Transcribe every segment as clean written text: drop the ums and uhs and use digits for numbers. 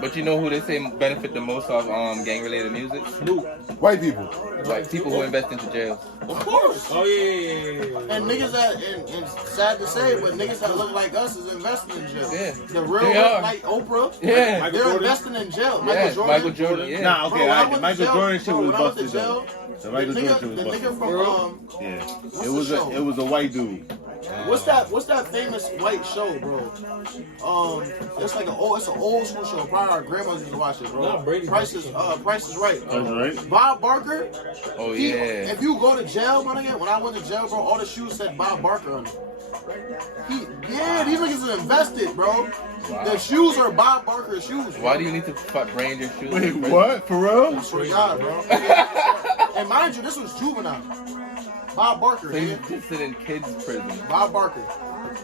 But you know who they say benefit the most of gang-related music? White people. White people who invest into jails. Of course. Oh yeah. And niggas that, and sad to say, but niggas that look like us is investing in jail. Yeah. The real, like Oprah. Yeah. They're investing in jail. Michael Jordan. Yeah. Nah, okay, bro, Michael Jordan shit was busted jail, though. The Michael Jordan shit was busted. The nigga from Yeah. It was a white dude. What's that famous white show, bro? It's like it's an old school show. Probably our grandmas used to watch it, bro. Price is Right. That's right. Bob Barker. Oh yeah. If you go to jail, my nigga, when I went to jail, bro, all the shoes said Bob Barker on it. These niggas are invested, bro. Wow. The shoes are Bob Barker shoes. Bro. Why do you need to brand your shoes? Wait, what? For real? I swear to God, bro. And mind you, this was juvenile. Bob Barker. So you just sit in kids' prison. Bob Barker.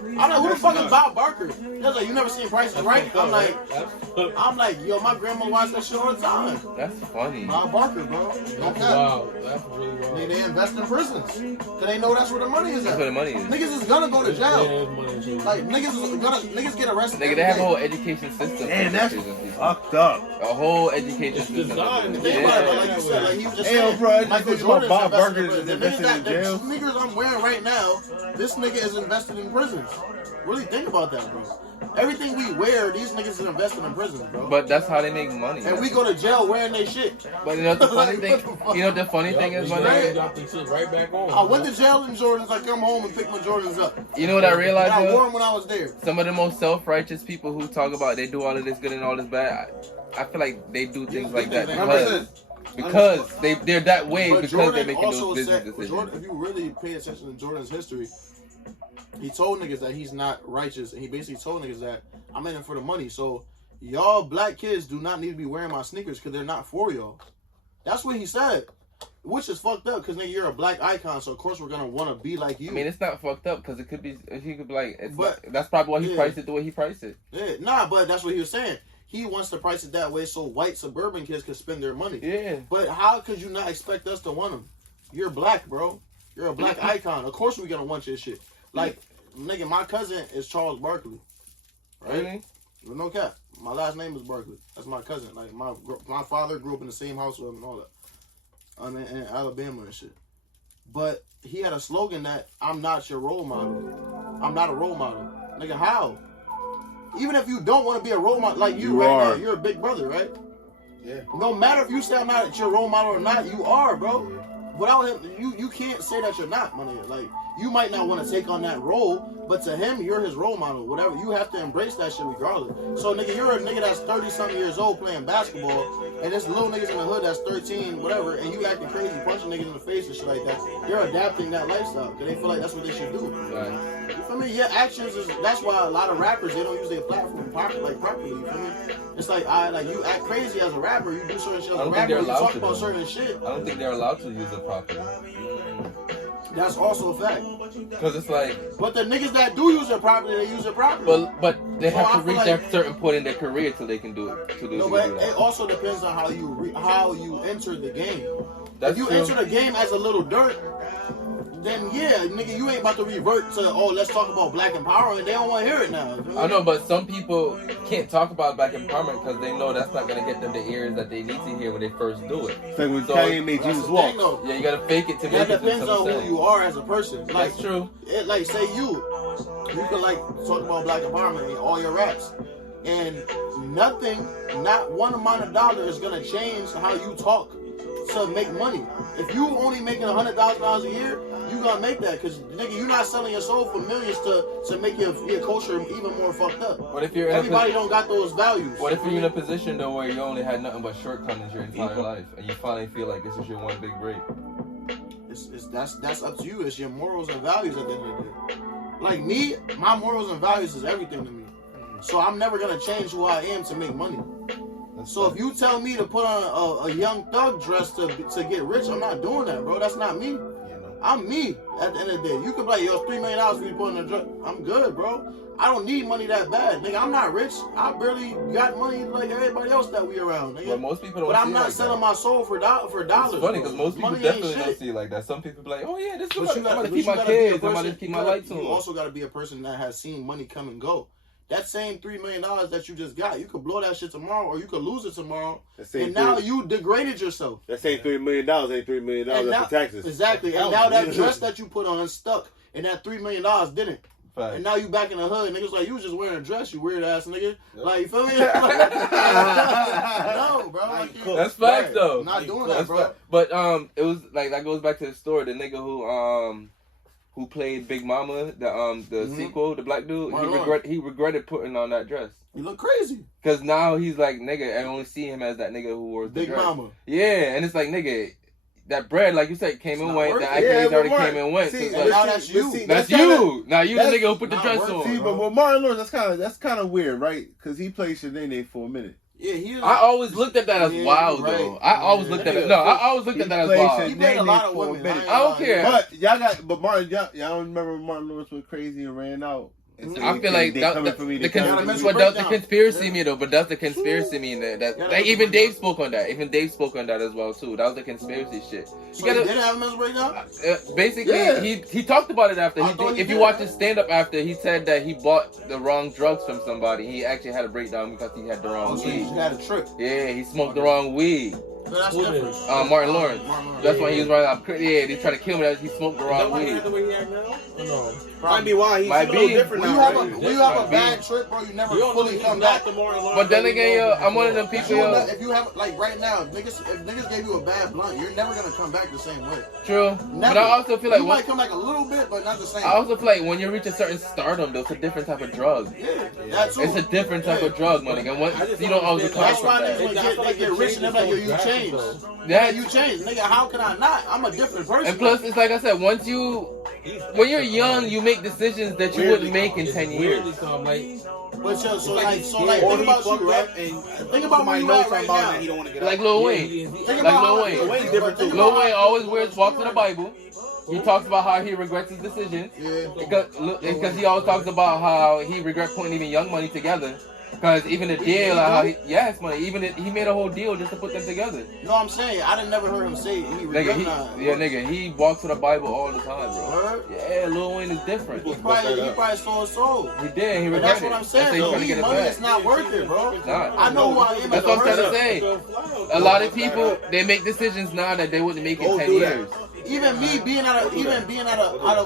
I'm like, who the fuck is Bob Barker? They was like, you never seen Price is Right? I'm like, yo, my grandma watched that shit all the time. That's funny. Bob Barker, bro. Don't care. Wow, that's really wow. They invest in prisons. Cause they know that's where the money is That's at. where the money is. Niggas is gonna go to jail. Like niggas get arrested. Nigga, they have a whole education system. Man, that's prison. fucked up. A whole education system. designed. Think about it, but like you said, like he was just Hey, saying, bro, I just Michael think about Jordan's Bob invested Barker in is prisons. invested in jail. The sneakers I'm wearing right now, this nigga is invested in prisons. Really think about that, bro. Everything we wear, these niggas is invested in prisons, bro. But that's how they make money. And we go to jail wearing their shit. But you know what the funny thing? You know what the funny thing is, my nigga? Got the shit right back on. I went to jail in Jordans. I come home and pick my Jordans up. You know what I realized? And I though? wore them when I was there. Some of the most self-righteous people who talk about they do all of this good and all this bad, I feel like they do things like that because they're that way But because Jordan they're making also those business said, decisions. Jordan, if you really pay attention to Jordan's history, he told niggas that he's not righteous, and he basically told niggas that I'm in it for the money. So y'all black kids do not need to be wearing my sneakers because they're not for y'all. That's what he said, which is fucked up because nigga, you're a black icon, so of course we're gonna want to be like you. I mean, it's not fucked up because it could be. He could be like, But- that's probably why he yeah. priced it the way he priced it. Yeah, nah, but that's what he was saying. He wants to price it that way so white suburban kids can spend their money. Yeah. But how could you not expect us to want them? You're black, bro. You're a black icon. Of course we're gonna want your shit. Like, nigga, my cousin is Charles Barkley. Right? Really? With no cap. My last name is Barkley. That's my cousin. Like, my father grew up in the same house with him and all that. In Alabama and shit. But he had a slogan that, I'm not your role model. I'm not a role model. Nigga, how? Even if you don't want to be a role model, like you right now, you're a big brother, right? Yeah. No matter if you say I'm not your role model or not, you are, bro. Without him, you can't say that you're not, my nigga. Like, you might not want to take on that role, but to him, you're his role model. Whatever, you have to embrace that shit regardless. So, nigga, you're a nigga that's 30-something years old playing basketball, and there's little niggas in the hood that's 13, whatever, and you acting crazy, punching niggas in the face and shit like that. You're adapting that lifestyle, because they feel like that's what they should do. Right. You feel me? Your actions is, that's why a lot of rappers, they don't use their platform properly, you feel me? It's like, you act crazy as a rapper, you do certain shit as a rapper, you talk about certain shit. I don't think they're allowed to use it properly. That's also a fact. Because it's like... But the niggas that do use it properly, they use it properly. But they have I to feel reach like- that certain point in their career till they can do it. No, but it also depends on how you enter the game. That's if you true. enter the game as a little dirt, then yeah, nigga, you ain't about to revert to, let's talk about black empowerment. They don't want to hear it now. I know, but some people can't talk about black empowerment because they know that's not going to get them the ears that they need to hear when they first do it. It's like when So, Kanye made That's Jesus the walk. thing, though. Yeah, you got to fake it to That make it. depends on who you are as a person. Like, That's true. Like, say you could like talk about black empowerment in all your raps, and nothing, not one amount of dollar is gonna change how you talk to make money. If you only making $100,000 a year, you gonna make that because nigga, you're not selling your soul for millions to make your culture even more fucked up. What if you're in Everybody don't got those values. What if you're in a position though where you only had nothing but shortcomings your entire life, and you finally feel like this is your one big break? That's up to you. It's your morals and values at the end of the day. Like me, my morals and values is everything to me. So I'm never gonna change who I am to make money. So if you tell me to put on a young thug dress to get rich, I'm not doing that, bro. That's not me. I'm me at the end of the day. You could be like, yo, $3 million for you to put in a dress. I'm good, bro. I don't need money that bad. Nigga, I'm not rich. I barely got money like everybody else that we around, nigga. But most people don't But I'm see not like selling that. my soul for dollars. It's funny because most people Money definitely ain't don't shit. see it like that. Some people be like, oh yeah, this is But I'm about to keep my kids. I'm about to keep my lights on. You also got to be a person that has seen money come and go. that same $3 million that you just got, you could blow that shit tomorrow, or you could lose it tomorrow, That and now you degraded yourself. That same $3 million ain't $3 million. That's the taxes. Exactly. And now that dress that you put on stuck, and that $3 million didn't. Right. And now you back in the hood, niggas like, you was just wearing a dress, you weird ass nigga. Yep. Like, you feel me? No, bro. Like, that's facts though. I'm not doing that, bro. But it was like that goes back to the story. The nigga who played Big Mama, the sequel, the black dude, he regretted putting on that dress. You look crazy. Cause now he's like, nigga, I only see him as that nigga who wore the Big dress. Mama. Yeah, and it's like, nigga, that bread, like you said, came and went. The accolades already came and went. See, so and now that's you. That's you. Now you the nigga who put the dress on. See, but with Martin Lawrence, that's kind of weird, right? Because he played Shanae for a minute. Yeah, I always looked at that as wild, though. I always looked at it. No, I always looked at that as wild. He played a lot of women. I don't care. But Martin, y'all don't remember when Martin Lawrence went crazy and ran out. I feel like that's the conspiracy me though. But that's the conspiracy me that like even Dave spoke on that. Even Dave spoke on that as well too. That was the conspiracy shit. So he didn't have a mental breakdown? Basically, he talked about it after. If you watch his stand up after, he said that he bought the wrong drugs from somebody. He actually had a breakdown because he had the wrong weed. He had a trip. Yeah, he smoked the wrong weed. So that's different. Martin Lawrence. That's why he was running out. Yeah, they tried to kill him. He smoked the wrong weed. Is that why he had the way he had now? Or no? Might be why he's a little different now. When you have a bad trip, bro, you never fully come back. But then again, yo, I'm one of them people, yo. If you have, like right now, if niggas gave you a bad blunt, you're never gonna come back the same way. True. Never. But I also feel like you might come back a little bit, but not the same. I also feel like when you reach a certain stardom, though, it's a different type of drug. Yeah, that too. It's a different type of drug, money. And what you don't always recover from that. That's why they get rich and they're like, yo, you changed. Yeah, you changed, nigga. How can I not? I'm a different person. And plus, it's like I said, when you're young, you make decisions that you wouldn't make in 10 years. But so think about you, right? Think about where you at right now. Like Lil Wayne. Lil Wayne always walks in the Bible. He talks about how he regrets his decisions. Because he always talks about how he regrets putting even Young Money together. Because even the deal, he made a whole deal just to put them together. No, I'm saying, I never heard him say he regret he walks with the Bible all the time, bro. Yeah, Lil Wayne is different. He probably sold his soul. He did, he regretted it. That's what I'm saying, though. Money is not worth it, bro. I know who I am. That's what I'm trying to say. A lot of people, they make decisions now that they wouldn't make in 10 years. Even me being out of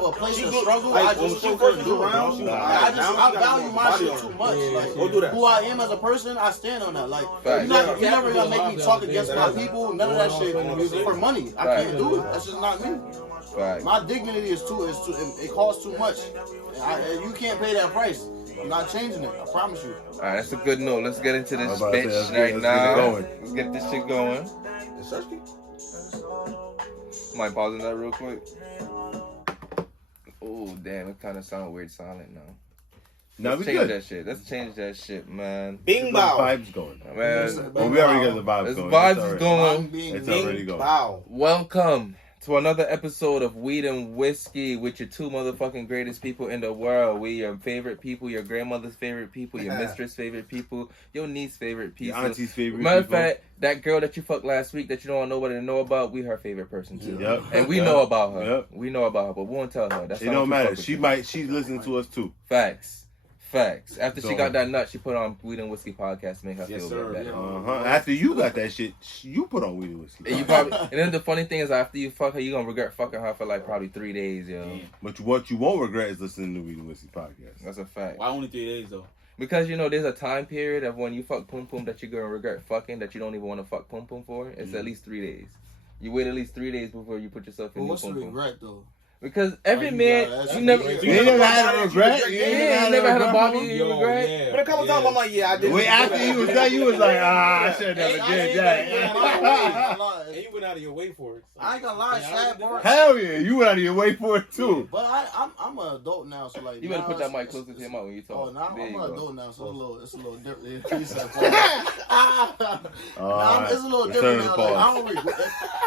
a place of struggle, I just still couldn't do it. I value my shit too much. Like, who I am as a person, I stand on that. Like, you're never gonna make me talk against my people. None of that shit for money. I can't do it. That's just not me. Right. My dignity is too. It costs too much. You can't pay that price. I'm not changing it. I promise you. All right, that's a good note. Let's get into this bitch right now. Let's get this shit going. Might pause on that real quick. Oh damn, it kind of sounds weird silent now. Let's change that shit, man. Bing bow. Vibes going, man. Well, we already got the vibes going. Vibes is going. It's already going. Welcome to another episode of Weed and Whiskey with your two motherfucking greatest people in the world. We your favorite people, your grandmother's favorite people, your mistress' favorite people, your niece's favorite people, your auntie's favorite Matter of fact, that girl that you fucked last week that you don't want nobody to know about, we her favorite person too. Yep. And we know about her. Yep. We know about her, but we won't tell her. That's it don't matter. She's listening to us too. Facts. After she got that nut, she put on Weed and Whiskey podcast to make her feel better. After you got that shit, you put on Weed and Whiskey. And then the funny thing is, after you fuck her, you gonna regret fucking her for like probably 3 days, yo. But what you won't regret is listening to Weed and Whiskey podcast. That's a fact. Why only 3 days though? Because there's a time period of when you fuck Pum Pum that you're gonna regret fucking that you don't even want to fuck Pum Pum for. It's at least 3 days. You wait at least 3 days before you put yourself in the Pum Pum. What's the regret though? Because every man, you never had a regret. You never had a Bobby regret. Yeah. But a couple times I'm like, yeah, I did. Wait, after you was done, you was like, I should have never did that. And you went out of your way for it. So. I ain't gonna lie, sad part. Hell yeah, you went out of your way for it too. But I'm an adult now, so like. You better put that mic closer to him out when you talk. Oh, no, I'm an adult now, so it's a little different. It's a little different now. Like,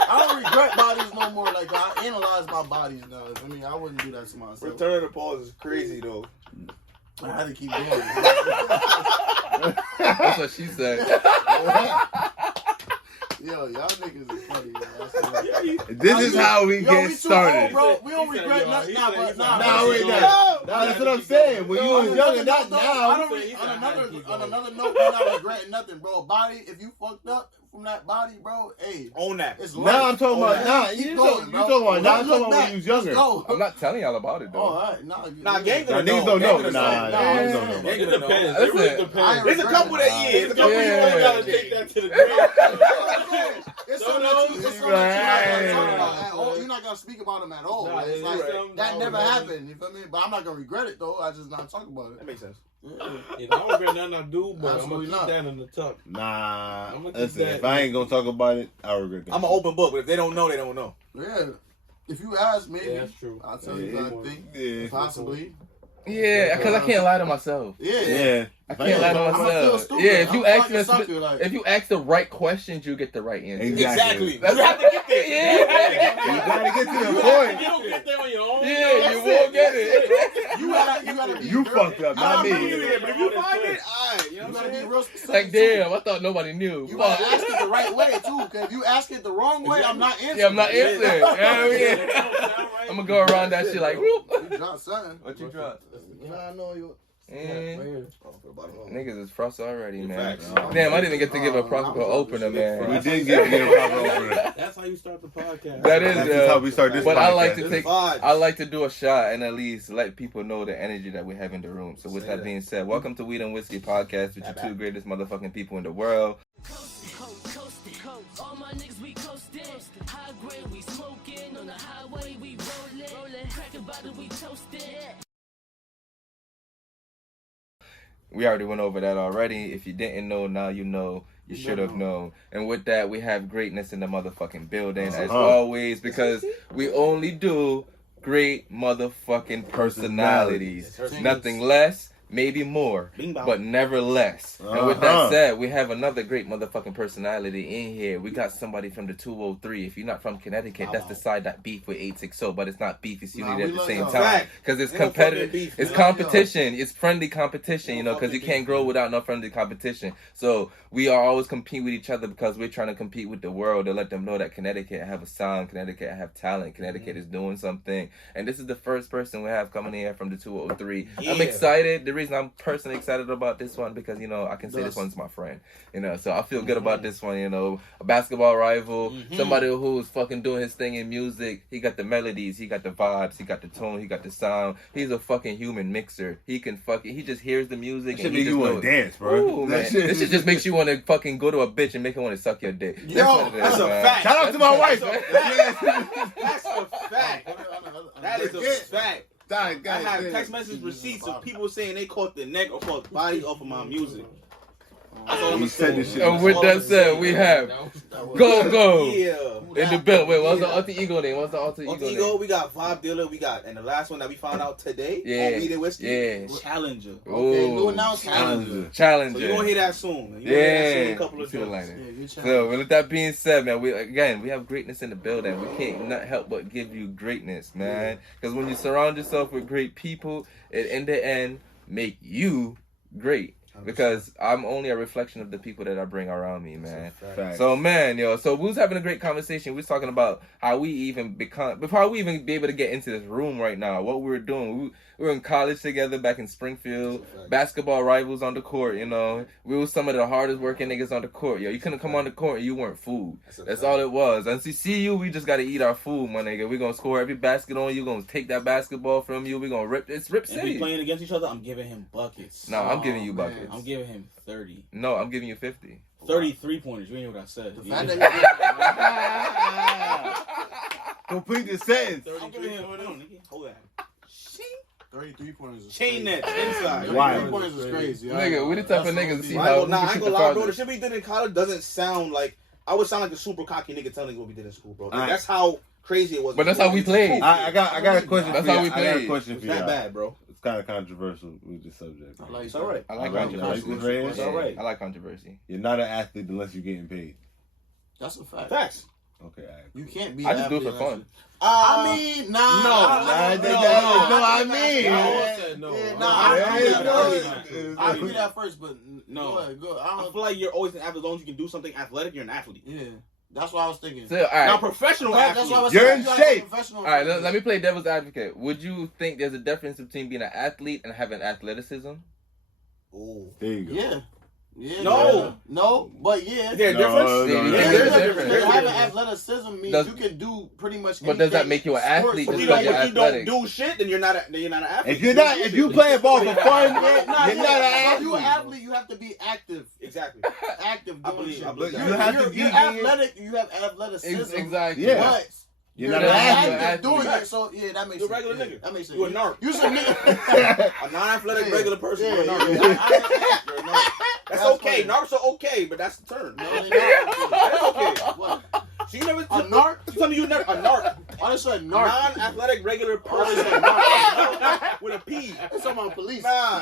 I don't regret bodies no more. Like I analyze my bodies now. I mean, I wouldn't do that to myself. Return to pause is crazy though. I had to keep doing it. That's what she said. Yo, y'all niggas is funny, man. This is how we get too started. old, bro. We don't regret nothing. Nah, Wait, that's what I'm saying. When you was younger, not now. On another note, we're not regretting nothing, bro. Body, if you fucked up from that body, bro, hey. Own that. It's Now I'm talking about, you talking about when you was younger. I'm not telling y'all about it, though. All right, Nah, gang gonna Niggas know. don't know. Gang Nah, gonna know. niggas don't know. It depends. Listen, It really depends. There's a couple that There's a couple you don't gotta take that to the grave. It's something that you're not gonna speak about them at all. Nah, It's right. like that never happened. You feel me? But I'm not gonna regret it though. I just not talk about it. That makes sense. I don't regret nothing I do, but Absolutely I'm gonna keep not. that in the tuck. Nah, I'ma keep listen, that. if I ain't gonna talk about it, I regret that. I'm an open book, but if they don't know, they don't know. Yeah. If you ask me, Yeah, that's true. I'll tell you what I think. Yeah. Possibly. Yeah, because I can't lie to myself. Yeah. I can't lie to I'ma feel myself. stupid. Yeah, if you I'm ask fucking me, sucker, like- if you ask the right questions, you get the right answer. Exactly. You have to get there. Yeah. You gotta get to the point. You don't get there on your own. Yeah, you won't get it. You gotta be You fucked up, not me. But if you find it, alright. You know You what gotta I'm be saying? real specific. Like, damn, I thought nobody knew. You Fuck. gotta ask it the right way too. Cause if you ask it the wrong way, I'm not answering. Yeah, I'm not it. answering. Hell yeah. I'm gonna go around that shit like, whoop. You dropped something. What you drop? Nah, I know you. Niggas is frost already, man. Facts. Damn, I didn't even get to give a proper opener, man. We did give you a proper opener. That's how you start the podcast. That is, That's how we start this but podcast. I like to This take, vibe. I like to do a shot and at least let people know the energy that we have in the room. So with that being said, welcome to Weed and Whiskey Podcast with your two greatest motherfucking people in the world. All my niggas, we coastin'. High grade, we smoking. On the highway, we rollin'. Crack a bottle, we toastin'. We already went over that already. If you didn't know, now you know. You should have known. And with that, we have greatness in the motherfucking building, as always, because we only do great motherfucking personalities. Nothing less, maybe more, but never less. And with that said, we have another great motherfucking personality in here. We got somebody from the 203. If you're not from Connecticut, that's the side that beef with 860, but it's not beef, it's unity at the same time. Because it's competitive. It's competition. It's friendly competition, you know, because you can't grow without no friendly competition. So we are always compete with each other because we're trying to compete with the world to let them know that Connecticut have a sound, Connecticut have talent, Connecticut is doing something. And this is the first person we have coming in here from the 203. I'm excited. The reason I'm personally excited about this one because, you know, I can say this one's my friend, you know, so I feel good about this one, you know, a basketball rival, somebody who's fucking doing his thing in music. He got the melodies, he got the vibes, he got the tone, he got the sound. He's a fucking human mixer. He just hears the music and he just want to dance, bro. Ooh, man. This shit just makes you want to fucking go to a bitch and make her want to suck your dick. That's a fact. Shout out to my wife. That's a fact. That is a fact. I have text message receipts of people saying they caught the neck or caught the body off of my music. That's all I'm saying. And with that said, we have GOGO Yeah. in the belt. Wait, what's the alter ego name? What's the alter ego Ego, name? we got Vibe Dealer, and the last one that we found out today Yeah. on Weed and Whiskey, Yeah. Challenger. Okay, new Ooh, announcement. Challenger. So you're gonna hear that soon. You're gonna hear that soon in a couple of Feel days. like it. Yeah, good So with that being said, man, we have greatness in the building. We can't not help but give you greatness, man. Because when you surround yourself with great people, it in the end make you great. Because I'm only a reflection of the people that I bring around me, man. So man, so we was having a great conversation. We was talking about how we even before we even be able to get into this room right now, what we were doing. We were in college together back in Springfield, basketball rivals on the court, you know. We were some of the hardest working niggas on the court, yo. You couldn't come on the court and you weren't food. That's all it was. And see you, we just gotta eat our food, my nigga. We gonna score every basket on you, gonna take that basketball from you, we gonna rip If city. we playing against each other, I'm giving him buckets. No, I'm giving you buckets. I'm giving him 30. No, I'm giving you 50. 33 pointers. You ain't hear what I said. The You fact hear- that Complete the sentence. I'm giving him, hold on, nigga. Hold that. 33 pointers is Chain crazy. net inside. Wow. 33 pointers is crazy. Nigga, we the type of niggas to see I how ain't gonna the lie, bro. The farthest. shit we did in college doesn't sound like. I would sound like a super cocky nigga telling you what we did in school, bro. Alright. That's how crazy it was. But that's how we played. I got a question That's for you. how we I got a played. question It's for you. that bad, bro. It's kind of controversial with this subject. I like It's all right. I like I like controversy. this right here. It's all right. I like controversy. You're not an athlete unless you're getting paid. That's a fact. Facts. Okay, all right. You can't be. I an just do it for athlete fun. I mean, nah. I I'll give you that first, but No. go ahead. I feel like you're always an athlete. As long as you can do something athletic, you're an athlete. Yeah. That's what I was thinking. So, all right. Now, professional That's athlete. what I was You're saying. in You gotta shape. be professional. All right, let me play devil's advocate. Would you think there's a difference between being an athlete and having athleticism? Ooh. There you go. Yeah. Yeah. No. No, but yeah. Is there a No, difference? no, Yeah, no, there's no. a difference. Having athleticism means Does- you can do pretty much. But does that anything make you an sports- athlete If just you because don't, you're if you don't athletic? do shit, then you're not an athlete. If you're not, if you playing ball for fun, Nah, you're not yeah, an if you're an athlete. athlete, you have to be active. Exactly. Active I doing believe- shit. I believe You that. have to be You're athletic. You have athleticism. Exactly. Yeah. But You're you're not an active athlete. doing Right. it. So yeah, that makes You're a sense. regular Yeah, nigga. That makes sense. You a narc. You some nigga. A non-athletic Yeah. regular person. Yeah, You're a yeah, narc. yeah. You're a narc. That's That's okay. funny. Narcs are okay, but that's the term. No, they not. That's okay. What? So you never A narc? You tell me you never a narc. I just said narc. Non-athletic regular I person just said narc. with a P. It's talking about police. No. I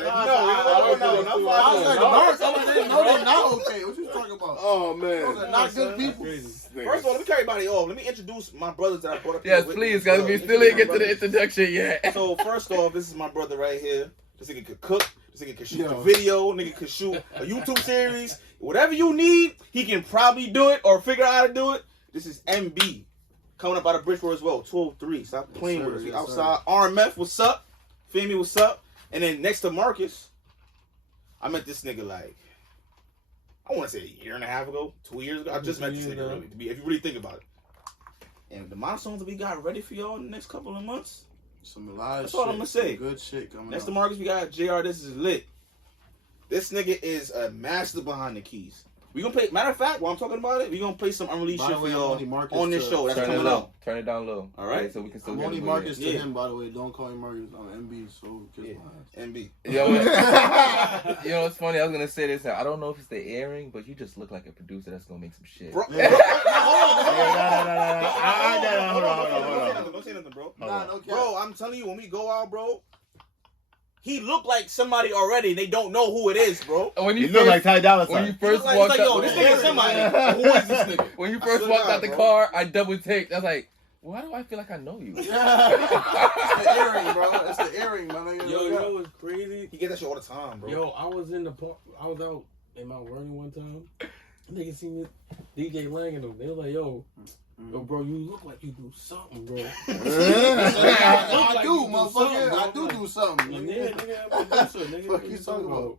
said narcs. I didn't know they're not okay. What you talking about? Oh Those are man. not good people. First of all, let me carry everybody off. Let me introduce my brothers that I brought up here Yes, with please, me. guys. We still didn't get to the introduction yet. So first off, this is my brother right here. This nigga could cook. This nigga could shoot Yo. a video. Nigga could shoot a YouTube series. Whatever you need, he can probably do it or figure out how to do it. This is MB. Coming up out of Bridgeport as well. 12-3. Stop playing sir, with us. We yes, outside. RMF, what's up? Femi, what's up? And then next to Marcus, I met this nigga like, I want to say a year and a half ago, 2 years ago. I just met this nigga really, if you really think about it. And the milestones that we got ready for y'all in the next couple of months. Some live That's shit. all I'm gonna say. Some good shit coming Next up. to Marcus, we got JR. This is lit. This nigga is a master behind the keys. We gonna play. Matter of fact, while I'm talking about it, we gonna play some unreleased By shit the for way, I'm y'all only Marcus on this to- show. That's Turn it coming low. out. Turn it down low. All right. So we can still I'm get only it. Marcus to Yeah. him, by the way. Don't call me Marcus. I'm MB, so kiss Yeah. my ass. MB. Yo, you know what's funny? I was gonna say this. I don't know if it's the earring, but you just look like a producer that's gonna make some shit. Bro, Yeah. bro, Hold on. Don't say nothing, bro. Nah, no cap. Bro, I'm telling you, when we go out, bro, he look like somebody already. They don't know who it is, bro. When You you look first, like Ty Dolla when you Sign. first It's walked like, yo, out, this nigga somebody. Who is this nigga? when you first Swear walked to out the God, bro. car, I double take. I was like, why do I feel like I know you? Yeah. It's the earring, bro. It's the earring, my nigga. Yo, you know what's crazy? He get that shit all the time, bro. Yo, I was in the park. I was out in Mount Vernon one time. Nigga seen me, DJ Lang and them. They was like, yo, bro, you look like you do something, bro. I do, motherfucker. I do something. And Nigga. then, nigga, I'm a producer, nigga. Fuck you talking about?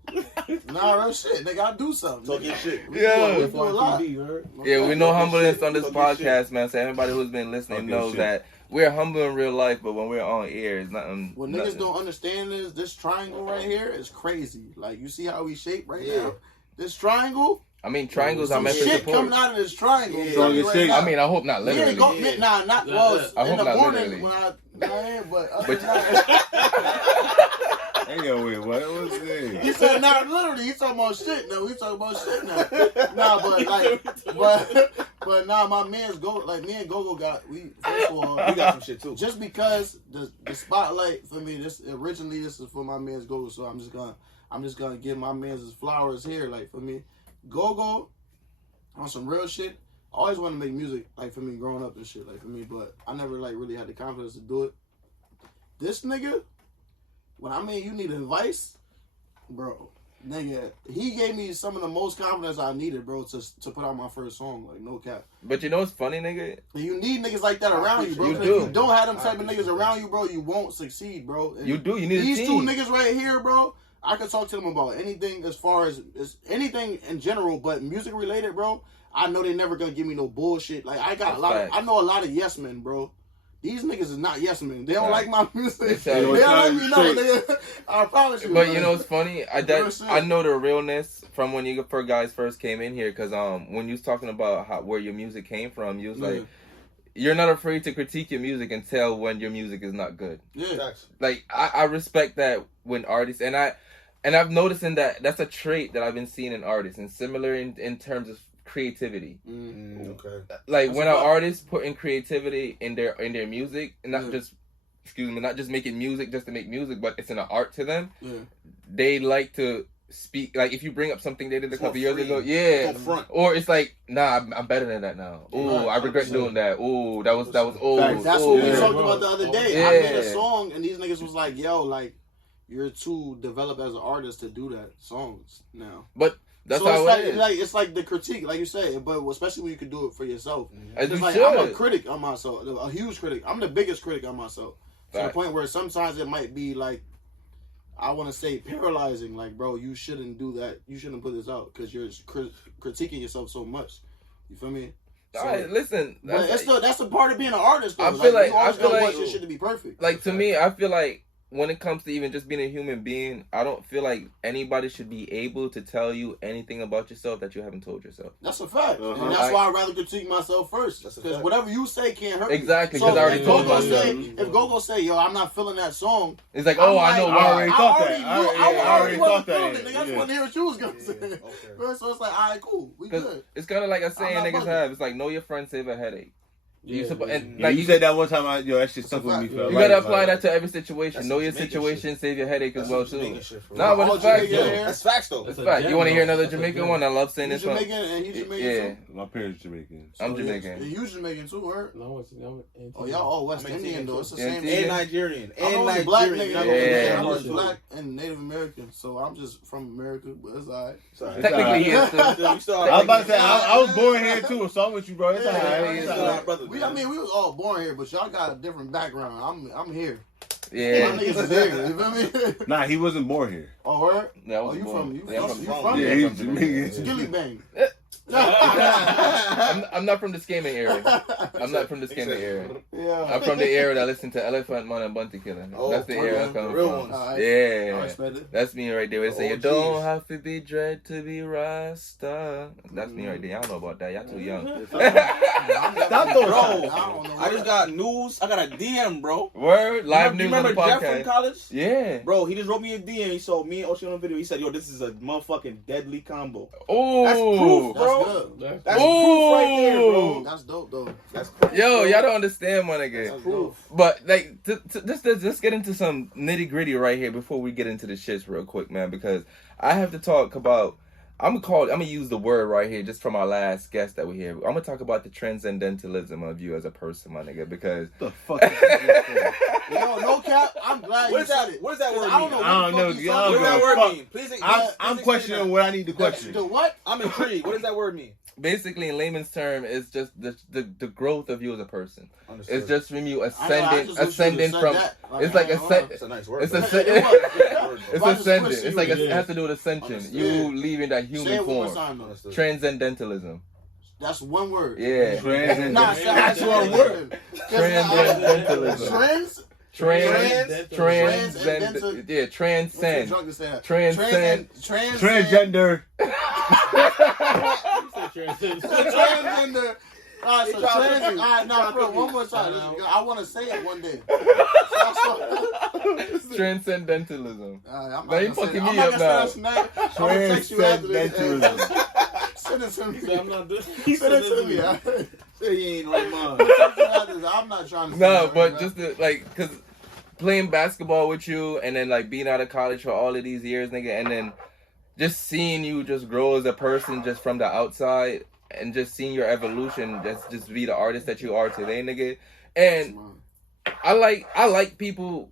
Nah, real shit, nigga. I do something. Talk your nigga. shit. We Yeah. do a lot. TV, heard? Yeah, we know humbleness on this Talk your podcast, man. So everybody who's been listening Talk your knows shit. that we're humble in real life, but when we're on air, it's nothing. What nothing. niggas don't understand is this triangle right here is crazy. Like, you see how we shape right Yeah. now? This triangle, I mean, triangles are some meant for shit support. coming out of this triangle. Yeah. I'm telling you Strongest right shape. now. I mean, I hope not We ain't literally. go, nah, not well. I In hope the not morning literally. when I but other But- than that, Hang on, wait, what was he this? said not literally. He's talking about shit now. He's talking about shit now. Nah, but like, but nah, my man's go like me and GOGO got we first of all, We got some shit too. just because the spotlight for me, this is for my man's GOGO, so I'm just gonna give my man's his flowers here. Like for me, GOGO on some real shit. I always wanted to make music, like for me growing up and shit, like for me, but I never like really had the confidence to do it. This nigga, when I mean you need advice, bro, nigga, he gave me some of the most confidence I needed, bro, to put out my first song, like no cap. But you know what's funny, nigga? And you need niggas like that around you, bro. You 'Cause do. If you don't have them type of niggas around you, bro, you won't succeed, bro. And You do. You need a these team. two niggas right here, bro, I could talk to them about anything as far as anything in general, but music related, bro. I know they never gonna give me no bullshit. Like I got That's a lot. facts. I know a lot of yes men, bro. These niggas is not yes men. They don't Right. like my music. It's They how- don't let me know, nigga. I promise you. But man. you know what's funny? Real shit. I know the realness from when you guys first came in here, because when you was talking about where your music came from, you was like, you're not afraid to critique your music and tell when your music is not good. yeah. Facts. Like I respect that when artists and I've noticed in that's a trait that I've been seeing in artists, and similar in terms of creativity. Okay. Like That's when a an fact. artist put in creativity in their music, and not Yeah. just not just making music just to make music, but it's an art to them. Yeah. They like to speak, like if you bring up something they did a It's more couple years free. ago, yeah, Go front. or it's like, nah, I'm better than that now. Ooh, Right, I regret 100%. doing that. Ooh, that was old. Facts. That's Ooh. what we Yeah. talked about the other day. I Yeah. made a song and these niggas was like, yo, like, you're too developed as an artist to do that songs now. But That's so how it's like the critique, like you said, but especially when you can do it for yourself. As it's you like should. I'm a critic on myself, a huge critic. I'm the biggest critic on myself. To the Right. point where sometimes it might be like, I want to say paralyzing. Like, bro, you shouldn't do that. You shouldn't put this out because you're critiquing yourself so much. You feel me? All right, listen. But that's the part of being an artist. Though. I feel like you always I feel gotta like want your shit to be perfect. Like to me, I feel like when it comes to even just being a human being, I don't feel like anybody should be able to tell you anything about yourself that you haven't told yourself. That's a fact. And that's why I'd rather critique myself first. Because whatever you say can't hurt me. Exactly, So because I already told myself. If GOGO say, yo, I'm not feeling that song. It's like, oh, I know why. I already thought that. I already thought that. I just want to hear what you was going to say. So it's like, all right, cool. We good. It's kind of like a saying niggas bugging. have. It's like, know your friend, save a headache. Like you said that one time, that shit stuck with me. You gotta apply that to every situation. Know your situation, save your headache as well too. Nah, but it's facts though. That's facts though. It's facts. You want to hear another Jamaican one? I love saying this one. Jamaican and he's Jamaican Yeah, too. My parents Jamaican. I'm Jamaican. And you Jamaican too, right? No, Oh, y'all all West Indian though. It's the same And thing. Nigerian. I'm And only black Nigerian. nigga. Yeah. I'm just black and Native American, so I'm just from America, but it's alright. Technically, he is too. I was about to say, I was born here too, so I'm with you, bro. It's alright. We was all born here, but y'all got a different background. I'm here. Yeah. My niggas is here. You feel me? Nah, he wasn't born here. Oh, word? Yeah, I Oh, was you born. from? Yeah, I'm from Yeah, he's Jamaican. Skilly Bang. I'm not from the scamming area. I'm not from the scamming area. Yeah. I'm from the area that listen to Elephant Man and Bunty Killer. Oh, That's the area I come real from. ones. I Yeah. respect it. That's me right there. They say, Oh, you don't geez. have to be dread to be Rasta. That's me right there. Y'all know about that. Y'all too young. Stop those. Bro, I just got news. I got a DM, bro. Word? Live You news on the remember Jeff from podcast. college? Yeah. Bro, he just wrote me a DM. He saw me and Ocean on a video. He said, yo, this is a motherfucking deadly combo. Oh. That's proof, That's bro. good. That's proof right there, bro. That's dope, though. That's proof, Yo, bro. y'all don't understand, my nigga. That's proof. But like, let's get into some nitty gritty right here before we get into the shits real quick, man. Because I have to talk about. I'm gonna use the word right here, just from our last guest that we hear. I'm gonna talk about the transcendentalism of you as a person, my nigga. Because What the fuck? Is this Yo, no cap. I'm glad What you is that? said it. What does that word I don't know. mean? I don't know. What the fuck you Y'all What does that go word fuck. mean? Please I'm explain questioning that. what I need to question. The what? I'm intrigued. What does that word mean? basically, in layman's term, it's just the growth of you as a person. Understood. It's just from you I ascending from. It's like It's a nice word. It's but- it's ascending. It's like it has to do with ascension. Understood. You leaving that Say human it one more form. time, though. Understood. Transcendentalism. That's one word. Yeah. Nah, that's one word. Transcendentalism. Transcend. Yeah, transcend. Transcend. Transcend. Transgender. Transgender. Alright, so alright, now, bro, one more time. I want to say it one day. Transcendentalism. I'm Now you fucking me up now. Transcendentalism. Send it to me. I'm not doing. Send it to me. alright? Say he ain't right mind. I'm not trying to. No, but just because playing basketball with you and then like being out of college for all of these years, nigga, and then just seeing you just grow as a person just from the outside and just seeing your evolution, just be the artist that you are today, nigga. And I like people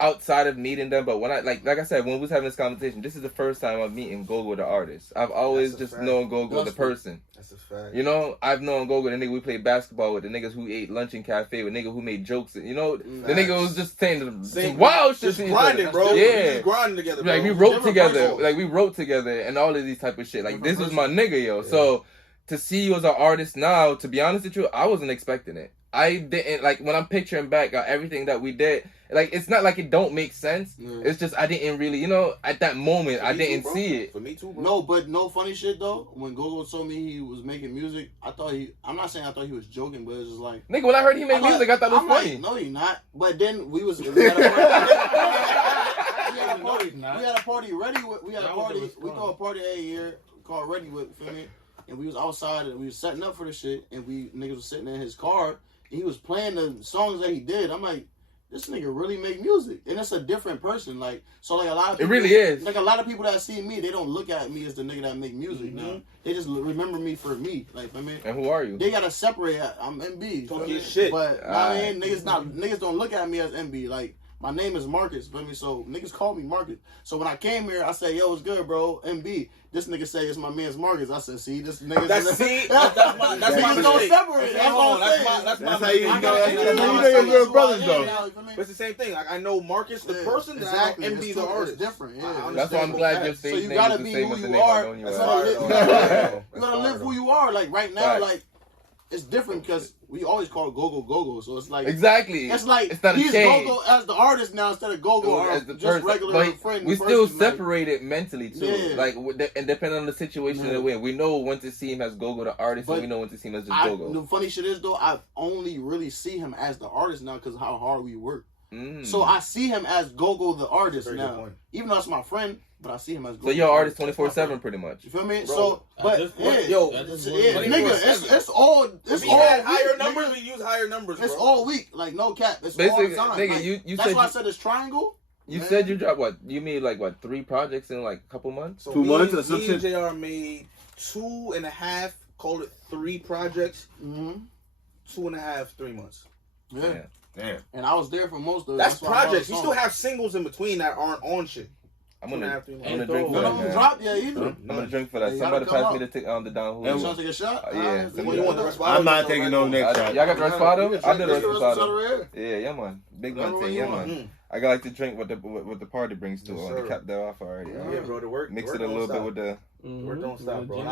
outside of meeting them, but when I like I said, when we was having this conversation, this is the first time I'm meeting GOGO the artist. I've always That's a just fact. known GOGO the person. That's a fact. You know, I've known GOGO, the nigga we played basketball with, the niggas who ate lunch in cafe with, nigga who made jokes. You know, the nigga who was just saying some wild shit. Just grinding, bro. Yeah. Just grinding together, bro. Like we wrote together, person. like we wrote together, and all of these type of shit. Like this was my nigga, yo. So to see you as an artist now, to be honest with you, I wasn't expecting it. I didn't like when I'm picturing back everything that we did. Like it's not like it don't make sense. Yeah. It's just I didn't really, you know, at that moment I didn't see it. For me too, bro. No, but no funny shit though. When GOGO told me he was making music, I'm not saying I thought he was joking, but it's just like. Nigga, when I heard he made I'm like- music, I thought it was I'm funny. Like, no, you're not. But then we had a party ready with. We had a party. We throw a party every year called Ready with. Feel me? And we was outside and we was setting up for the shit. And niggas was sitting in his car and he was playing the songs that he did. I'm like, this nigga really make music, and it's a different person. Like so, like a lot of people, It really is. Like a lot of people that see me, they don't look at me as the nigga that make music. Now they just remember me for me. Like I mean, And who are you? they gotta separate. I'm MB. Talk your shit. But I mean, niggas don't look at me as MB. Like my name is Marcus, feel me? So niggas call me Marcus. So when I came here, I said, yo, what's good, bro? MB. This nigga say it's my man's Marcus. I said, see, this nigga. That's my niggas don't separate. That's what I'm saying. That's how you know your real brothers, though. But it's the same thing. Like I know Marcus, the person, exactly. and I know MB, the artist. It's different. Yeah. That's why I'm glad your stage you name gotta is the be same who as the you name I are. know you You as. gotta live who you are. Like right now, like it's different because we always call it GOGO. So it's like exactly. It's like it's not he's GOGO as the artist now instead of GOGO as the just regular but friend. We still separated mentally too. Yeah. Like and depending on the situation that we're in, we know when to see him as GOGO the artist, and we know when to see him as just GOGO. The funny shit is though, I only really see him as the artist now because of how hard we work. So I see him as GOGO the artist now, even though it's my friend. But I see him as GOGO. So you're artist 24/7 pretty much. You feel me? Bro, so, but nigga, it's all. It's we all had higher week, numbers. Nigga. We use higher numbers. It's bro. all week, like no cap. It's basically, all the time. Nigga, like, you that's said why I said it's triangle. You said you dropped what? You made like what 3 projects in like a couple months? So 2 months or me and something. JR made 2.5. Called it 3 projects. 2.5, 3 months. Yeah. Damn. And I was there for most of it. That's projects. We still have singles in between that aren't on shit. I'm gonna drink for None that. of them dropped yet either. I'm gonna drink for that. Hey, Somebody y'all pass come me the down You Julio. trying to take a shot? Yeah. You want the rest? I'm not taking no next shot. Y'all got the Respado? I did the Respado. Respado. Yeah, man. Big one thing, yeah, man. I got like to drink what the party brings to it. To cap that off already. Yeah, bro. The work. Mix it a little bit with the. Work don't stop, bro. And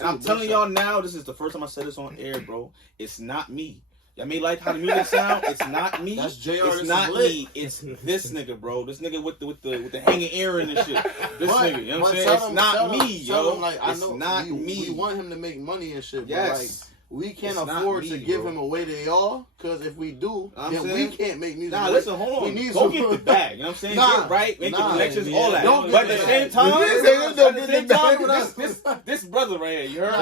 I'm telling y'all now, this is the first time I said this on air, bro. It's not me. Y'all may like how the music sound. It's not me. That's JR. It's not me. It's this nigga, bro. This nigga with the hanging earring and shit. This nigga. You know what I'm saying? It's not me, yo. It's not me. We want him to make money and shit. Yes. But like, we can't afford to give him away to y'all, because if we do, then we can't make music. Nah, listen, hold on. Go get the bag. You know what I'm saying? Get right, make the connections, all that. But at the same time, this brother right here, you heard?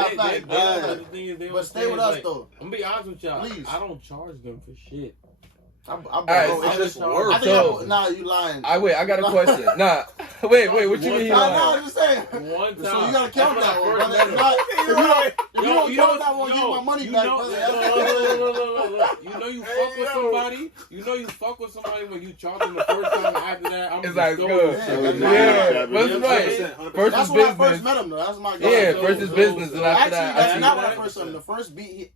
But stay with us though. I'm gonna be honest with y'all. Please. I don't charge them for shit. It's just work. Nah, you lying. I got a question. Nah, wait, what you mean? Nah, I'm just saying. One time. So you gotta count that one, brother. If you don't count that one, give my money back, brother. Look. You know you fuck with somebody. You know you fuck with somebody when you charge them the first time. After that, I'm it's like good. Yeah, that's right. First that's is when I business. first met him, though. That's my guy. Yeah, first is business, and after that, that's not when I first met him. The first beat,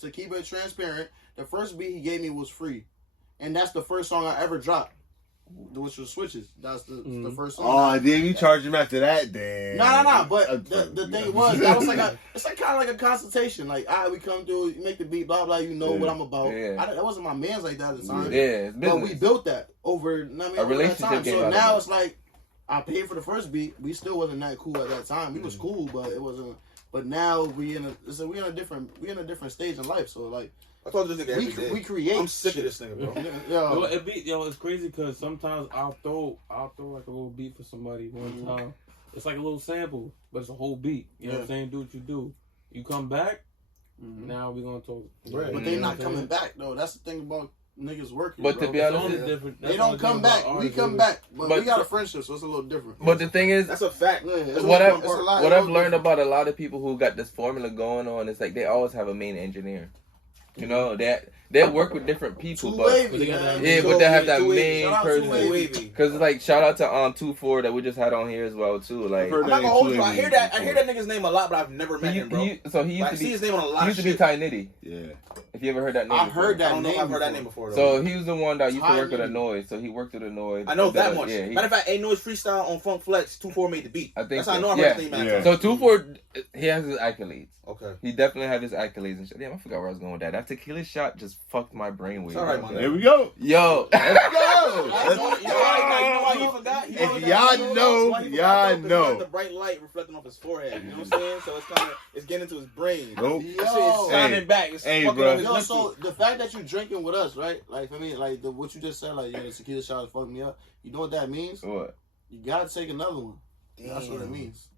to keep it transparent, the first beat he gave me was free, and that's the first song I ever dropped, which was Switches. That's the first song. Oh, then you charge him after that, then. No. But the thing was, that was like it's like kind of like a consultation. Like, we come through, you make the beat, blah blah. You know what I'm about. Yeah. That wasn't my man's like that at the time. Yeah, it's business. But we built that over. A relationship. So now it's like I paid for the first beat. We still wasn't that cool at that time. We was cool, but it wasn't. But now we in a different stage in life. So like. I told this nigga every day. We create. I'm sick of this nigga, bro. It's crazy because sometimes I'll throw like a little beat for somebody one time. It's like a little sample, but it's a whole beat. You know what I'm saying? Do what you do. You come back. Now we gonna talk. Right. But they not coming back though. That's the thing about niggas working. But to be honest, they don't come back. We come back, but we got a friendship, so it's a little different. But the thing is, that's a fact. What I've learned about a lot of people who got this formula going on is like they always have a main engineer. You know, they work with different people, but they have that main person. Because like shout out to 2-4 that we just had on here as well too. Like I'm not gonna hold you. I hear that nigga's name a lot, but I've never met him, bro. He used to be his name on a lot. He used to be Ty Nitty. Yeah. If you ever heard that name, I've heard that name. I've heard that name before. So he was the one that used to work with Annoyed. So he worked with Annoyed. I know that much. Yeah, Matter of fact, Annoyed's freestyle on Funk Flex, 2-4 made the beat. I think that's how I know I heard his name. Yeah. So 2-4, he has his accolades. Okay. He definitely had his accolades and shit. Damn, I forgot where I was going with that. That tequila shot just fucked my brain with. It's all right, man. There we go. Yo. Let's go. You know why he forgot? If y'all know. The bright light reflecting off his forehead. You know what I'm saying? So it's getting into his brain. Nope. That shit is sounding back. It's fucking bro. up his mental. So the fact that you drinking with us, right? Like for me, like what you just said, like the tequila shot is fucking me up. You know what that means? What? You gotta take another one. That's what it means.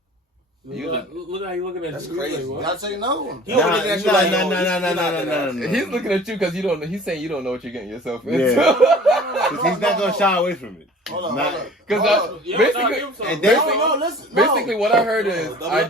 Look how you looking at That's you. crazy. You gotta take another one. He don't looking at you like No. He's looking at you because you don't know. He's saying you don't know what you're getting yourself into. Yeah. Because he's not gonna shy away from it. Hold on. Because basically what I heard is what I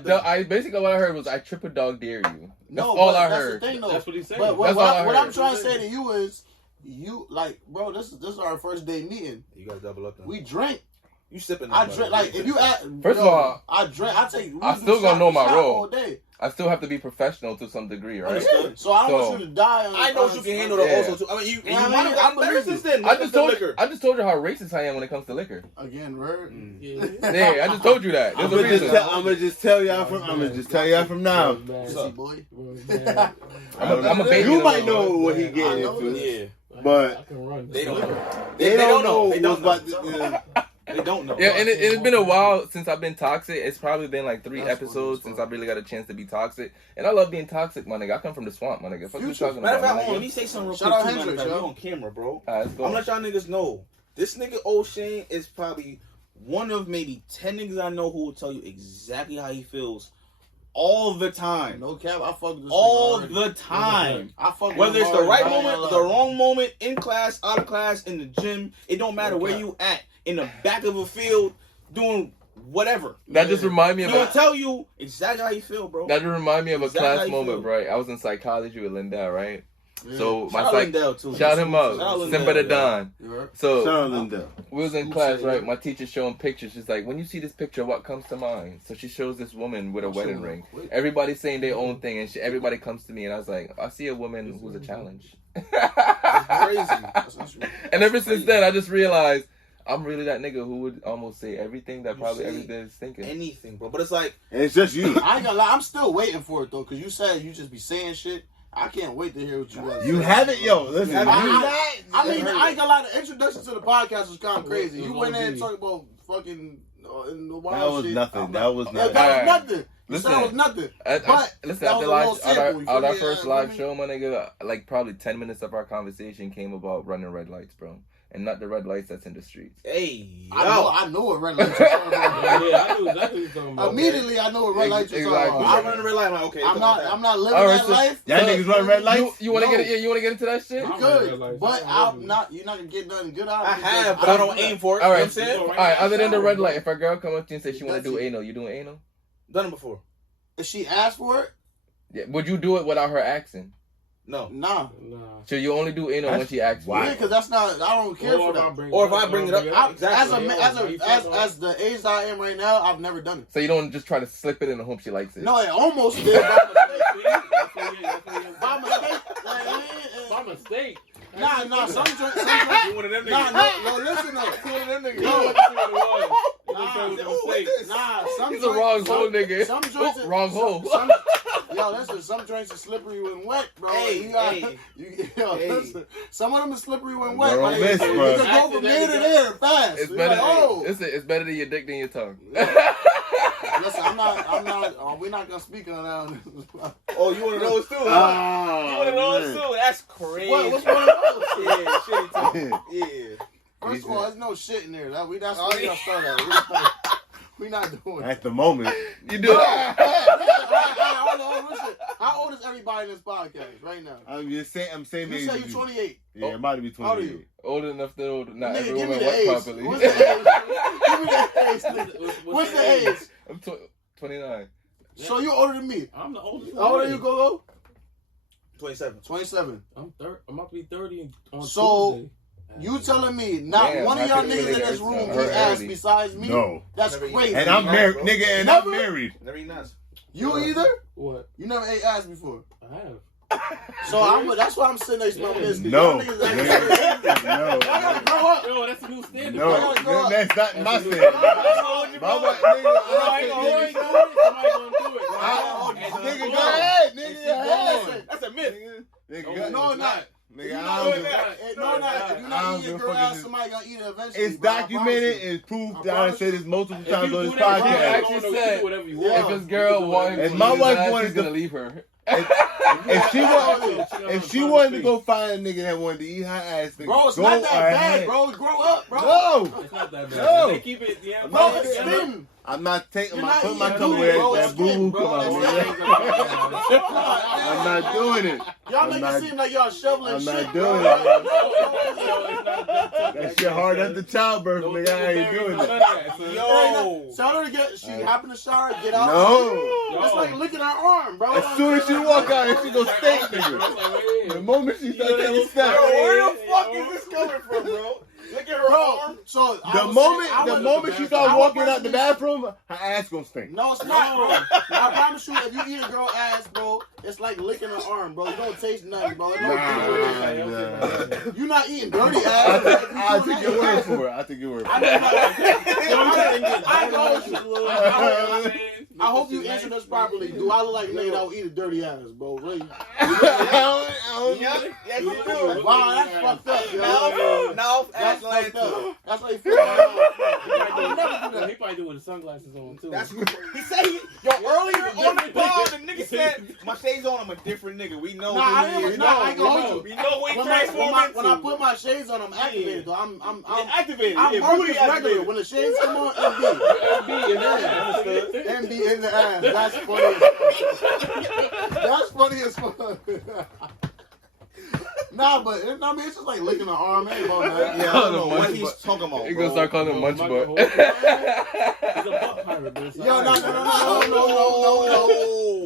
heard was I triple dog dare you. That's all I heard. That's the thing, though. That's what he said. But what I'm trying to say to you is You like, bro? This is our first day meeting. You gotta double up. Then. We drink. You sipping? I drink like if you at First of all, I drink. I take. I still gonna know my role. All day. I still have to be professional to some degree, right? Yeah. So I don't want you to die. I know you can handle the also too. I mean, you. Ever since then, I just told you how racist I am when it comes to liquor. Again, right? Yeah, I just told you that. There's a reason. I'm gonna just tell y'all from now. Boy. I'm a baby. You might know what he getting into. Yeah. But they don't know. They don't know. They don't know. They don't know. Yeah, and it's been a while since I've been toxic. It's probably been like 3 episodes since I really got a chance to be toxic. And I love being toxic, my nigga. I come from the swamp, my nigga. Fuck you talking Matter about, of fact, let me say something real quick. Shout out too, Hendrix, you on camera, bro. Let's go. I'm gonna let y'all niggas know. This nigga O'Shane is probably one of maybe 10 niggas I know who will tell you exactly how he feels all the time. No cap, I fuck with this all nigga the time. I fuck with whether him it's the right hard, moment or the wrong moment, in class, out of class, in the gym, it don't matter where you at. In the back of a field, doing whatever. That just remind me of He'll tell you exactly how you feel, bro. That just remind me of a Exactly how class you moment, feel. right? I was in psychology with Lindell, right? Yeah. So Shout out Lindell, too. shout him out. Shout out Lindell, Simba the yeah. Don. Yeah. So shout out Lindell. we was in class, right? My teacher showing pictures. She's like, when you see this picture, what comes to mind? So she shows this woman with a wedding ring. Everybody's saying their own thing, and everybody comes to me, and I was like, I see a woman who's a challenge. Crazy. And ever since then, I just realized I'm really that nigga who would almost say everything that probably everybody is thinking. Anything, bro. But it's like... And it's just you. I ain't gonna lie, I'm still waiting for it, though, because you said you just be saying shit. I can't wait to hear what you guys You say. haven't, yo. Listen, I mean, I ain't gonna lie, the introduction to the podcast was kind of crazy. You went in and talked about fucking in the wild that was shit. nothing. That was nothing. That was nothing. You Listen, said it was nothing. Listen, that after was a little sample, you our feel me? first live show, my nigga, like probably 10 minutes of our conversation came about running red lights, bro. And not the red lights that's in the streets. Hey, I know what red lights you're talking about. Yeah, I knew exactly what you're talking about. Immediately, I know what red lights you're talking Exactly. about. I run the red light. I'm like, okay. I'm not living Alright, that so- life. Y'all niggas run red lights? You want to No. get it? Yeah, you want to get into that shit? You I'm good, red lights. but I'm you're not gonna get nothing good out of I it. have, but I don't aim for it. All You know right, what I'm saying? all right. Other than the red light, if a girl come up to you and say she want to do anal, you doing anal? Done it before. If she asked for it, Yeah. Would you do it without her asking? No. nah. Nah. So you only do anal when she asks you? Yeah, because that's not. I don't care for that. Or if I bring it up, As the age I am right now, I've never done it. So you don't just try to slip it in and hope she likes it? No, it almost did by mistake. By mistake. Nah, some joints. You one of them niggas. No, listen though. You one of them niggas. Nah, some He's a wrong hole nigga. Some joints, wrong hole. Yo, listen, some joints are slippery when wet, bro. Hey, Listen, some of them are slippery when wet. Don't Like, miss, you bro. can go from here to there fast. It's You're better. like, oh. It's better than your dick than your tongue. Listen, I'm not. We're not gonna speak on that. Oh, you one of those too? Huh? You one of those too? That's crazy. What's one of those? Yeah, shitty too. Yeah. First of all, there's no shit in there. That's where we gotta start at. We're not doing it. At the moment. You do it. Listen. How old is everybody in this podcast right now? I'm saying You say you're 28. Yeah, I'm about to be How old are 28. you? Old enough to not Nigga, every give me woman the work age. properly. What's the age? Give me the age, nigga. What's the age? I'm 29. So you're older than me. I'm the oldest. How old are you, GOGO? 27. 27. I'm about to be 30 on So, Tuesday. You telling me not Damn, one of I y'all could've niggas in really this got room her eat ass early. besides me? No. That's Never eat crazy. And I'm married, nigga, and Never? I'm married. Never eat nuts. You either? What? You never ate ass before. I have. So that's why I'm sitting there smoking this. No. Y'all niggas ain't- No. Y'all gotta grow up. Yo, that's a new standard. No, bro. that's not my standard. My wife, nigga, go ahead, nigga. That's a myth. Nigga, No, not. Nigga, No, I don't not. If you're not eating girl ass, give somebody gonna eat it eventually. It's bro. I promise documented. you. It's proved. I I promise said this multiple If times you on do this that, podcast. you Actually can said, do whatever you yeah. want. If this girl wanted If to my eat wife his ass, wanted he's to- gonna leave her. If she wanted to go find a nigga that wanted to eat her ass, nigga, Bro, it's go not that bad, ahead. bro. Grow up, bro. No, It's not that bad. No. They keep it. Yeah, Bro, yeah, it's yeah. thin. I'm not taking You're my not putting my eating tongue boo, where bro. that It's boo thin, boo bro. come out. That's nigga. I'm not doing it. Y'all I'm make not- it seem like y'all shoveling I'm shit, not bro. doing That shit hard after childbirth, nigga. I ain't doing it. Yo, tell her to get. She hop in the shower, get out. No. It's like licking her arm, bro. As soon as she you walk out and she go stink, nigga. The moment she starts taking steps. Bro, where the fuck is this coming from, bro? Look at her arm. So The moment she start walking out the bathroom, her ass gonna stink. No, it's not, bro. I promise you, if you eat a girl ass, bro, it's like licking her arm, bro. You don't taste nothing, bro. You're not eating dirty ass. I think your word for it. I think your word for it. I hope you answer this properly. Do I look like a nigga that will eat a dirty ass, bro? Really? Yes, you do. Wow, that's fucked up, yo. No, That's ass fucked up. That's how you feel. He probably do it with sunglasses on too. He said earlier on the pod, the nigga said my shades on. I'm a different nigga. We know. Nah, I ain't gonna hold you. We know what he When I put my shades on, I'm activated, though. I'm activated. I'm always regular. When the shades come on, MB in the ass. That's funny as fuck. That's funny as fuck. Nah, but I mean, it's just like licking the arm, ain't about that. Yeah, I don't know what he's talking about. He gonna start calling him Munch Butt. He's a butt pirate, but it's Yo, alright.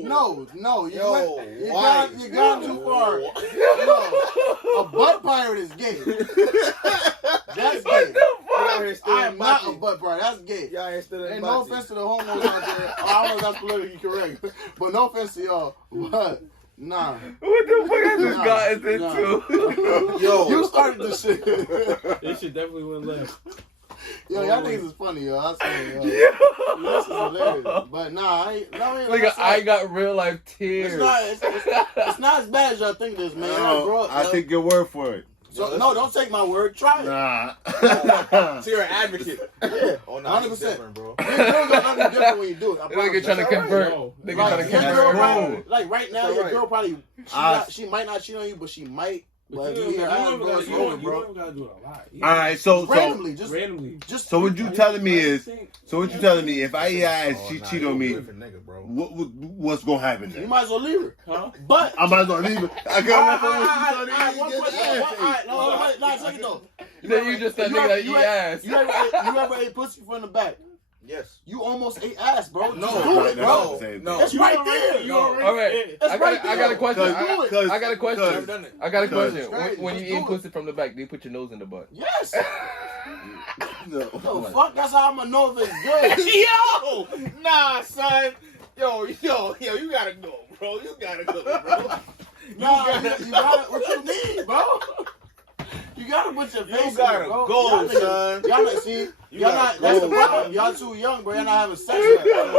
no. You got too far. Yo, a butt pirate is gay. That's gay. I am not a butt pirate. That's gay. And no offense to the homos out there. I don't know if that's politically correct, but no offense to y'all. But nah. What the fuck has this gotten into? Yo, you started this shit. This shit definitely went left. Yo, y'all niggas is funny, yo. I swear, yo. This is hilarious. But nah, Nigga, I got real life tears. It's not as bad as y'all think it is, man. I take your word for it. So, no, don't take my word. Try it. Nah. So you're an advocate. Yeah. Oh, no, 100%. it's different, bro. You're gonna do nothing different when you do it. I Nigga promise. trying to convert. Nigga trying to convert. Like right now, your girl probably she might not cheat on you, but she might. But if you hear her, bro, it's over, bro. You don't gotta do it a lot. All right, so Randomly. So what you telling me is, if I eat ass, she cheat on me, what's gonna happen You then? might as well leave her. Huh? But I might as well leave her. I got one question. Alright, no, take it though. Then you just said nigga that eat ass. You ever ate pussy from the back? Yes. You almost ate ass, bro. No, do it, bro. No. It's right there. All right, I got a question. I got a question. I got a question. When you eat pussy from the back, do you put your nose in the butt? Yes. No. Oh, fuck, that's how I'm gonna know if it's good. Yo! Nah, son. Yo, you gotta go, bro. You gotta go, bro. Nah, you gotta, what you need, bro? You gotta put your face in it, bro. Go, son. Y'all see, that's the problem. Y'all too young, bro. Y'all not having sex yet. You gotta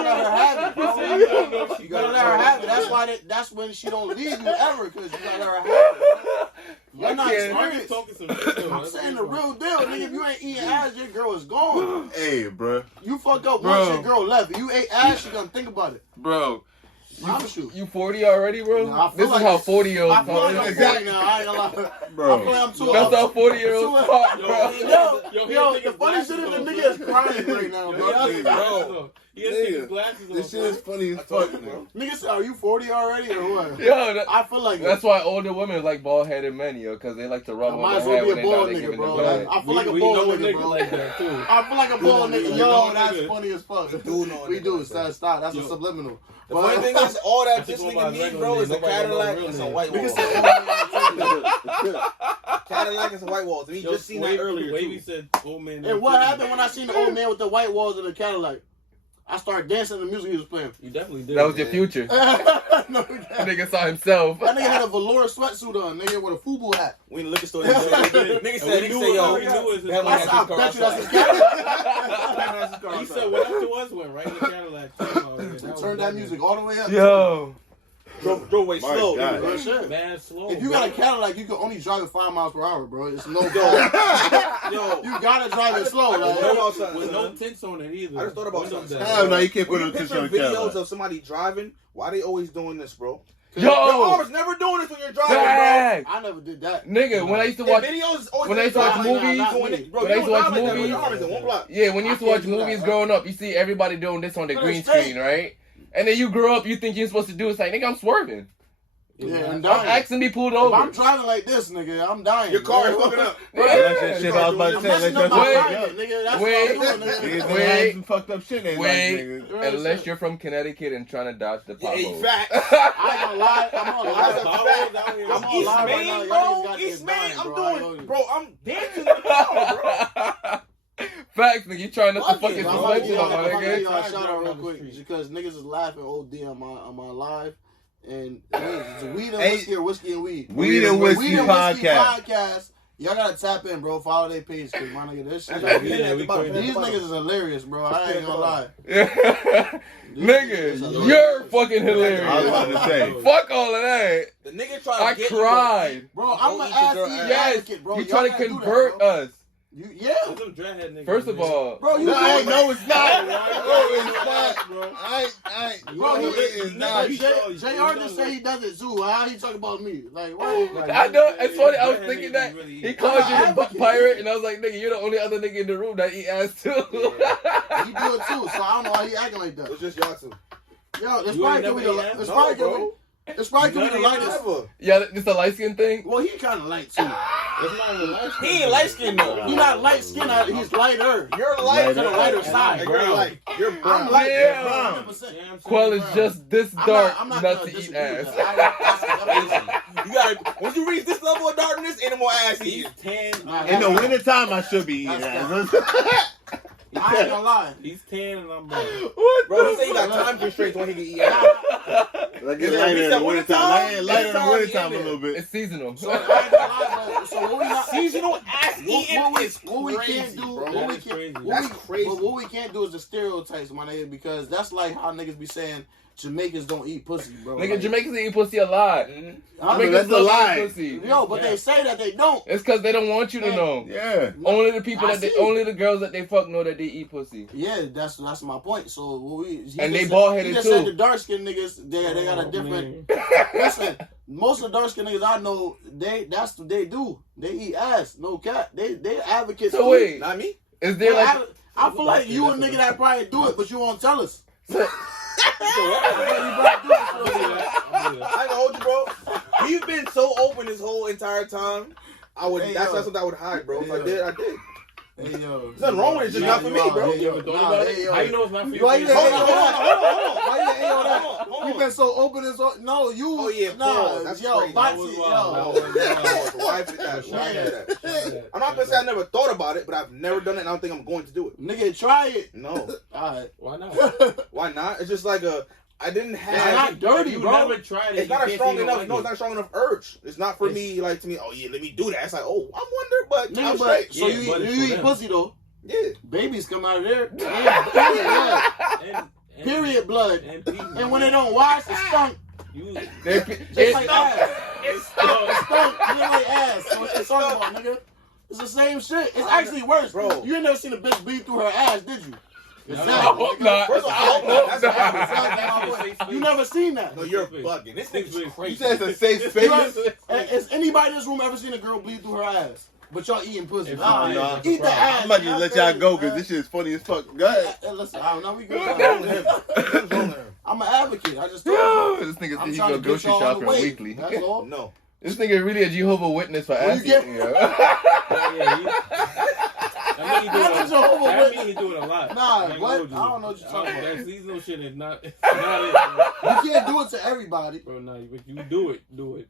let her have it, bro. You gotta let her have it. That's when she don't leave you ever, because you gotta let her have it. You're not experienced. I'm saying the real deal, nigga. If you ain't eating ass, your girl is gone. Hey, bro. You fuck up once your girl left. If you ate ass, she gonna think about it. Bro. You 40 already, bro? Nah, This is how 40-years I feel like I'm 40 now. I ain't gonna lie. Bro. I feel like I'm too That's how 40-years talk, bro. Yo, the funny shit is the nigga is crying right now, bro. He has to take his glasses off. This shit is funny as fuck, bro. Nigga said, are you 40 already or what? Yo, I feel like that's why older women like bald-headed men, yo, because they like to rub I on might as their well head be when a they know bald they nigga, giving bro. the bag. I feel like a We bald know a nigga, bro. like that too. I feel like a bald nigga. Yo, that's funny as fuck. We do. Stop. That's a subliminal. The funny thing is, all that this nigga needs, bro, is a Cadillac and some white walls. Cadillac and some white walls. We just seen that earlier. Wavy said, "Old man." And what happened when I seen the old man with the white walls in the Cadillac? I started dancing to the music he was playing. You definitely did. That was your future. No, That nigga saw himself. that nigga had a velour sweatsuit on, nigga, with a FUBU hat. We in the liquor store. Nigga said, yo, we knew it was his I bet you that's his Cadillac. He said, "What up to us went right in the Cadillac." Turn that music all the way up. Yo. Drove away slow. Real shit. Man, slow. If you got a Cadillac, you can only drive it 5 miles per hour, bro. It's no go. Yo, You gotta drive it slow, like. with no tints on it either. I just thought about something. Hell no, you can't put When no you tissue on picture the videos camera. of somebody driving, why they always doing this, bro? Yo. Your arms never doing this when you're driving, Dang. I never did that. Nigga, when I used to bro. watch... Videos When I used to watch movies... Bro, When I used to watch your movies... arm is in one block. Yeah, when you used to I watch can't do movies that, growing up, you see everybody doing this on the No, green straight. screen, right? And then you grow up, you think you're supposed to do it. It's like, nigga, I'm swerving. Yeah, I'm I'm dying. asking to be pulled If over. I'm driving like this, nigga, I'm dying. Your car is fucking up. Yeah. That's that shit I was about to I'm say. messing Let up my your climate, nigga. That's Wait. what I'm doing, nigga. Niggas Wait. had some fucked up shit in their Wait, life, nigga. unless you're from Connecticut and trying to dodge the Yeah, potholes. fact. I ain't gonna lie. I'm on That's a live. fact. I'm on East live right now. Main, Y'all bro. niggas got East this Main. dying, I'm bro. I know doing, you. bro. I'm dancing in the car, bro. Facts, nigga. You trying not to Fuck fucking it, I'm about to suspension give on my y'all a nigga. shout out real quick because niggas is laughing OD on my live. And it's weed and whiskey or whiskey and weed. Weed and Whiskey podcast. Y'all gotta tap in, bro. Follow their page, cause my nigga, this shit. That's These right. niggas is hilarious, bro. I ain't gonna lie. Nigga, you're fucking I was hilarious. about to say. Fuck all of that. The nigga trying to I get cried. Bro, I'm Go an eat your ass girl eating ass. Yes, advocate, bro. you Y'all trying to gotta do that, convert bro. us. Yeah. Them dreadhead niggas. First of all, Bro, you No, know no, it's not. Bro, No, it's not, bro. Bro, No, it is not. JR just say he does it too. How he talking about me? Like, what? I know. It's funny. I was thinking that Really- he called you the pirate, and I was like, nigga, you're the only other nigga in the room that eat ass too. He do it too, so I don't know why he acting like that. It's just y'all two. Yo, it's You probably ain't because never ate ass? it's No, probably bro. it's probably because we the None of lightest. Never. Yeah, it's a light skin thing. Well, he kind of light too. It's not even light skin. He ain't light skinned though. He not light skinned. He's lighter. You're light Lighter. to the Lighter side. And you're light. You're brown. I'm light. Yeah. Brown. Yeah, I'm Quell is brown. just this I'm dark I'm not gonna to eat disagree ass. with that. You gotta, once you reach this level of darkness, ain't no more ass He's eating. 10. In the wintertime, I should be eating That's ass. I ain't gonna lie. He's 10 and I'm brown. Bro, he say he got time constraints when he can eat ass. Like Is it's it lighter in the wintertime? wintertime. Lighter in the Wintertime, wintertime a yeah. little bit. It's seasonal. So I ain't gonna lie, bro. So what we not Seasonal ass eating is what we crazy, can't do, bro. what we That's can't, crazy. what That's we, crazy. But what we can't do is the stereotypes, my nigga, because that's like how niggas be saying Jamaicans don't eat pussy, bro. Nigga, Like, Jamaicans eat pussy a lot. I mean, mean, that's a love lie. eating pussy. yo, but they say that they don't. It's because they don't want you to know. Yeah. Only the people I that they, see. only the girls that they fuck know that they eat pussy. Yeah, that's my point. So what we And they just bald-headed he just too. said the dark skinned niggas they got a different. Listen, most of the dark skinned niggas I know that's what they do. They eat ass, no cap. They advocates. So too. wait, Not me. is there like I feel like you a nigga that probably do it, but you won't tell us. I ain't gonna hold you, bro. He's been so open this whole entire time. I would. Hey, that's yo. not something I would hide, bro. If Hey, I yo. did, I did. Hey yo, There's nothing wrong with it. It's just not for me, bro. You ever thought about it? How you know it's not for you? Why you Hold ain't on, on hold that? on, hold on. Why you ain't on that? Hold on. You been so open as well. No, you. Oh, yeah, nah, bro, that's yo, crazy. Bati, That was yo. wild. Why did that? Why did that? I'm not gonna say I never thought about it, but I've never done it, and I don't think I'm going to do it. Nigga, try it. No. Alright. Why not? Why not? It's just like I didn't It's have. not dirty, You bro. never tried it. It's not a You strong can't say you enough. don't No, it's like not a strong enough urge. It's not for me. Like to me. Oh yeah, let me do that. It's like, oh, I wonder, but Nigga, I'm but straight. so Yeah, but you it's eat for them. pussy though. Yeah. Babies come out of there. Yeah. it. Period blood. And people. And when they don't wash, it's stunk. You. Just it's like ass. It's It's stunk. You like ass. So what you talking about, nigga? It's the same shit. It's actually worse. Bro. You ain't never seen a bitch bleed through her ass, did you? Exactly. I hope not. First of all, I hope not. That's what happens. You never seen that. No, you're bugging. This thing's You crazy. said it's a safe You space. ever- Has anybody in this room ever seen a girl bleed through her ass? But y'all eating pussy. If Nah, you Nah, eat the ass. I'm about to just let y'all go because this shit is funny as fuck. Go ahead. Listen, I don't know. We What's wrong good. with him? What's wrong with him? I'm an advocate. I just told Yo, you. this nigga I'm said he trying go to get grocery y'all on the shopping way. weekly. That's all. No. This nigga really a Jehovah Witness for Well, ass you eating, yo. That mean That's a whole that way- mean he do it a lot. Nah, I ain't what? gonna hold you. I don't know what you're talking about. That seasonal shit is not. It's not it, bro. You can't do it to everybody. Bro, nah, but you do it. Do it.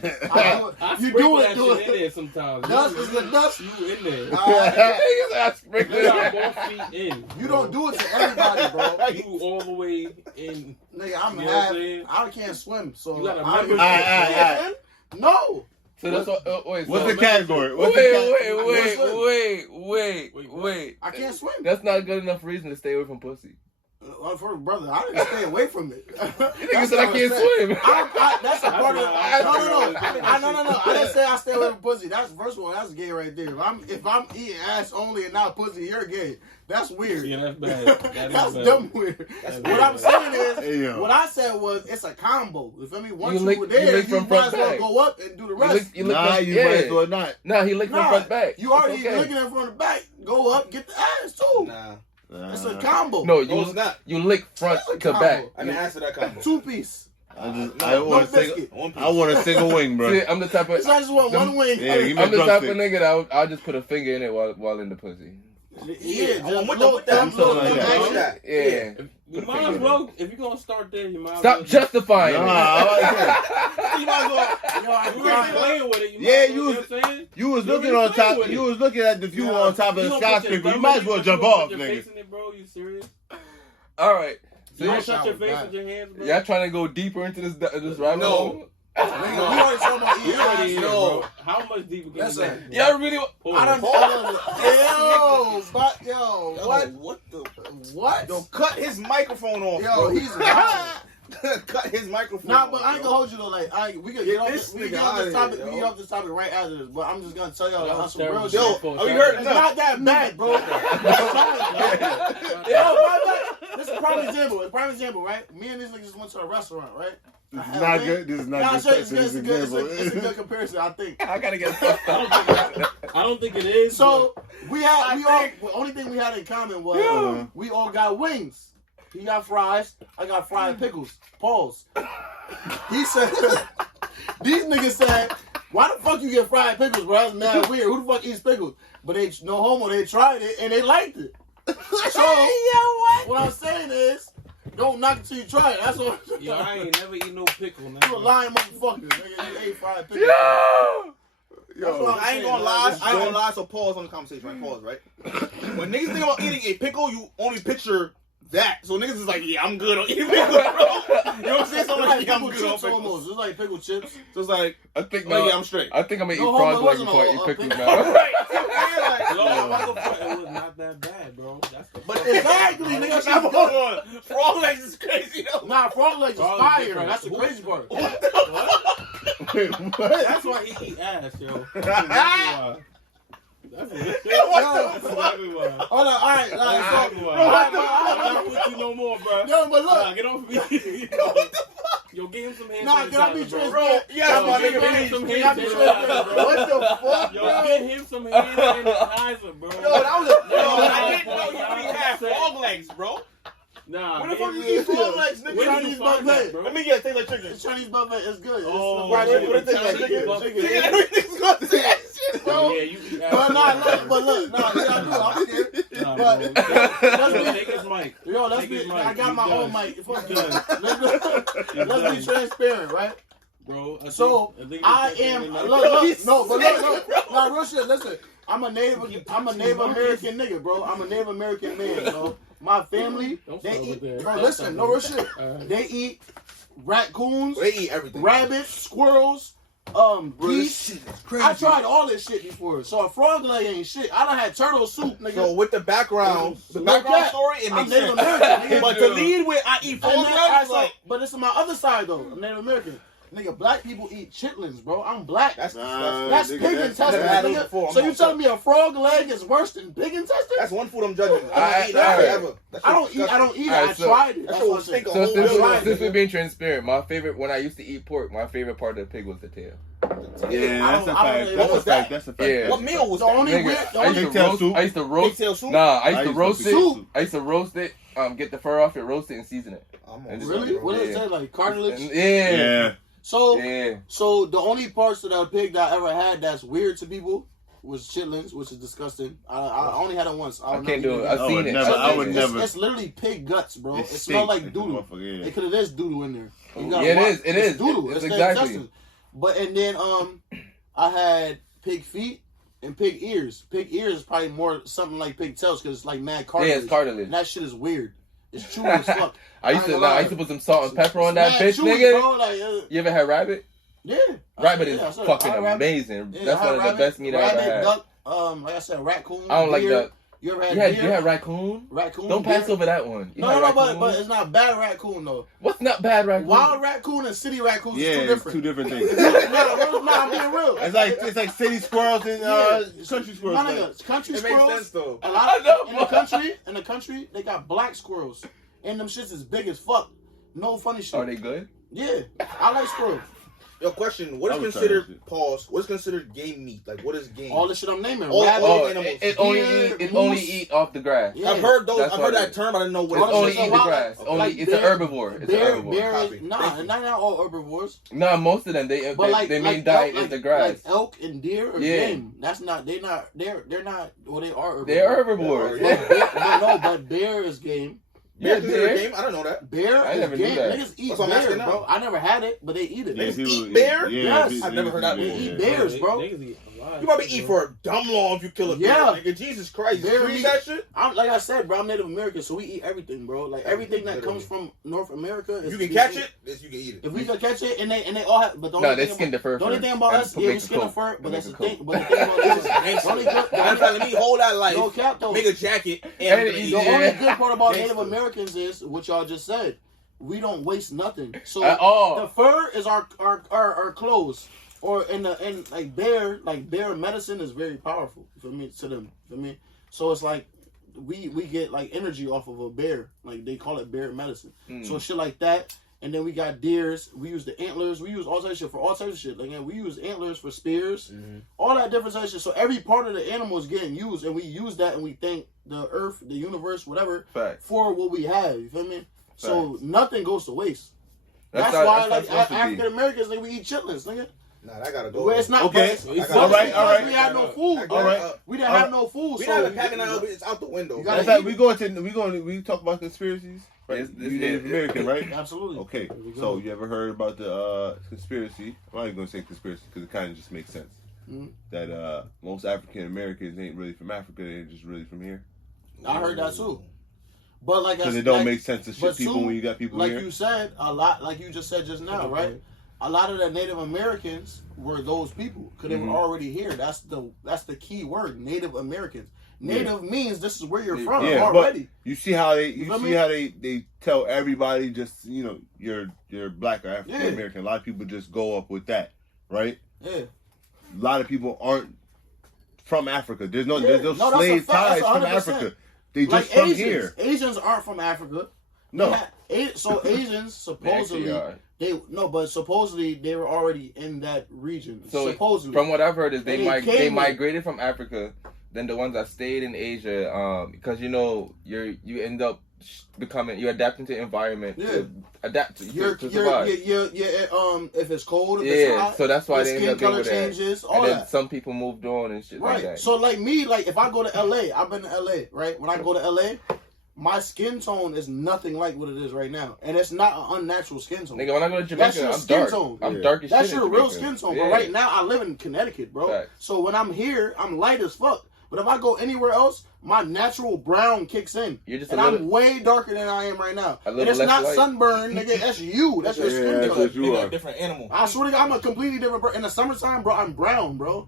I You do do it, that do shit in it. there sometimes. Dust is the dust. You in there. I sprinkled You got it. both feet in. You don't do it to everybody, bro. You all the way in. Nigga, I'm You know what I'm half. saying? I can't swim, so You gotta I remember- Aight. No. So that's what. Wait. What's so, the category? Wait, What's the category? wait. I can't swim. That's not a good enough reason to stay away from pussy. For brother, I didn't stay away from it. You nigga said I can't swim. That's a part of. That's No. I didn't say I stay away from pussy. That's first of all, that's gay right there. If I'm eating ass only and not pussy, you're gay. That's weird. Yeah, that's bad. That is That's bad. dumb weird. What I'm saying is, Hey, yo. what I said was, it's a combo. You feel me? Once You you, lick- were you there, lick you from might as front well back. go up and do the You rest. lick, you lick Nah, from, you yeah. might as well not. Nah, he licked from Nah, front back. you already It's okay. licking it from the back. Go up, get the ass too. Nah. It's a combo. No, No, it's not. you lick front It's a to combo. back. I didn't answer that combo. 2-piece. I want a single wing, bro. See, I'm the type of. I just want one wing. Yeah, give me I'm the type of drumstick. nigga that I'll just put a finger in it while in the pussy. Yeah, I'm with that. Yeah. You might as well, if you're gonna start there, you might as Stop well. justifying it. You might as well. You really playing with it. Yeah, you know what I'm saying? You was You looking really on top. playing with You it. was looking at the view on top of You the gonna put your skyscraper. You thumb might in as well it, jump you gonna off, put your nigga. face in it, bro? You serious? All right. You don't shut your face with your hands, bro? Y'all trying to go deeper into this rabbit No. hole? We already talking about We already here, No. bro. How much deeper can you Listen. go? Y'all really? I don't what? What? Yo, cut his microphone off. Yo, bro. he's wild. Cut his microphone. Nah, off, but I ain't bro. gonna hold you though. Like, we can get off this this. We can nigga get off this outta topic. here, We yo. get off this topic right after this. But I'm just gonna tell y'all That on was some real terrible. shit. Yo, have you heard It's enough? not that bad, bro. This is a prime example. A prime example, right? Me and these niggas just went to a restaurant, right? This is not good. This is Nah, not I'm sure good. it's This is a good example. it's a good comparison, I think. I gotta get fucked up. I don't think it is. So the only thing we had in common was we all got wings. He got fries. I got fried pickles. Pause. He said, these niggas said, why the fuck you get fried pickles, bro? That's mad weird. Who the fuck eats pickles? But they, no homo, they tried it and they liked it. So, what I'm saying is, don't knock it till you try it. That's what. Yo, I ain't never eat no pickle, man. You a lying motherfucker. Nigga, you ate fried pickles. Yo, I ain't gonna lie. So pause on the conversation, right? Pause, right? When niggas think about eating a pickle, you only picture that. So niggas is like, yeah, I'm good on eating pickles, bro. You know what I'm saying? So It's like, like yeah, I'm pickle good on chips pickles. almost. It's like pickle chips. So it's like, I think oh yeah, I'm straight. I think I'm gonna eat No, frog it leg wasn't before I a eat pickles pickle. now. Right. Like, No, it was not that bad, bro. That's the But exactly, nigga. hold on. Frog legs is crazy though. Nah, frog legs is Frog fire. different. That's the crazy part. wait, what? That's why he eat ass, yo. That's exactly Yo, what why. the fuck? Exactly why. Hold on, all right. Exactly why. I'm not with you no more, bro. Yo, but Nah, look. get off me. Yo, give him some hand Nah, can I be sanitizer, bro. transparent? Yeah, my Yo, nigga, give him some Can I hand be sanitizer, transparent, bro. bro? What the fuck, Yo, bro? get him some hand sanitizer, bro. Yo, that was a. Yo, I Nah, didn't know you really had frog legs, bro. Nah, Where the fuck you yeah, eat frog yeah. legs, nigga? Where did Chinese you find buffet. that, bro? Let me get taste like chicken. The Chinese buffet is good. It's Oh, fried what chicken. it taste like? Chinese Chicken? buffet. Chicken, everything's good. That shit, bro. Yeah, you eat ass. But look, yeah, I do. I'm scared. Nah, But bro. let's Yo, be, take his mic. yo, let's Take be. his mic. I got my He's own done. mic. Fuck He's that. Let's be transparent, right? Bro, So think I it's am. definitely Look, no, but look. Nah, real shit. Listen, I'm a Native American nigga, bro. I'm a Native American man, bro. My family, Don't they stop eat. with that. Bro, Don't listen, stop no with real shit. Alright. They eat raccoons, They eat everything. rabbits, squirrels, Bro, this geese. shit is crazy. I tried all this shit before, so a frog leg ain't shit. I done had turtle soup, nigga. So with the background Like that. story, it I'm makes Native sense. American, nigga. But to lead with I eat frog And then, legs, so, like but it's on my other side though. I'm Native American. Nigga, black people eat chitlins, bro. I'm black. that's That's nigga, pig that's- intestines, I've had it nigga. before. I'm So you not telling me a frog leg is worse than pig intestines? That's one food I'm judging. I Alright, don't eat that alright. ever. That I shit's don't eat. I don't eat it. Alright, I so- tried it. That That's shit what will I'm saying. stink a So whole since, bill. since we're being transparent, my favorite when I used to eat pork, my favorite part of the pig was the tail. Yeah, that's a I don't fact. really- That's what a was fact. that? That's a fact. Yeah. What meal was The that? only Nigga, weird. The I only used to Pigtail roast. soup? I used to roast. Pigtail soup? Nah, I I used to used to roast it. soup. I used to roast it. Get the fur off it, roast it, and season it. I'm And on just- Really? What does it Yeah. say? Like cartilage? Yeah. Yeah. So, Yeah. so the only parts of that pig that I ever had that's weird to people was chitlins, which is disgusting. I only had it once. I can't do it. I I've seen would it. never- I would It's- never. It's literally pig guts, bro. It It's smells like steak. doodle. Yeah. It could have is doodle in there. You gotta Yeah, it watch- is. It it's is. doodle. It's the exactly. intestines. But and then I had pig feet and pig ears. Pig ears is probably more something like pigtails because it's like mad cartilage. Yeah, it's cartilage. And that shit is weird. It's chewy as fuck. I used to. ain't Nah, gonna I used to put some salt and pepper on It's that mad bitch, chewy, nigga. bro. Like, You ever had rabbit? yeah. Rabbit is Yeah, I said, fucking I had rabbit. amazing. Yeah, That's I one had of the best meat I ever rabbit, had. duck, like I said, raccoon. I don't like deer. duck. You ever had You had deer? raccoon? Raccoon. Don't pass deer? over that one. You No, had no, raccoon? but it's not bad raccoon though. What's not bad raccoon? Wild raccoon and city raccoons Yeah, is two it's different. two different things. no, I'm being real. It's like city squirrels and country squirrels. My like- nigga, country It makes squirrels. sense though. A lot in the country, they got black squirrels, and them shits is big as fuck. No funny shit. Are they good? Yeah, I like squirrels. Yo, question. What is considered pause? What's considered game meat? Like, what is game? All the shit I'm naming. All Rabbit, it only eat off the grass. Yeah. I've heard those. That's I've heard what that term. I didn't know what It's it only was. eat the grass. Only it's an herbivore. It's an herbivore. Bear, not all herbivores. No, most of them they main diet is the grass. Like elk and deer are game. That's not. They're not. Well, they are herbivores. They're herbivores. But bear is game. Bear considered game? I don't know that. Bear I is never game. knew that. Niggas eat That's what I'm bear, asking bro. now. I never had it, but they eat it. Niggas They eat bear? Yes. I've never heard that They before. eat bears, bro. Niggas eat a lot. You probably eat for dumb long if you kill a bear. Yeah. Nigga, Jesus Christ. Bear Freeze meat. that shit? Like I said, bro, I'm Native American, so we eat everything, bro. Like everything that comes from North America. Is You can catch it, yes, you can eat it. If we can catch it, and they all have, but the No, only they thing skin the fur. The only thing about us, we skin the fur, but Make that's a the coat. thing. But the thing about this, the only good, Let me hold that life. no cap though. Make a jacket And and it- The only good part about Gangsta. Native Americans is what y'all just said. We don't waste nothing. So At all. the fur is our clothes. Or like bear medicine is very powerful for me to them. For me. So it's like we get like energy off of a bear. Like they call it bear medicine. So shit like that. And then we got deers. We use the antlers. We use all types of shit for all types of shit. Like we use antlers for spears. All that different types of shit. So every part of the animal is getting used, and we use that, and we thank the earth, the universe, whatever, for what we have. You feel me? So nothing goes to waste. That's why, like African Americans, we eat chitlins, nigga. Nah, that gotta go. Well, it's not. Okay. All right. We had no food. All right. We didn't have no food. We so not even packing that up. It's out the window. gotta In fact, we talk about conspiracies. Right? You Native American, right? Absolutely. Okay. So you ever heard about the conspiracy? I'm not even gonna say conspiracy because it kind of just makes sense. That most African Americans ain't really from Africa; they're just really from here. I heard that too. But like, Because it don't make sense to shit people when you got people like here. you said, a lot, like you just said just now, right? A lot of the Native Americans were those people because they were already here. That's the key word, Native Americans. Native means this is where you're from already. But you see how they tell everybody just you're black or African American. A lot of people just go up with that, right? Yeah. A lot of people aren't from Africa. There's no No, slave that's a fact. ties That's from 100%. Africa. They just Like from Asians. here. Asians aren't from Africa. No. So Asians supposedly supposedly they were already in that region. So supposedly, from what I've heard is they came migrated from Africa. Then the ones that stayed in Asia, because you end up you're adapting to environment to adapt to survive. if it's cold, if it's hot, so that's why the they end skin up doing color that. changes, all And then that. some people moved on and shit like that. So like me, like if I go to LA, I've been to LA, right? When I go to LA, my skin tone is nothing like what it is right now, and it's not an unnatural skin tone. Nigga, when I go to That's Jamaica, your I'm skin dark. tone. I'm dark as shit. That's in your real Jamaica. skin tone. Yeah. But right now, I live in Connecticut, bro. Facts. So when I'm here, I'm light as fuck. But if I go anywhere else, my natural brown kicks in. You're just and I'm way darker than I am right now. A And little it's less not light. sunburn, nigga. That's you. That's your skin that's color. what you are. A different animal. I swear to God, I'm a completely different person. In the summertime, bro, I'm brown, bro.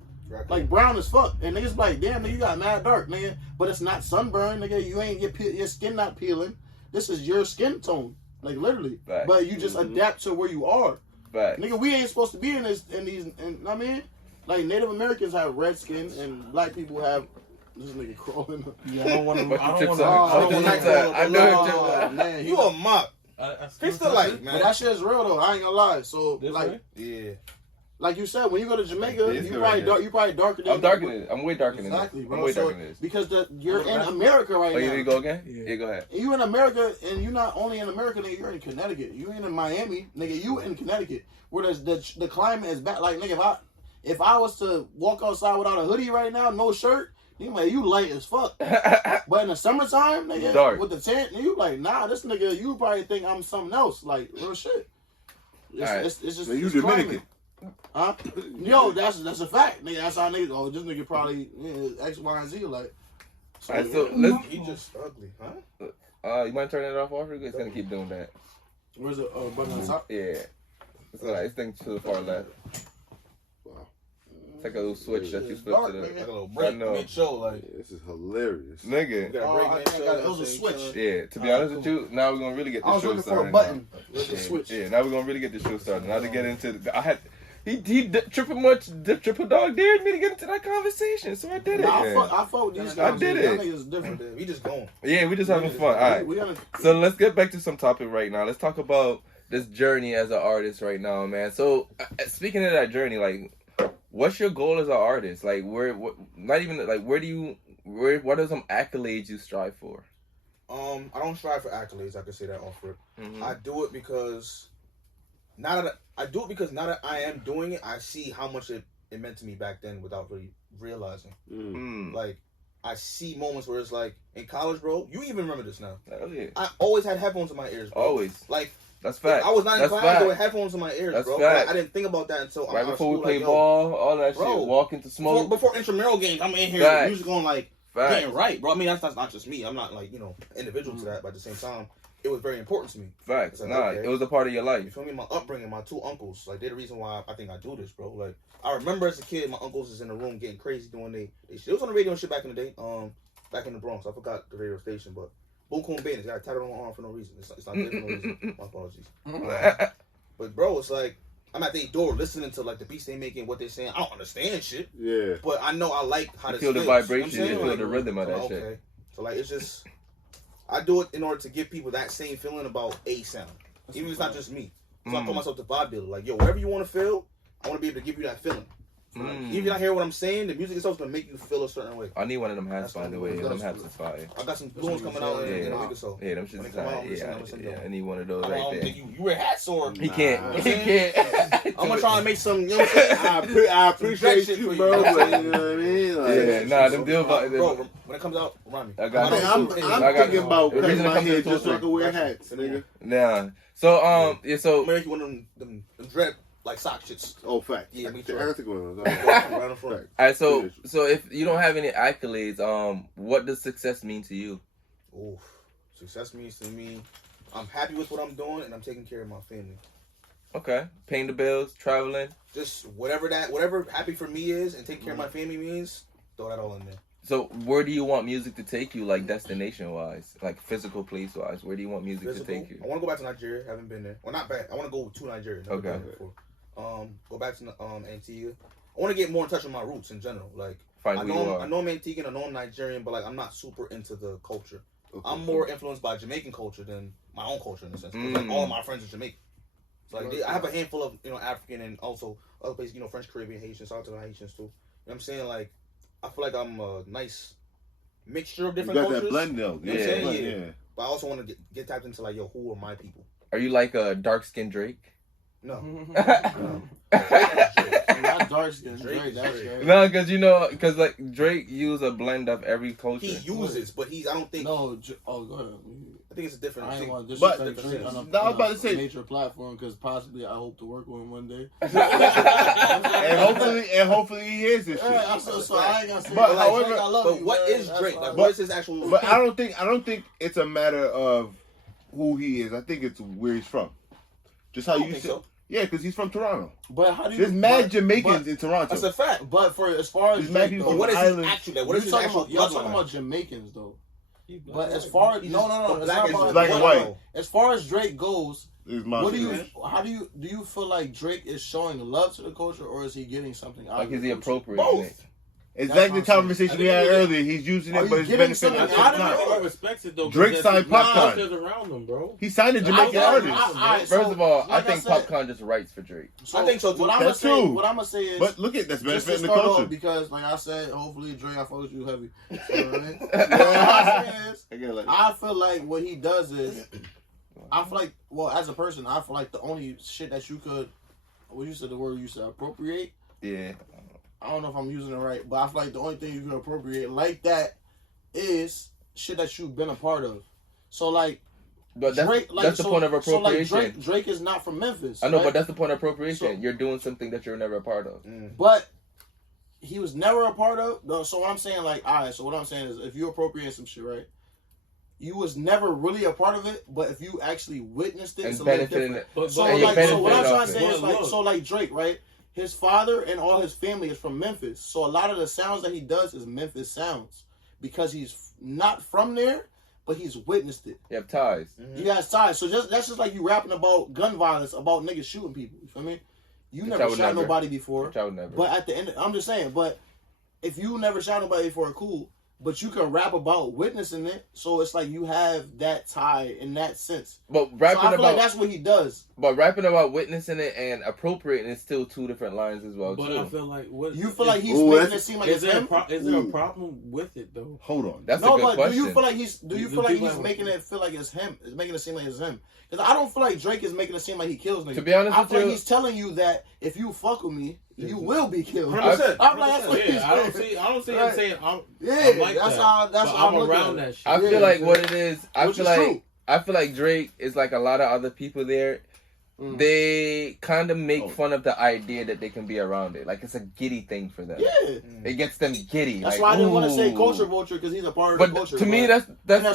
Like brown as fuck. And niggas like, damn, nigga, you got mad dark, nigga. But it's not sunburn, nigga. You ain't your skin not peeling. This is your skin tone. Like literally. Facts. But you just adapt to where you are. Facts. Nigga, we ain't supposed to be in these, I mean, like Native Americans have red skin and black people have this nigga crawling. Yeah, I don't want to. But I the don't tips want are- I know it, Man, You a mop. to. Fix the light, man. but that shit's real though. I ain't gonna lie. So This like, way? Yeah. like you said, when you go to Jamaica, It's you good probably right dark. You probably darker than. I'm darker than I'm way darker than this. Exactly, bro. I'm way So, darker than this. because you're in America right Oh, now. you need to go again? Yeah. Yeah, go ahead. You in America, and you're not only in America, nigga. You're in Connecticut. You ain't in Miami, nigga. You in Connecticut, where the climate is bad. Like nigga, if I was to walk outside without a hoodie right now, no shirt, you like you light as fuck. But in the summertime, nigga, Dark. with the tent, you like nah, this nigga. You probably think I'm something else, like real shit. It's just So you it's Dominican. climate. Huh? Yo, that's a fact, nigga. That's how niggas. Oh, this nigga probably X, Y, and Z. Like, so, Alright, so let's. He just ugly, huh? You mind turning it off, or it's gonna keep doing that? where's the button on top? Yeah. It's alright. It's thing to the far left. Wow. It's like a little switch that you flip Dark, to the. nigga. Like a little I break know. mid-show, like. This is hilarious. We Nigga. got a Oh, break I mid-show. think it was a switch. Yeah. To be honest with you, now we're gonna really get I the was show looking started. for a button. now. Where's the switch? Yeah. Now we're gonna really get the show started. Now to get into he triple dog dared me to get into that conversation, so I did it. Nah, I fuck with these guys. I did Y'all it. niggas is different. We just going. Yeah, we just having fun. All right. We gotta, So let's get back to some topic right now. Let's talk about this journey as an artist right now, man. So speaking of that journey, like, what's your goal as an artist? Like, what are some accolades you strive for? I don't strive for accolades. I can say that off rip. Mm-hmm. I do it because now that I am doing it, I see how much it meant to me back then without really realizing. Like, I see moments where it's like in college, bro. You even remember this now? Oh, yeah. I always had headphones in my ears, bro. Always. Like, that's fact. I was not in class with headphones in my ears, that's bro. Fact. I didn't think about that until right before we play ball, all that shit. Walk into smoke before intramural games. I'm in here, music on, like getting right, bro. I mean, that's not just me. I'm not like individual to that, but at the same time, it was very important to me. Facts. Like, it was a part of your life. You feel me? My upbringing, my two uncles, like, they're the reason why I think I do this, bro. Like, I remember as a kid, my uncles is in the room getting crazy doing they shit. It was on the radio and shit back in the day. Back in the Bronx. I forgot the radio station, but Boom Coon Bandits got tatted on my arm for no reason. It's not there for no reason. My apologies. But bro, it's like I'm at their door listening to like the beats they making, what they're saying. I don't understand shit. Yeah. But I know I like how this feel the feels. vibration, you feel the rhythm of that shit. So like it's just I do it in order to give people that same feeling about a sound. Even if it's not just me. So I call myself the vibe builder. Like, yo, whatever you want to feel, I want to be able to give you that feeling. Even if you not hear what I'm saying, the music itself is gonna make you feel a certain way. I need one of them hats, by the way. Them hats is fire. I got some blue ones coming out in a week or so. Yeah, them shit's fire. Yeah, I need one of those right there. You wear hats or he can't. He can't. I'm gonna try and make some. You know what I'm saying? I appreciate you, bro. But, you know what I mean? Like, them deal. Bro, when it comes out, remind me. I'm thinking about cutting my hair just so I can wear hats, nigga. Nah. So so make you one of them dread. Like sock shits. Oh, fact. Yeah, me too. Alright, so if you don't have any accolades, what does success mean to you? Ooh, success means to me, I'm happy with what I'm doing and I'm taking care of my family. Okay, paying the bills, traveling. Just whatever happy for me is and taking care of my family means, throw that all in there. So where do you want music to take you, like destination wise, like physical place wise? Where do you want music to take you? I want to go back to Nigeria. Haven't been there. Well, not back. I want to go to Nigeria. Never been there before. Go back to Antigua. I want to get more in touch with my roots in general. Like, I know I'm Antiguan, I know I'm Nigerian, but like I'm not super into the culture. I'm more influenced by Jamaican culture than my own culture in a sense. Like all of my friends are Jamaican. So like I have a handful of African and also other places, French, Caribbean, Haitians, out to the Haitians too. You know what I'm saying? Like I feel like I'm a nice mixture of different cultures. That blend though. Yeah. But I also want to get tapped into like, yo, who are my people? Are you like a dark skinned Drake? No. Not dark skin Drake. That's Drake. No, because like Drake use a blend of every culture. He uses, but I don't think. No. Oh, go ahead. I think it's a different. I ain't want to But disrespect Drake on I was about to say major platform because possibly I hope to work with him one day. and hopefully he hears this shit. Yeah, so I ain't gonna say. But Like, however, Drake, I love but you, what man. is Drake? Like, That's what is his actual? But I don't think it's a matter of who he is. I think it's where he's from. Just how you said. So. Yeah, because he's from Toronto. But how do you? There's mad Jamaicans in Toronto. That's a fact. But as far as Drake, but what is his actual? What is his actual? Y'all talking about Jamaicans though. But as far as no, black and white. As far as Drake goes, what do you feel like Drake is showing love to the culture or is he getting something out of it? Like is he appropriating it? It's like the conversation we had earlier. He's using it, but it's benefiting us. I respect it though. Drake signed Popcorn. Around him, bro. He signed a Jamaican artist. First of all, I think Popcorn just writes for Drake. I think so too. What I'm gonna say is, but look at that's benefiting the culture. Because, like I said, hopefully Drake, I fuck with you heavy. I feel like what he does is, I feel like, well, as a person, I feel like the only shit that you could, what you said, the word you said, appropriate. Yeah. I don't know if I'm using it right, but I feel like the only thing you can appropriate like that is shit that you've been a part of. So like, but Drake, that's the point of appropriation. So like Drake is not from Memphis. I know, right? but that's the point of appropriation. You're doing something that you're never a part of. But he was never a part of. So what I'm saying, like, all right. So what I'm saying is, if you appropriate some shit, right? You was never really a part of it, but if you actually witnessed it, it's a little different. So what I'm trying to say is, like, so like Drake, right? His father and all his family is from Memphis. So a lot of the sounds that he does is Memphis sounds. Because he's not from there, but he's witnessed it. You have ties. He has ties. So that's just like you rapping about gun violence, about niggas shooting people. You feel me? You never shot nobody before. I would never. But at the end, I'm just saying, but if you never shot nobody before, cool. but you can rap about witnessing it. So it's like you have that tie in that sense. But rapping I feel like that's what he does. But rapping about witnessing it and appropriating is still two different lines as well. But too. I feel like you feel like he's making it seem like it's him. Is there a problem with it though? Hold on, that's a good question. Do you feel like he's making it feel like it's him? It's making it seem like it's him. Because I don't feel like Drake is making it seem like he kills niggas. To be honest, I feel like he's telling you that if you fuck with me, you will be killed. 100%. I'm like, that's what he's saying. I don't see him saying. I'm like that's how I'm around that shit. I feel like what it is. I feel like Drake is like a lot of other people there. They kind of make fun of the idea that they can be around it. Like, it's a giddy thing for them. Yeah. It gets them giddy. That's like, why I didn't want to say culture vulture, because he's a part of the culture. To me, that's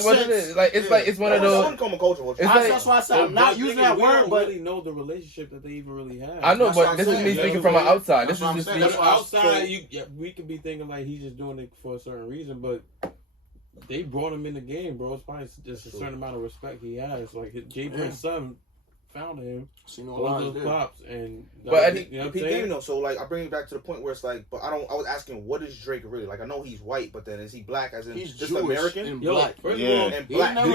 what it is. Like, it's like, it's one of those. Culture vulture. That's why I said I'm not using that word, but really know the relationship that they even really have. I know, but this is me speaking from an outside. This is just me. Outside, we could be thinking like he's just doing it for a certain reason, but they brought him in the game, bro. It's probably just a certain amount of respect he has. Like, Jay Prince's son found him. All those pops, and but you know what I'm saying? Though, so like I bring it back to the point where it's like, but I was asking, what is Drake really? Like, I know he's white, but then is he black? As in he's just Jewish American? and black. First of all, and black. Do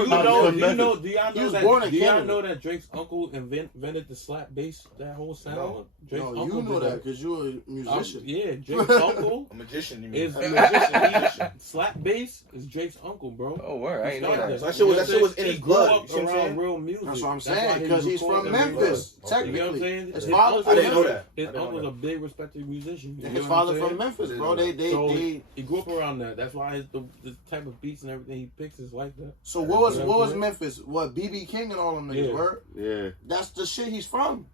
y'all know that Drake's uncle invented the slap bass? That whole sound. No, Drake's you uncle know that because you're a musician. Yeah, Drake's uncle. A magician. You mean? Is a magician. Slap bass is Drake's uncle, bro. Oh, word, I ain't know that. So that shit was in his blood. He grew up around real music. That's what I'm saying, because he's from Memphis. Technically, you know what I'm saying? His father from Memphis. His uncle's a big respected musician. His father from Memphis, bro. He grew up around that. That's why the type of beats and everything he picks is like that. So what was Memphis? What BB King and all them niggas were? Yeah. That's the shit he's from.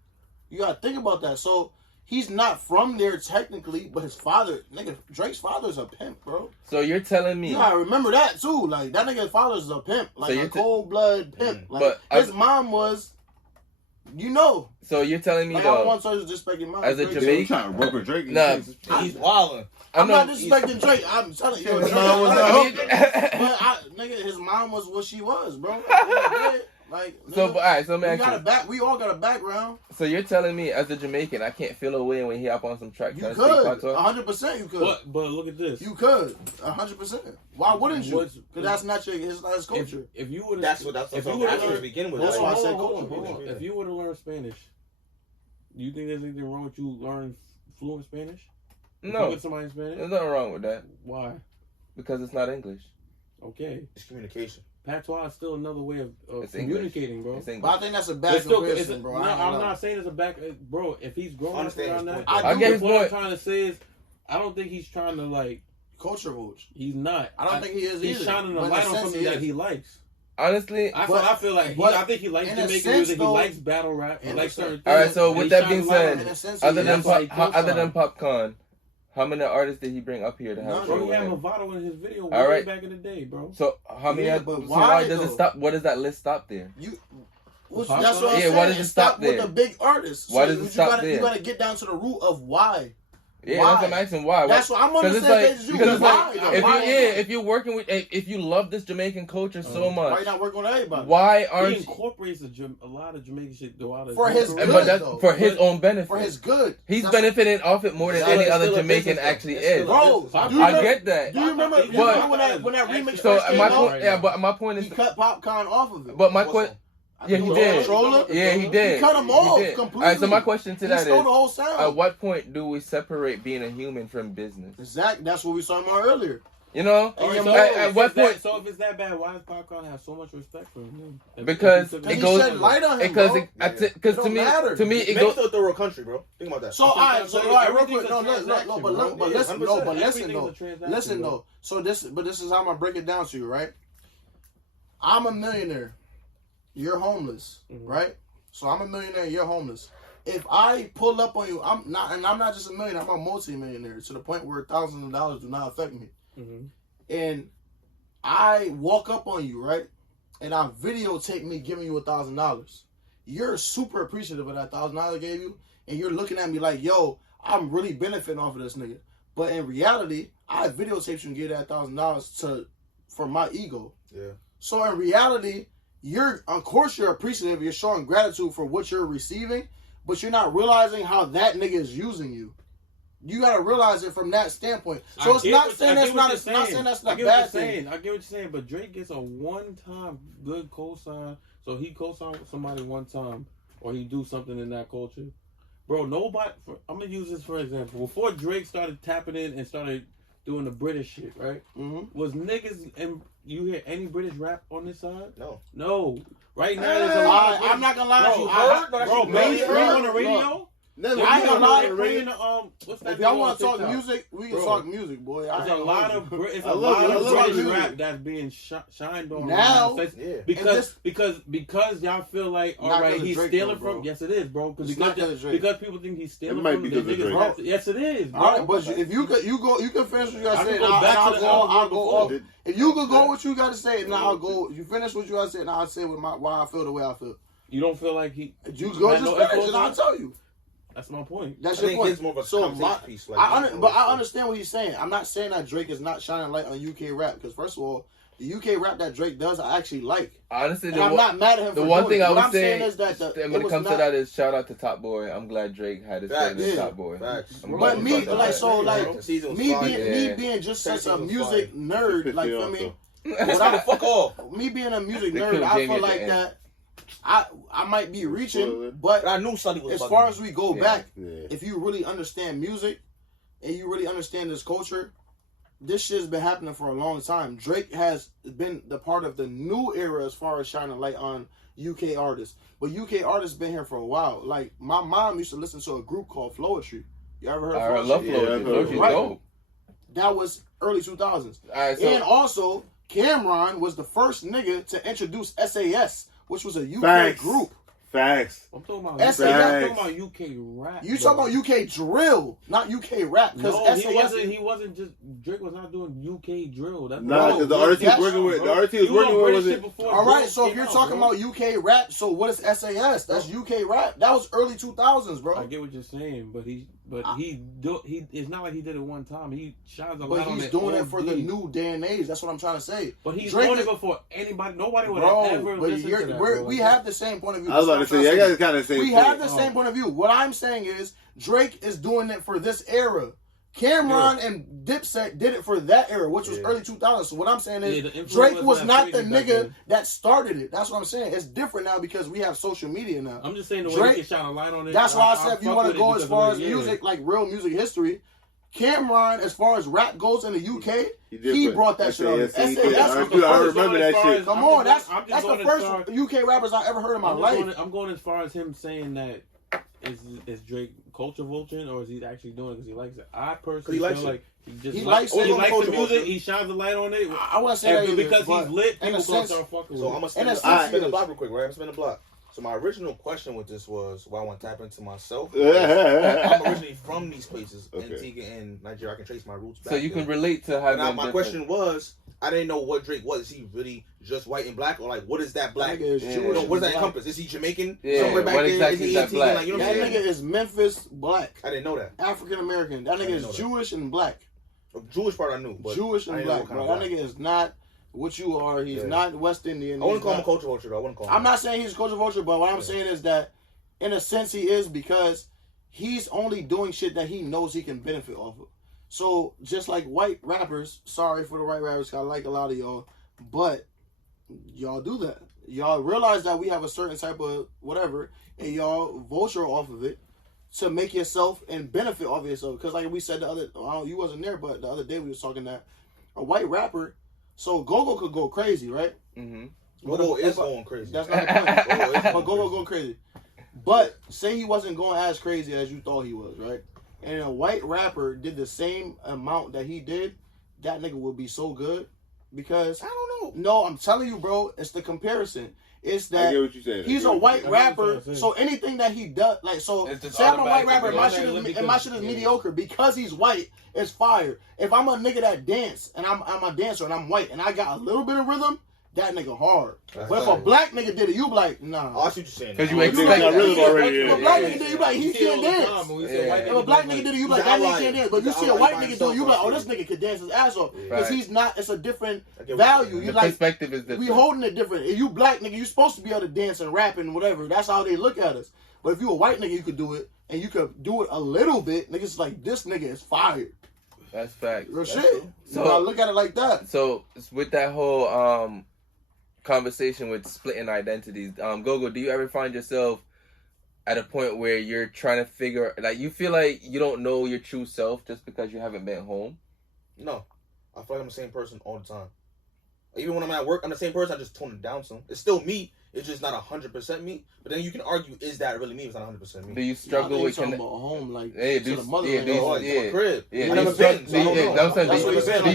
You gotta think about that. So he's not from there technically, but his father, nigga, Drake's father's a pimp, bro. So you're telling me? You gotta remember that too. Like, that nigga's father's a pimp, like a cold blood pimp. Like, but his mom was. You know. So you're telling me like, though, I don't want to disrespect your mom. as a Jamaican, trying to work with Drake. Nah, he's wildin'. I'm not disrespecting Drake. I'm telling you, His mom was nigga, his mom was what she was, bro. Like, nigga, so, all right, so man, we all got a background. So you're telling me, as a Jamaican, I can't feel a way when he hop on some track? You could, 100%. You could. But look at this. You could, 100%. Why wouldn't you? Because that's not his culture. If you would, that's what to begin with. That's why I said hold on. If you were to learn Spanish, do you think there's anything wrong with you learning fluent Spanish? No. With somebody in Spanish? There's nothing wrong with that. Why? Because it's not English. Okay. It's communication. Patois is still another way of communicating, bro. But I think that's a bad comparison, bro. No, I'm not saying it's a bad, bro. If he's growing up around that, I get what I'm trying to say is, I don't think he's trying to like culture vulture. He's not. I don't think he is. He's shining a light on something that he likes. Honestly, I feel like I think he likes Jamaican music. He likes battle rap. He likes certain things. All right. So with that being said, other than Popcorn, how many artists did he bring up here to have? Bro, he had Movado in his video way back in the day, bro. So how many? So why does it stop? What does that list stop there? That's what I'm saying. Why does it stop there? With the big artists. Why does it stop there? You gotta get down to the root of why. Yeah, that's what I'm asking. Why? That's what I'm understanding. Because it's like, if you're working with, if you love this Jamaican culture so much, why you not working with everybody? Why aren't he incorporates a lot of Jamaican shit throughout for his good, but that's for his own benefit. For his good, he's benefiting off it more than any other Jamaican actually is. Bro, I get that. Do you remember when that remix so first came out? But my point is, he cut Popcorn off of it. But my question. Yeah, he did. Yeah, he did. He cut him off completely. All right, so my question to that is, the whole sound. At what point do we separate being a human from business? Exactly. That's what we saw about earlier. You know? At what point? So if it's that bad, why does Popcorn have so much respect for him? Because it goes. Shed light on him, because to me, it goes. Third world country, bro. Think about that. So all right, real quick. Listen though. So this is how I'm gonna break it down to you, right? I'm a millionaire. You're homeless, right? So I'm a millionaire, you're homeless. If I pull up on you, I'm not just a millionaire, I'm a multi-millionaire to the point where thousands of dollars do not affect me. And I walk up on you, right? And I videotape me giving you $1,000. You're super appreciative of that $1,000 I gave you, and you're looking at me like, yo, I'm really benefiting off of this nigga. But in reality, I videotaped you and gave that $1,000 for my ego. Yeah. So in reality, of course you're appreciative, you're showing gratitude for what you're receiving, but you're not realizing how that nigga is using you. You gotta realize it from that standpoint. So it's not saying that's not a bad thing. I get what you're saying, but Drake gets a one-time good cosign. So he co-sign with somebody one time, or he do something in that culture. Bro, nobody. I'm gonna use this for example. Before Drake started tapping in and started doing the British shit, right? Mm-hmm. Was niggas and you hear any British rap on this side? No. Right now, there's a lot. I'm not gonna lie to you. Bro, mainstream on the radio. I ain't gonna lie. What's that? If y'all want to talk music, we can talk music, boy. There's a lot of British rap that's being shined on now because y'all feel like, all right, he's stealing from. Yes, it is, bro. Because people think he's stealing from the niggas. Yes, it is, bro. All right, but if you can finish what you gotta say, I'll go off. If you could go what you gotta say, and I'll go. You finish what you gotta say, and I'll say why I feel the way I feel. You don't feel like he? You go just finish, and I'll tell you. That's my point. That's your point. It's more of a piece, but I understand what he's saying. I'm not saying that Drake is not shining light on UK rap because first of all, the UK rap that Drake does, I actually like. Honestly, I'm not mad at him. The one thing I would say is that when it comes to that is shout out to Top Boy. I'm glad Drake had his say in Top Boy. But me, me being just such a music nerd, like I mean, fuck off. Me being a music nerd, I feel like that. I might be reaching, but I knew Sully was as far as we go back, if you really understand music and you really understand this culture, this shit's been happening for a long time. Drake has been the part of the new era as far as shining light on UK artists. But UK artists been here for a while. Like, my mom used to listen to a group called Floetry. You ever heard of Floetry? I love Floetry. Floetry's dope. That was early 2000s. And also, Cameron was the first nigga to introduce SAS, which was a UK group. Facts. I'm talking about UK rap. You talking about UK drill, not UK rap? No, he wasn't just Drake was not doing UK drill. That's because the artist he was working with, All right, so if you're talking about UK rap, so what is SAS? That's UK rap. That was early 2000s, bro. I get what you're saying, but it's not like he did it one time. He shines a lot on it. But he's doing it for the new day and age. That's what I'm trying to say. But he's doing it before anybody. Nobody would ever listen to that. We have the same point of view. I was about to say, I got kind of the same. We have the same point of view. What I'm saying is Drake is doing it for this era. Cameron and Dipset did it for that era, which was early 2000s. So what I'm saying is Drake was not the nigga that started it. That's what I'm saying. It's different now because we have social media now. I'm just saying the way he can shine a light on it. That's why I said if you want to go as far as music, like real music history, Cameron, as far as rap goes in the UK, he brought that shit on. I remember that shit. Come on, that's the first UK rappers I ever heard in my life. I'm going as far as him saying that is Drake culture vulturing or is he actually doing it because he likes it? I personally feel like he likes the music. He shines the light on it. I want to say that because he's lit. People gonna start fucking with. So I'm gonna spin the block real quick, right? I'm spinning the block. So my original question with this was why I want to tap into myself. I'm originally from these places, Antigua and Nigeria. I can trace my roots back. So you can relate to having. Now my question was, I didn't know what Drake was. Is he really just white and black, or like what is that black? What does that encompass? Is he Jamaican? Yeah. Somewhere back what there? exactly is he Antigua? Like, you know that nigga is Memphis black. I didn't know that. African American. That nigga is Jewish and black. Jewish part I knew, but Jewish and black, bro. That nigga is not what you are. He's not West Indian. I wouldn't call him a culture vulture, though. I wouldn't call him. I'm not saying he's a culture vulture, but what I'm saying is that, in a sense, he is because he's only doing shit that he knows he can benefit off of. So, just like white rappers, sorry for the white rappers, I like a lot of y'all, but y'all do that. Y'all realize that we have a certain type of whatever, and y'all vulture off of it to make yourself and benefit off of yourself. Because like we said you wasn't there, but the other day we was talking that a white rapper, so GOGO could go crazy, right? Mm-hmm. GOGO is going crazy. That's not the point. But GOGO go crazy. But say he wasn't going as crazy as you thought he was, right? And a white rapper did the same amount that he did, that nigga would be so good. Because I don't know. No, I'm telling you, bro, it's the comparison. It's that I get what you're saying. He's a white rapper, so anything that he does, like, so say I'm a white rapper, and my shit is mediocre because he's white. It's fire. If I'm a nigga that dance and I'm a dancer and I'm white and I got a little bit of rhythm, that nigga hard. But if a black nigga did it, you be like, nah. Oh, I see what you're saying. Because you expect rhythm already. If a black nigga did it, you be like, he can't dance. If a black nigga did it, you be like, that nigga can't dance. But if you see a white nigga do it, you be like, oh, this nigga could dance his ass off. Because he's not, it's a different value. The perspective is different. We holding it different. If you black nigga, you supposed to be able to dance and rap and whatever. That's how they look at us. But if you a white nigga, you could do it. and you could do it a little bit, niggas like, this nigga is fired. That's fact. Real shit. So I look at it like that. So with that whole conversation with splitting identities, GOGO, do you ever find yourself at a point where you're trying to figure, like, you feel like you don't know your true self just because you haven't been home? No. I feel like I'm the same person all the time. Even when I'm at work, I'm the same person. I just tone it down some. It's still me. It's just not 100% me. But then you can argue, is that really me? It's not 100% me. Do you struggle with talking about home, like, yeah, to the mother, crib? Yeah, do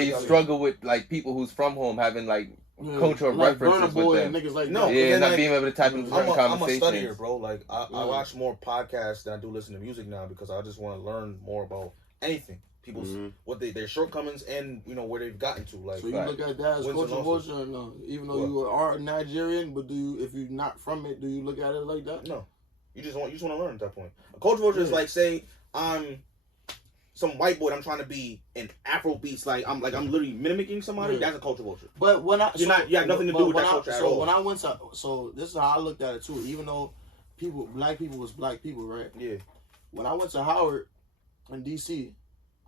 you struggle with like people who's from home having like cultural like references with them? Niggas like no, yeah, not like, being able to type in certain conversations. I'm a studier, bro. Like I watch more podcasts than I do listen to music now because I just want to learn more about anything. People's what their shortcomings and where they've gotten to. Like, so you look at that as culture, or no? Even though you are Nigerian, but if you're not from it, do you look at it like that? No, you just want to learn at that point. A culture vulture is like, say I'm some white boy. I'm trying to be an Afro beats. Like I'm literally mimicking somebody. That's a culture vulture. But when you have nothing to do with that culture at all. So when I went to, this is how I looked at it too. Even though black people was black people, right? Yeah. When I went to Howard in DC,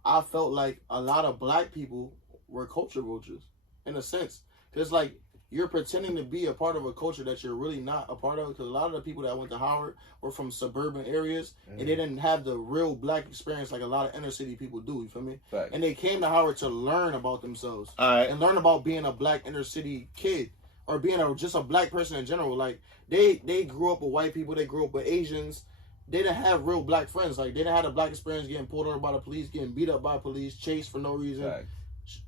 I felt like a lot of black people were culture vultures, in a sense. Because, like, you're pretending to be a part of a culture that you're really not a part of. Because a lot of the people that went to Howard were from suburban areas, and they didn't have the real black experience like a lot of inner city people do, you feel me? Right. And they came to Howard to learn about themselves. And learn about being a black inner city kid. Or being just a black person in general. Like, they grew up with white people, they grew up with Asians. They didn't have real black friends. Like, they didn't have a black experience getting pulled over by the police, getting beat up by police, chased for no reason,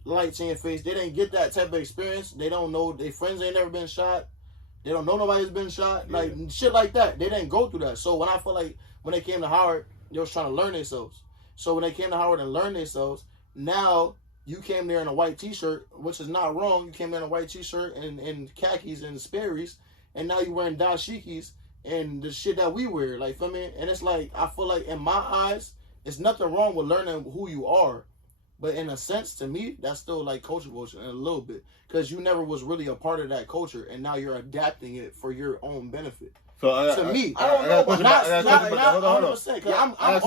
lights in your face. They didn't get that type of experience. They don't know. Their friends ain't never been shot. They don't know nobody's been shot. Like, shit like that. They didn't go through that. So when I feel like when they came to Howard, they was trying to learn themselves. So when they came to Howard and learned themselves, now you came there in a white t-shirt, which is not wrong. You came there in a white t-shirt and khakis and Sperry's, and now you wearing dashikis and the shit that we wear, like, feel me? And it's like, I feel like in my eyes, it's nothing wrong with learning who you are. But in a sense, to me, that's still like culture vulture in a little bit. Because you never was really a part of that culture, and now you're adapting it for your own benefit. So to me, I don't know, but not 100%. Because I'm all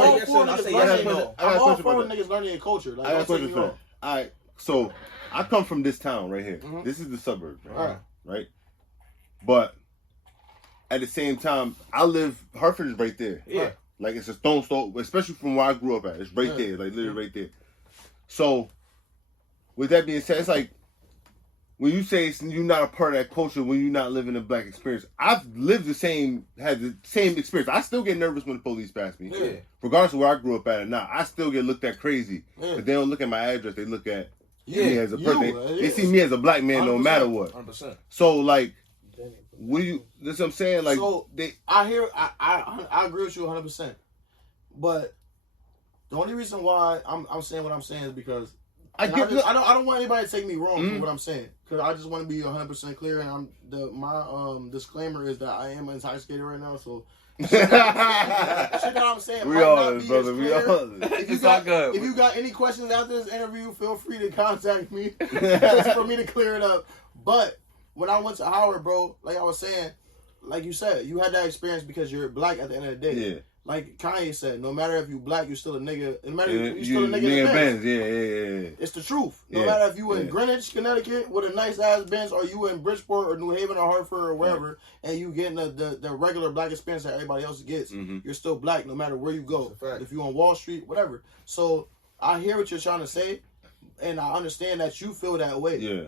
for niggas learning a culture. Like, I got a question for that. All right, so I come from this town right here. This is the suburbs, right? But at the same time, Hartford is right there. Yeah. Like, it's a stone's throw, especially from where I grew up at. It's right there, like, literally right there. So, with that being said, it's like, when you say you're not a part of that culture, when you're not living a black experience, I've had the same experience. I still get nervous when the police pass me. Yeah. Regardless of where I grew up at or not, I still get looked at crazy. Yeah. But they don't look at my address, they look at me as a person. They see me as a black man no matter what. 100%. So, like, that's what I'm saying. Like, so I agree with you 100%. But the only reason why I'm saying what I'm saying is because I don't want anybody to take me wrong for what I'm saying, because I just want to be 100% clear. And my disclaimer is that I am intoxicated right now, so. Check out what I'm saying. We all is, brother. We all is. If you got any questions after this interview, feel free to contact me for me to clear it up. But when I went to Howard, bro, like I was saying, like you said, you had that experience because you're black at the end of the day. Yeah. Like Kanye said, no matter if you black, you still a nigga. No matter if you still a nigga in the Benz. Yeah. It's the truth. No matter if you in Greenwich, Connecticut with a nice ass Benz, or you in Bridgeport or New Haven or Hartford or wherever, and you getting the regular black experience that everybody else gets, you're still black no matter where you go. If you on Wall Street, whatever. So I hear what you're trying to say, and I understand that you feel that way. Yeah.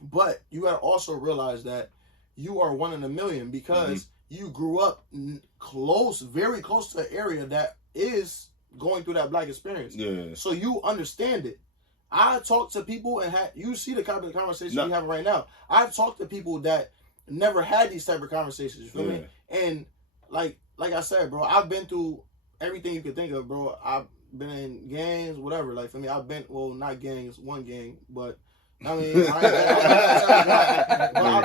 But you gotta also realize that you are one in a million because you grew up very close to an area that is going through that black experience. Yeah. So you understand it. I talk to people and you see the kind of conversation we have right now. I've talked to people that never had these type of conversations. You feel me? And like I said, bro, I've been through everything you could think of, bro. I've been in gangs, whatever. Like, for me, I've been, well, not gangs, one gang, but I mean, I've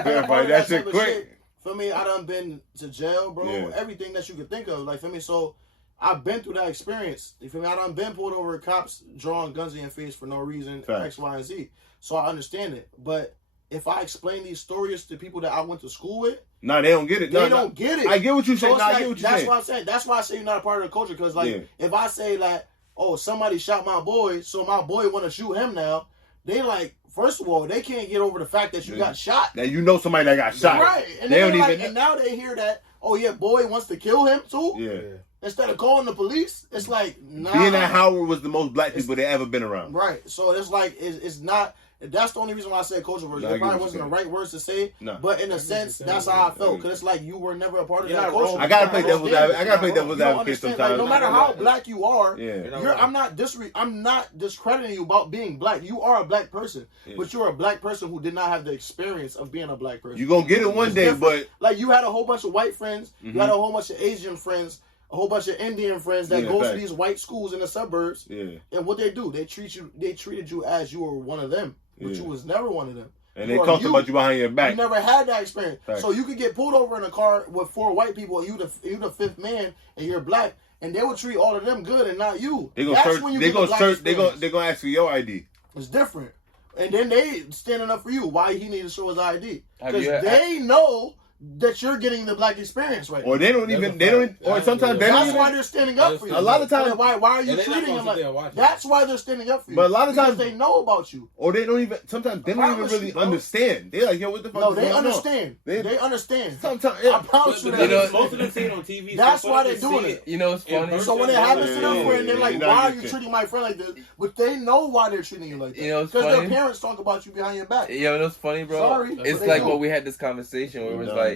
been that shit quick. For me, I done been to jail, bro. Yeah. Everything that you could think of. Like, for me, so I've been through that experience. You feel me? I done been pulled over, cops drawing guns in your face for no reason, X, Y, and Z. So I understand it. But if I explain these stories to people that I went to school with, Nah, they don't get it. They don't get it. I get what you're saying. So I get what you're saying. That's what I'm saying. That's why I say you're not a part of the culture. Because if I say like, oh, somebody shot my boy, so my boy want to shoot him now, they like. First of all, they can't get over the fact that you got shot. That you know somebody that got shot. Right. And they don't even. And now they hear that. Oh yeah, boy wants to kill him too. Yeah. Instead of calling the police, it's like nah. Being at Howard was the most black people they ever been around. Right. So it's like it's not. That's the only reason why I said culture version. It probably wasn't the right words to say, but in a sense, that's how I felt. Because it's like you were never a part of that culture. I gotta play devil's advocate sometimes. Like, no matter how black you are, yeah. I'm not discrediting you about being black. You are a black person, but you're a black person who did not have the experience of being a black person. You gonna get it one day, but like you had a whole bunch of white friends, you had a whole bunch of Asian friends, a whole bunch of Indian friends that go to these white schools in the suburbs. Yeah. And what they do, they treated you as you were one of them. But you was never one of them. And they talked about you behind your back. You never had that experience. Right. So you could get pulled over in a car with 4 white people, and you the 5th man, and you're black, and they will treat all of them good and not you. They gonna search. They gonna search. They gonna ask for your ID. It's different. And then they standing up for you. Why he need to show his ID? Because they know that you're getting the black experience right now. Or they don't even, or sometimes they don't even. That's why they're standing up for you. A lot of times. Why are you treating them like that's why they're standing up for you. But a lot of times they know about you. Or they don't even, sometimes they don't even really understand. They're like, yo, what the fuck no, is going on? No, they understand. Sometimes, I promise you that. Most of them see it on TV. That's why they're doing it. You know, it's funny. So when it happens to them, friend, they're like, why are you treating my friend like this? But they know why they're treating you like that. You know, it's because funny. their parents talk about you behind your back. You know what's funny, bro? Sorry. It's like what we had this conversation where it was like,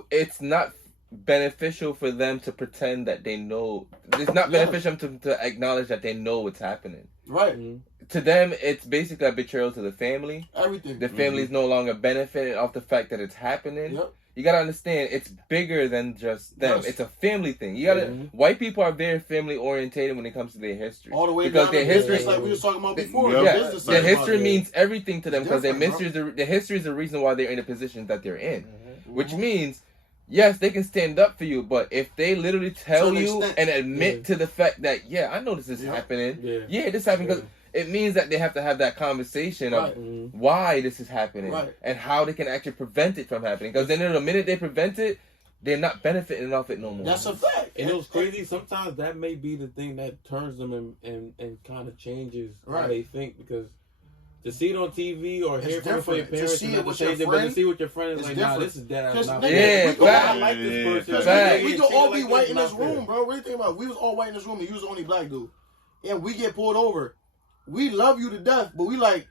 it's not beneficial for them to pretend that they know. It's not beneficial to acknowledge that they know what's happening. Right. Mm-hmm. To them, it's basically a betrayal to the family. Everything. The family is no longer benefiting off the fact that it's happening. Yep. You gotta understand, it's bigger than just them. Yes. It's a family thing. You gotta. White people are very family orientated when it comes to their history. All the way because down their history, like we was talking about before. Their history means everything to them because their history is the reason why they're in the position that they're in. Which means, yes, they can stand up for you, but if they literally tell you and admit to the fact that, I know this is happening. This happened because it means that they have to have that conversation of why this is happening and how they can actually prevent it from happening. Because then the minute they prevent it, they're not benefiting off it no more. That's a fact. And it was crazy. Sometimes that may be the thing that turns them and kind of changes how they think, because to see it on TV or hear from your parents, to see it with your friend, to see what your friend is like, nah, this is dead. I like this person. We could all be white in this room, bro. What do you think about it? We was all white in this room, and you was the only black dude, and we get pulled over. We love you to death, but we like,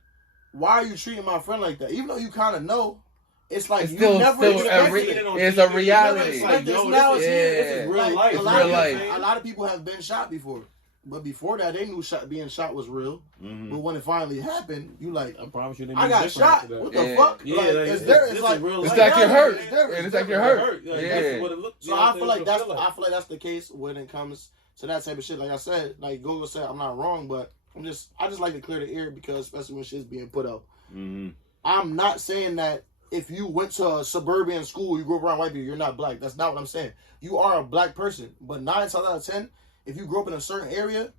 why are you treating my friend like that? Even though you kind of know, it's like you never expected it. It's a reality. Like this now is here. This is real life. It's real life. A lot of people have been shot before. But before that, they knew being shot was real. Mm-hmm. But when it finally happened, you like, I promise you, I got shot. What the fuck? Yeah, like, it's like you're hurt. It's like you're hurt. That's what it looks. So I feel like that's the case when it comes to that type of shit. Like I said, like GOGO said, I'm not wrong, but I just like to clear the air, because especially when shit's being put out. Mm-hmm. I'm not saying that if you went to a suburban school, you grew up around white people, you're not black. That's not what I'm saying. You are a black person, but 9 times out of 10. If you grew up in a certain area,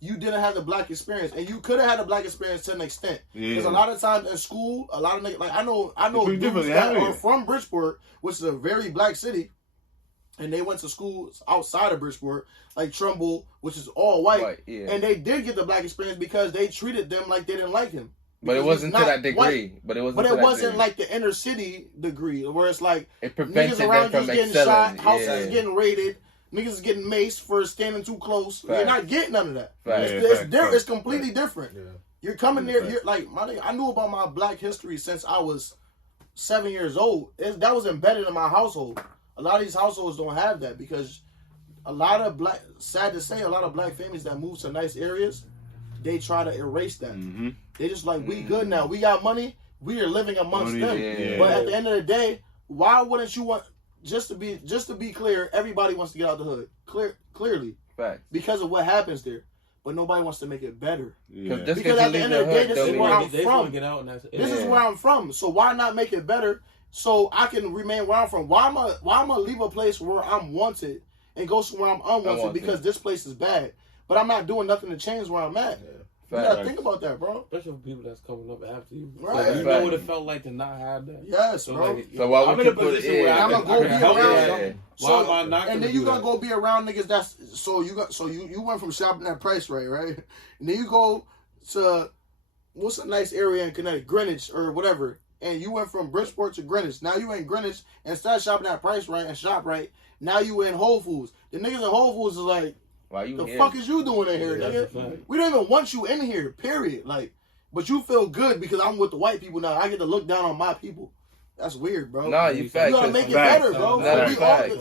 you didn't have the black experience, and you could have had a black experience to an extent. Because a lot of times in school, a lot of niggas, like I know dudes that are from Bridgeport, which is a very black city, and they went to schools outside of Bridgeport, like Trumbull, which is all white, and they did get the black experience because they treated them like they didn't like him. But it wasn't to that degree. White. But it wasn't like the inner city degree, where it's like it prevented niggas around them you from getting shot, houses is getting raided. Niggas is getting maced for standing too close. You're not getting none of that. It's completely different. Yeah. You're coming there. You're like, my nigga, I knew about my black history since I was 7 years old. That was embedded in my household. A lot of these households don't have that, because a lot of sad to say, a lot of black families that move to nice areas, they try to erase that. Mm-hmm. They just like, we good now. We got money. We are living amongst them. Yeah. But at the end of the day, why wouldn't you want? Just to be clear, everybody wants to get out the hood. Clearly. Facts. Because of what happens there. But nobody wants to make it better. Yeah. Because at the end of the day, this is where I'm from. This is where I'm from. So why not make it better so I can remain where I'm from? Why am I leave a place where I'm wanted and go somewhere I'm unwanted because this place is bad? But I'm not doing nothing to change where I'm at. You gotta think about that, bro. Especially for people that's coming up after you. Right. So you know what it felt like to not have that. Yes, so bro. Like, so why would I'm in you a put position it where I'm I gonna go be around. Why am I not? And then you gonna go be around niggas that's you went from shopping at Price right? And then you go to what's a nice area in Connecticut, Greenwich or whatever, and you went from Bridgeport to Greenwich. Now you in Greenwich and instead shopping at Price right and Shop Right. Now you in Whole Foods. The niggas in Whole Foods is like, why you the here? fuck is you doing in here, nigga? We don't even want you in here, period. Like, but you feel good because I'm with the white people now. I get to look down on my people. That's weird, bro. Nah, you fact. You gotta make it better, bro. Nah, We fact.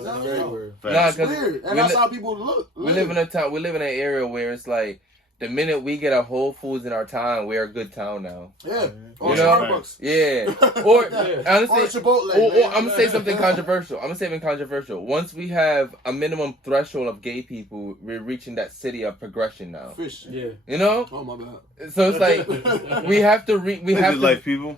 That's weird, and that's how people look. We live in a town. We live in an area where it's like the minute we get a Whole Foods in our town, we're a good town now. Yeah, or Starbucks. Yeah, or honestly, or I'm gonna say something controversial. Once we have a minimum threshold of gay people, we're reaching that city of progression now. Fish. Yeah. You know. Oh my bad. So it's like we have to reach certain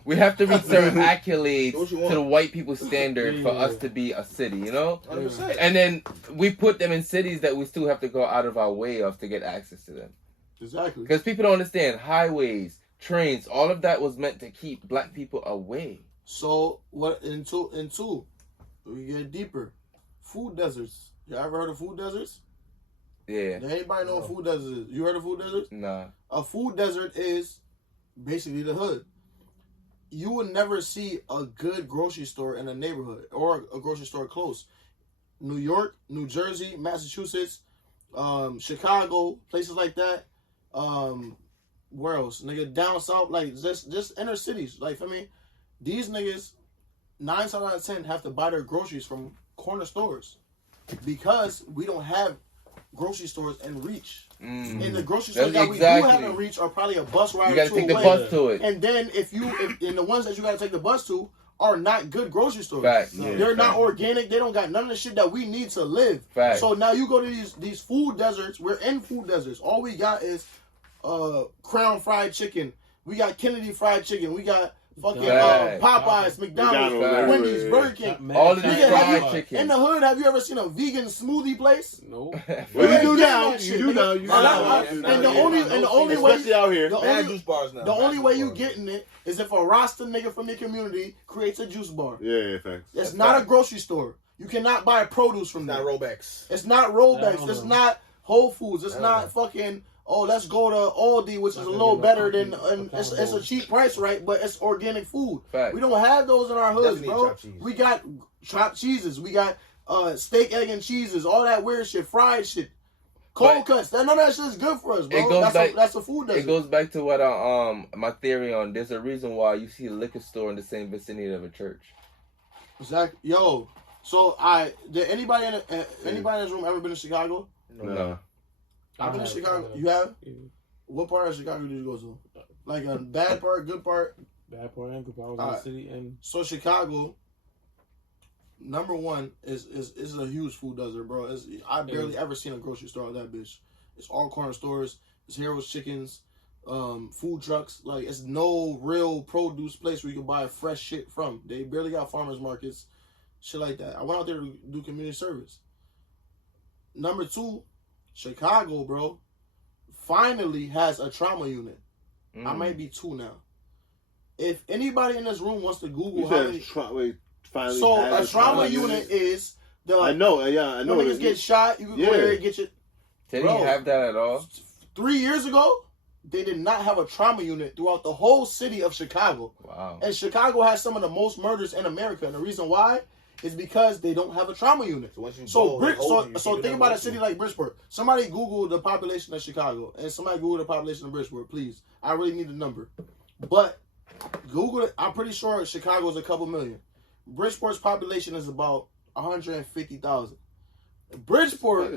accolades to the white people standard for us to be a city. You know. 100%. And then we put them in cities that we still have to go out of our way of to get access to them. Exactly. Because people don't understand highways, trains, all of that was meant to keep black people away. So what in two, we get deeper. Food deserts. You ever heard of food deserts? Yeah. Does anybody know what food deserts is? You heard of food deserts? Nah. A food desert is basically the hood. You would never see a good grocery store in a neighborhood or a grocery store close. New York, New Jersey, Massachusetts, Chicago, places like that. Where else? Nigga, down south, like just inner cities. Like, I mean, these niggas, 9 times out of 10 have to buy their groceries from corner stores because we don't have grocery stores in reach. And the grocery stores that we do have in reach are probably a bus ride. You gotta take the bus to it. And then if the ones that you gotta take the bus to are not good grocery stores. Facts. They're not organic. They don't got none of the shit that we need to live. Facts. So now you go to these food deserts. We're in food deserts. All we got is Crown Fried Chicken. We got Kennedy Fried Chicken. We got fucking Popeyes, McDonald's, Wendy's, Burger King. All of these fried chicken. In the hood, have you ever seen a vegan smoothie place? No. Well, you do now. You do now. And the only way, especially out here, juice bars now. The only way you getting it is if a Rasta nigga from your community creates a juice bar. Yeah, facts. It's not a grocery store. You cannot buy produce from there. Robex. It's not Robex. It's not Whole Foods. It's not fucking. Oh, let's go to Aldi, which is a little better than, and it's a cheap price, right? But it's organic food. Fact. We don't have those in our hoods, bro. We got chopped cheeses. We got steak, egg, and cheeses. All that weird shit, fried shit, cold cuts. None of that shit is good for us, bro. That's a food desert. It goes back to what my theory on. There's a reason why you see a liquor store in the same vicinity of a church. Exactly. Yo, so did anybody in this room ever been to Chicago? No. I've been to Chicago. You have? Yeah. What part of Chicago did you go to? Like a bad part, good part? Bad part and good part. I was in the city. And so Chicago, number one, is a huge food desert, bro. I barely ever seen a grocery store like that bitch. It's all corner stores. It's Harold's Chickens, food trucks. Like, it's no real produce place where you can buy fresh shit from. They barely got farmers markets, shit like that. I went out there to do community service. Number two, Chicago, bro, finally has a trauma unit. I might be 2 now. If anybody in this room wants to Google how many... a trauma unit is the... I know. Niggas get shot, you can go there and get your... They didn't have that at all? 3 years ago, they did not have a trauma unit throughout the whole city of Chicago. Wow. And Chicago has some of the most murders in America. And the reason why is because they don't have a trauma unit. So think about a city like Bridgeport. Somebody Google the population of Chicago. And somebody Google the population of Bridgeport, please. I really need the number. But Google it. I'm pretty sure Chicago's a couple million. Bridgeport's population is about 150,000. Bridgeport...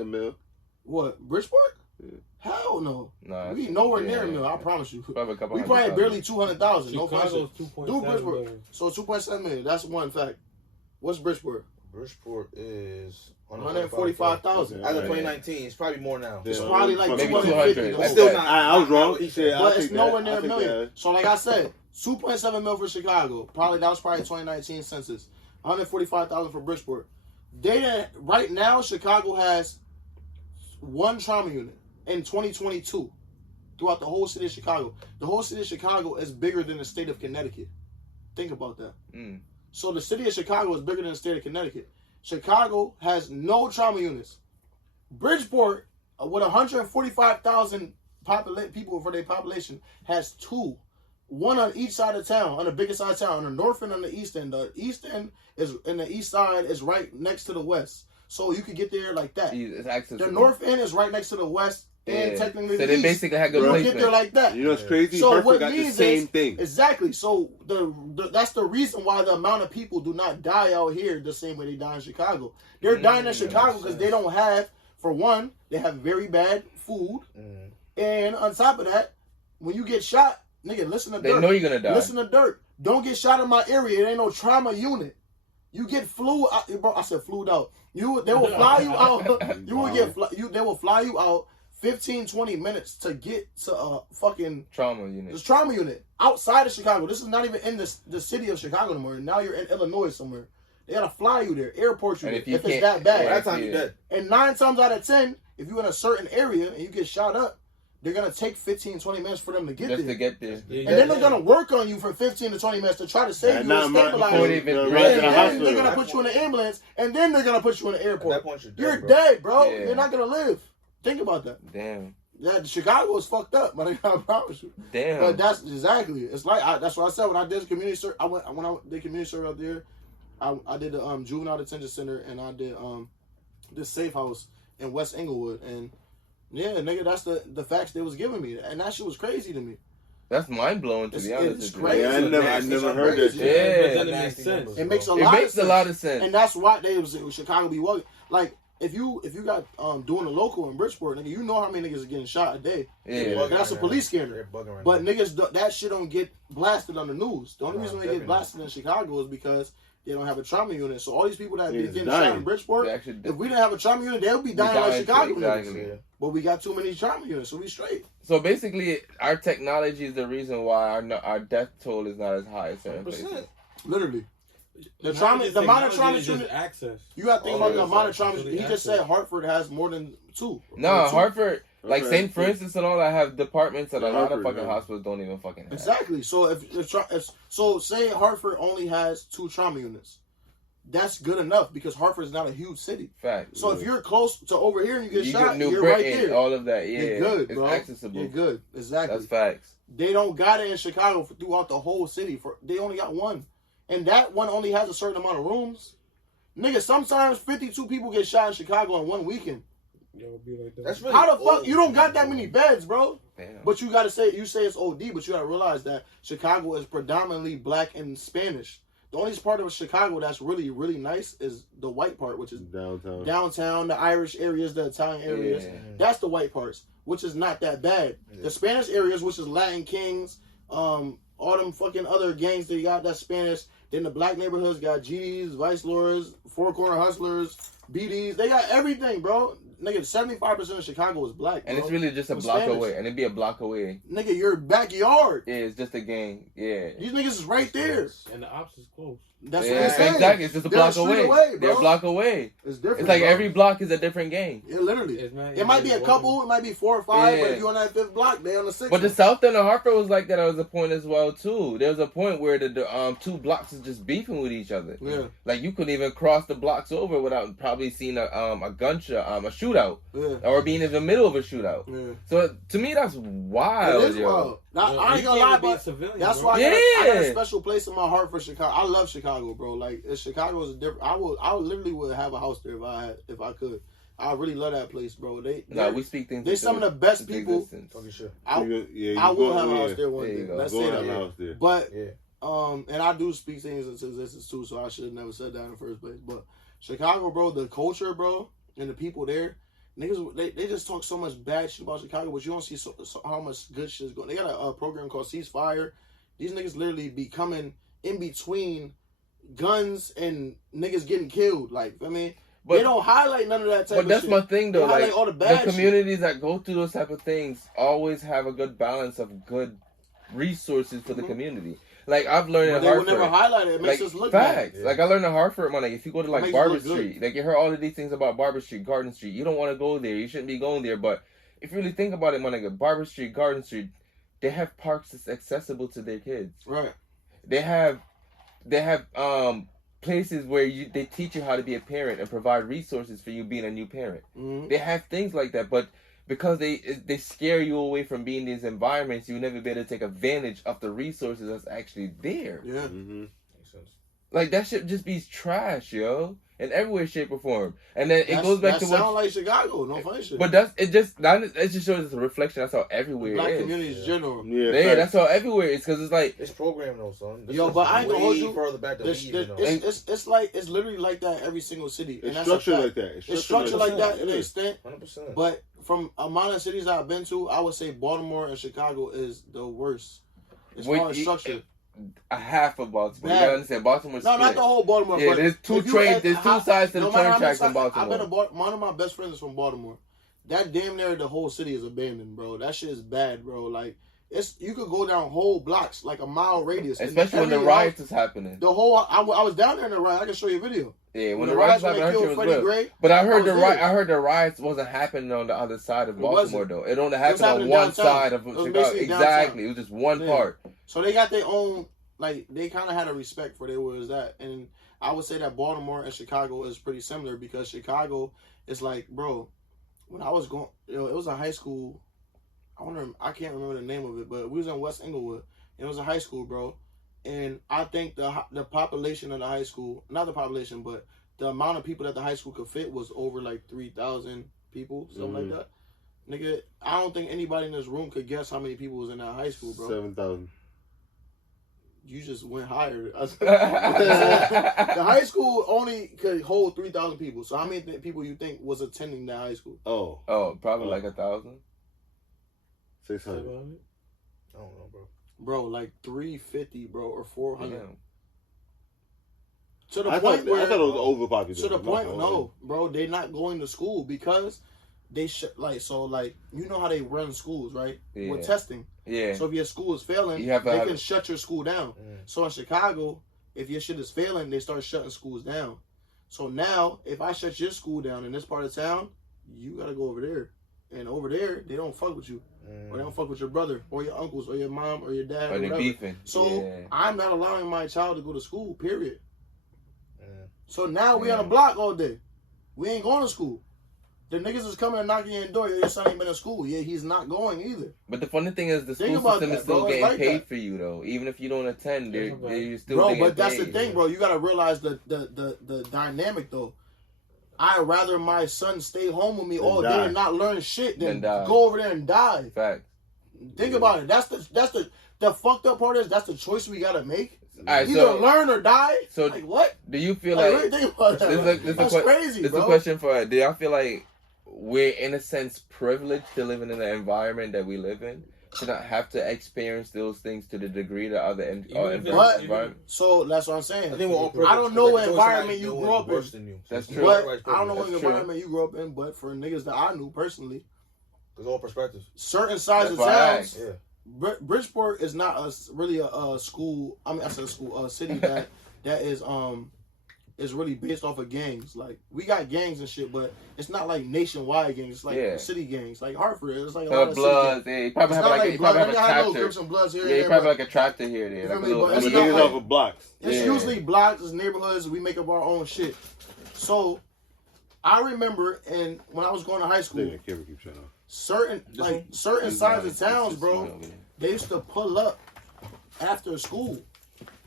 What? Bridgeport? Yeah. Hell no. Nah, we nowhere near a million, I promise you. We probably barely 200,000. No function. Do Bridgeport. So 2.7 million. That's one fact. What's Bridgeport? Bridgeport is 145,000. As of 2019, it's probably more now. It's probably like maybe 250. It's still not. I was wrong. But it's nowhere near a million. So like I said, 2.7 million for Chicago. That was probably 2019 census. 145,000 for Bridgeport. Right now, Chicago has 1 trauma unit in 2022. throughout the whole city of Chicago. The whole city of Chicago is bigger than the state of Connecticut. Think about that. So the city of Chicago is bigger than the state of Connecticut. Chicago has no trauma units. Bridgeport, with 145,000 people for their population, has 2. One on each side of town, on the biggest side of town, on the north end and the east end. The east end is, and the east side is right next to the west. So you could get there like that. It's accessible. The north end is right next to the west and technically the they east. Basically had good you placement. Get there like that. You know what's crazy? So Hartford what got the means same thing. Exactly. So that's the reason why the amount of people do not die out here the same way they die in Chicago. They're dying in Chicago because they don't have, for one, they have very bad food. And on top of that, when you get shot, nigga, listen to dirt. They know you're gonna die. Listen to dirt. Don't get shot in my area. It ain't no trauma unit. You get flew out, bro. I said flew out. They will fly you out. You will get they will fly you out 15, 20 minutes to get to a fucking trauma unit. This trauma unit outside of Chicago. This is not even in the city of Chicago anymore. Now you're in Illinois somewhere. They gotta fly you there, airport you if it's that bad. That time you dead. And 9 times out of 10, if you're in a certain area and you get shot up, they're going to take 15, 20 minutes for them to get there. Just to get there. And then they're going to work on you for 15 to 20 minutes to try to save you and stabilize you. They're going to put you in the ambulance, and then they're going to put you in the airport. At that point, you're dead, bro. Yeah. You're not going to live. Think about that. Damn. That Chicago is fucked up, but I promise you. Damn. But that's exactly. It's like that's what I said when I did the community service. When I did community service out there, I did the juvenile detention center, and I did this safe house in West Englewood, and yeah, nigga, that's the facts they was giving me, and that shit was crazy to me. That's mind blowing to be honest. It's crazy. Yeah, I never heard that shit. Yeah, it makes sense. It makes a lot of sense, and that's why they was Chicago be walking. Like if you got doing a local in Bridgeport, nigga, you know how many niggas are getting shot a day. Yeah, that's a police scanner. But niggas, that shit don't get blasted on the news. The only reason they get blasted in Chicago is because they don't have a trauma unit. So all these people that be getting shot in Bridgeport, if we didn't have a trauma unit, they'll be dying like Chicago niggas. But we got too many trauma units, so we straight. So basically, our technology is the reason why our death toll is not as high as certain places. Literally. The amount of trauma units. Access. You got to think about the amount of trauma. He just said Hartford has more than 2. No, Hartford, like St. Francis and all that have departments that a lot of fucking hospitals don't even fucking have. Exactly. So if say Hartford only has 2 trauma units, that's good enough because Hartford is not a huge city. Fact. So if you're close to over here and you get shot, New you're Britain, right there. All of that, yeah. You're good, bro. It's accessible. You're good. Exactly. That's facts. They don't got it in Chicago throughout the whole city. They only got 1. And that one only has a certain amount of rooms. Nigga, sometimes 52 people get shot in Chicago in one weekend. That's really how the fuck you don't got that many beds, bro? Damn. But you say it's OD, but you gotta realize that Chicago is predominantly black and Spanish. The only part of Chicago that's really, really nice is the white part, which is downtown, the Irish areas, the Italian areas. Yeah. That's the white parts, which is not that bad. Yeah. The Spanish areas, which is Latin Kings, all them fucking other gangs that you got, that's Spanish. Then the black neighborhoods got G's, Vice Lords, Four Corner Hustlers, BDs. They got everything, bro. Nigga, 75% of Chicago is black, bro. And it's really just a block away. And it'd be a block away. Nigga, your backyard. Yeah, it's just a gang. Yeah. These niggas is right there. And the ops is close. That's what I'm saying. Exactly. It's just a block away. They're a block away. It's different. It's like every block is a different gang. Yeah, literally. It might be a couple. It might be 4 or 5. But if you're on that 5th block, they on the 6th. But the South End of Hartford was like that at a point as well too. There was a point where the 2 blocks is just beefing with each other. Yeah. Like you couldn't even cross the blocks over without probably seeing a gunshot, a shootout. Yeah. Or being in the middle of a shootout. Yeah. So to me that's wild. It is wild. Now, I ain't gonna lie, but that's why I got a special place in my heart for Chicago. I love Chicago, bro. Like Chicago is a different. I literally would have a house there if I could. I really love that place, bro. We speak things. They're some of the best people. I will have a house there one day. Let's say that. But and I do speak things into existence too, so I should have never said that in the first place. But Chicago, bro, the culture, bro, and the people there. Niggas, they just talk so much bad shit about Chicago, but you don't see how much good shit is going. They got a program called Ceasefire. These niggas literally be coming in between guns and niggas getting killed. Like, I mean, they don't highlight none of that type of shit. But that's my thing, though. Like, all the bad communities that go through those type of things always have a good balance of good resources for the community. Like, I've learned in Hartford. They will never highlight it. It makes us look facts. bad. Like, I learned in Hartford, man, like, if you go to, like, Barber Street, like, you heard all of these things about Barber Street, Garden Street. You don't want to go there. You shouldn't be going there. But if you really think about it, my nigga, Barber Street, Garden Street, they have parks that's accessible to their kids. Right. They have places where they teach you how to be a parent and provide resources for you being a new parent. Mm-hmm. They have things like that, but because they scare you away from being in these environments, you'll never be able to take advantage of the resources that's actually there. Yeah. Mm-hmm. Makes sense. Like, that shit just be trash, yo. In every way, shape, or form. And then it goes back to what... That sound like Chicago, no funny shit. But it just shows it's a reflection. That's how everywhere Black it is. communities general. Yeah, that's how everywhere it is. Because it's like... It's programmed though, son. Yo, but I ain't gonna hold you. Further back than it's literally like that in every single city. It's structured like that. It's structured like that to an extent. 100%. But from amount of cities I've been to, I would say Baltimore and Chicago is the worst. As far as structure. A half of Baltimore. Bad. You gotta understand, Baltimore's No, split. not the whole Baltimore. Yeah, but there's two sides to the train tracks in Baltimore. One of my best friends is from Baltimore. That damn near the whole city is abandoned, bro. That shit is bad, bro. Like, you could go down whole blocks, like a mile radius. Especially when the riots is happening. The whole, I was down there in the riot. I can show you a video. Yeah, when the riots happened, I heard it was real. But I heard the riots wasn't happening on the other side of Baltimore, though. It only happened on one side of Chicago. Exactly. It was just one part. So they got their own, like, they kind of had a respect for where it was at. And I would say that Baltimore and Chicago is pretty similar because Chicago is like, bro, when I was going, it was a high school. I can't remember the name of it, but we was in West Inglewood. It was a high school, bro. And I think the population of the high school, not the population, but the amount of people that the high school could fit was over like 3,000 people, something like that. Nigga, I don't think anybody in this room could guess how many people was in that high school, bro. 7,000. You just went higher. The high school only could hold 3,000 people. So how many people you think was attending that high school? Oh, probably like 1,000. 600. I don't know, bro. Bro, like 350, bro, or 400. Yeah. To the point where I thought it was overpopulated. To the point, no, bro, they're not going to school because they you know how they run schools, right? Yeah. With testing. Yeah. So if your school is failing, they can shut your school down. So in Chicago, if your shit is failing, they start shutting schools down. So now, if I shut your school down in this part of town, you gotta go over there. And over there, they don't fuck with you. Or they don't fuck with your brother, or your uncles, or your mom, or your dad, or they're whatever. beefing. So I'm not allowing my child to go to school, period. So now we on a block all day. We ain't going to school. The niggas is coming and knocking on your door. Your son ain't been in school. Yeah, he's not going either. But the funny thing is, the school system is still getting paid for you, though. Even if you don't attend, you're still getting paid. Bro, but that's the thing, bro. You got to realize the dynamic, though. I'd rather my son stay home with me all day and not learn shit than go over there and die. Fact. Think about it. That's the fucked up part is that's the choice we got to make. Right, either learn or die. So like what? Do you feel like really think about that, that's crazy, bro. This is a question for. Do y'all feel like we're in a sense privileged to live in the environment that we live in, to not have to experience those things to the degree that other environment? So that's what I'm saying. I think we're all privileged. I don't know what environment you grew up in. That's true. But I don't know what environment you grew up in. But for niggas that I knew personally, there's all perspectives. Certain size of towns. Yeah. Bridgeport is not really a school. I mean, I said a school, a city that is really based off of gangs. Like we got gangs and shit, but it's not like nationwide gangs. It's like city gangs, like Hartford. It's like a lot of Bloods. Yeah, you probably have like a chapter. Yeah, you probably like a chapter here. There, like it's niggas off of blocks. It's usually blocks, it's neighborhoods. We make up our own shit. So I remember, and when I was going to high school. Certain sides of towns, bro, they used to pull up after school.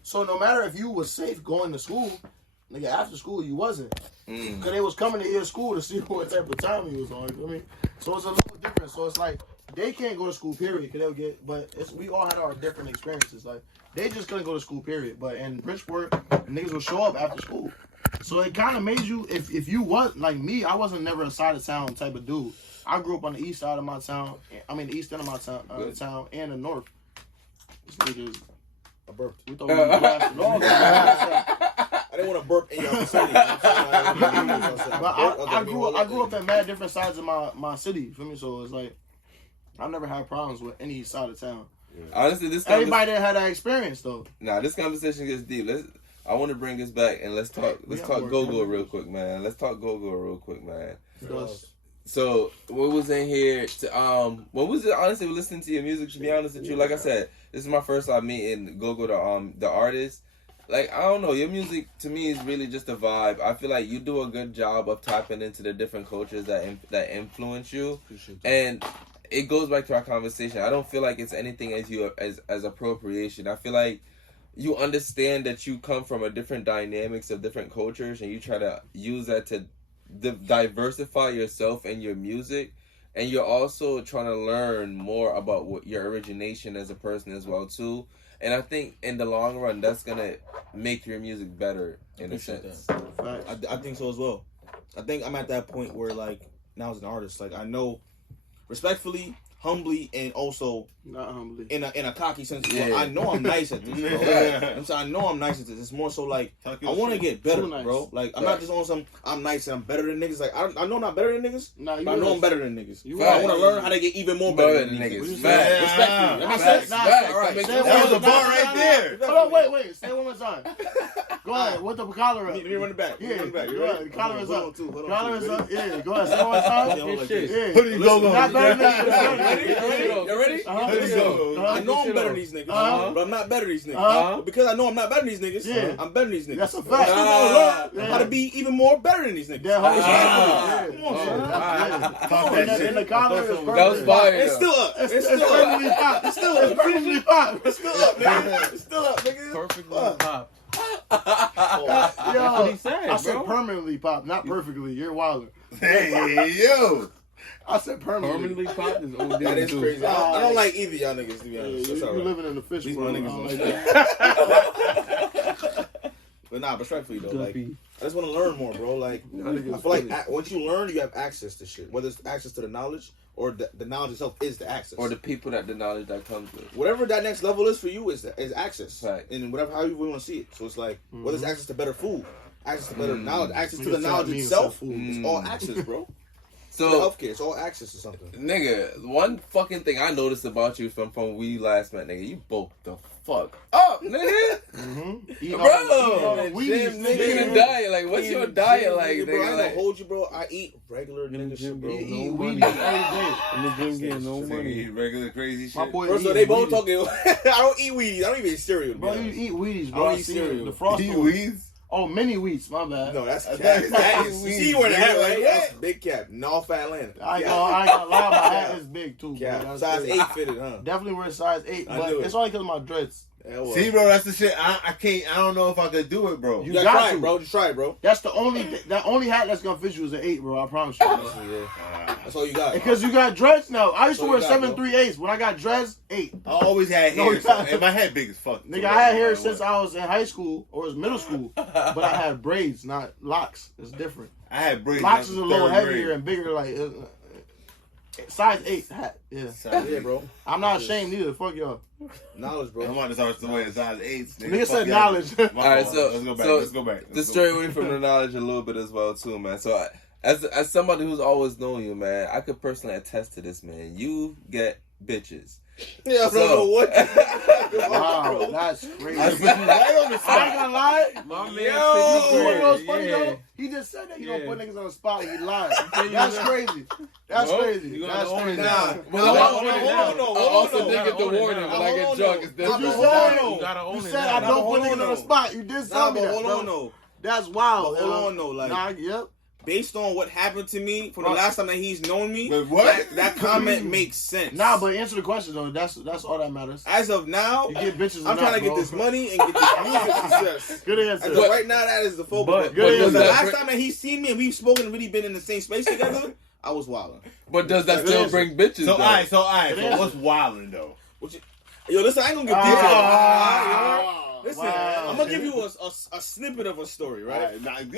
So no matter if you was safe going to school, nigga, after school you wasn't. Because they was coming to your school to see what type of time you was on. You know what I mean? So it's a little different. So it's like they can't go to school, period. Cause they'll get, but we all had our different experiences. Like they just couldn't go to school, period. But in Bridgeport, niggas would show up after school. So it kind of made you, if you was like me, I wasn't never a side of town type of dude. I grew up on the east side of my town. I mean, the east end of my town and the north. This nigga, I burped. We thought we were blasted off. I didn't want to burp in your vicinity. But I grew up in mad different sides of my city. You feel me? So it's like I've never had problems with any side of town. Yeah. Honestly, everybody that had that experience though. Nah, this conversation gets deep. I want to bring this back and let's talk GOGO real quick, man. Let's talk GOGO real quick, man. So what was in here? What was it? Honestly, listening to your music. To be honest with you, like I said, this is my first time meeting GOGO, the artist. Like, I don't know, your music to me is really just a vibe. I feel like you do a good job of tapping into the different cultures that influence you, and it goes back to our conversation. I don't feel like it's anything as appropriation. I feel like you understand that you come from a different dynamics of different cultures, and you try to use that to diversify yourself and your music, and you're also trying to learn more about what your origination as a person as well too. And I think in the long run, that's gonna make your music better in a sense. I think so as well. I think I'm at that point where, like, now as an artist, like, I know, respectfully, humbly, and also not humbly in a cocky sense. Yeah. I know I'm nice at this, bro. I'm saying I know I'm nice at this. It's more so like I want to get better, bro. Like I'm not just on some I'm nice and I'm better than niggas. Like I know I'm not better than niggas, but I know I'm better than niggas. I want to learn how to get even more better than niggas. Respectfully. That was a bar right there. Hold on, wait. Say it one more time. Go ahead. What the collar up? Let me run it back. Yeah, the collar is up. Collar is up. Yeah, go ahead. Say it one more time. Yeah. Put it go. Not better than niggas. You ready? I know I'm better than these niggas, but I'm not better than these niggas. But because I know I'm not better than these niggas, I'm better than these niggas. That's a fact. I learn how to be even more better than these niggas. Come on, son. And the collar is perfect. That was fire. It's still up. It's still up. It's still up. Perfectly pop. It's still up, nigga. It's still up, nigga. Perfectly pop. That's what he said, I said bro. Permanently pop, not perfectly. You're wilder. Hey, yo. I said permanently. Pop is OD. That is crazy. I don't like either y'all niggas, to be honest. You living in the fish These world. my niggas But nah, respectfully though, like I just want to learn more, bro. Like I feel like once you learn, you have access to shit. Whether it's access to the knowledge or the knowledge itself is the access, or the people that the knowledge that comes with. Whatever that next level is for you is access, right? And whatever how you want to see it. So it's like whether it's access to better food, access to better knowledge, access to the knowledge itself. It's all access, bro. So healthcare, it's all access to something. Nigga, one fucking thing I noticed about you from when we last met, nigga, you bulked the fuck up, nigga. Bro, nigga, diet. Like, what's your diet like, nigga? Bro, I ain't gonna hold you, bro. I eat regular nigga shit, bro. Eat weed every day. In the gym getting no money. Eat regular crazy shit. My boy First of all, they both talking. I don't eat weed. I don't even eat cereal. Bro, you eat Wheaties, bro. I don't eat cereal. The Frost Eat weeds? Oh, mini wheats, my bad. No, that's that is. You see where the hat right? That's big cap. No fat Atlanta. I ain't gonna lie, my hat is big too. Bro. Size 8 fitted, huh? Definitely wear size 8, but it's only because of my dreads. See, bro, that's the shit. I can't. I don't know if I could do it, bro. You gotta try it, bro. Just try it, bro. That's the only hat that's gonna fit you is an 8, bro. I promise you. That's all you got. Because you got dreads now. I used to wear 7/3/8. When I got dreads, 8. I always had hair, and my head big as fuck. Nigga, I had hair since I was in high school or was middle school, but I had braids, not locks. It's different. I had braids. Locks is a little heavier and bigger, like size 8 hat. Yeah, bro. I'm not ashamed either. Fuck y'all. Knowledge, bro. I'm about to start to wear size 8s. Nigga said knowledge. All right, so let's go back. To stray away from the knowledge a little bit as well too, man. So as somebody who's always known you, man, I could personally attest to this, man. You get bitches. Yeah, I don't know what. Wow, that's crazy. I ain't gonna lie. My man, you know what's funny though? He just said that you don't put niggas on the spot. He lied. That's crazy. That's crazy. That's crazy. Well, I also did get the warning when I get drunk. It's different. You said I don't put niggas on the spot. You did tell me that. Hold on, though. That's wild. Hold on, though. Like, yep. Based on what happened to me from the last time that he's known me, that comment makes sense. Nah, but answer the question though. That's all that matters. As of now, you get bitches. I'm trying to get this money and get this music success. Good answer. But right now, that is the focus. But the last time that he's seen me and we've spoken and really been in the same space together, I was wilding. But does that still bring bitches? So alright. So what's wilding though? Yo, listen, I ain't gonna get deep. Listen, I'm gonna give you a snippet of a story, right? Wait.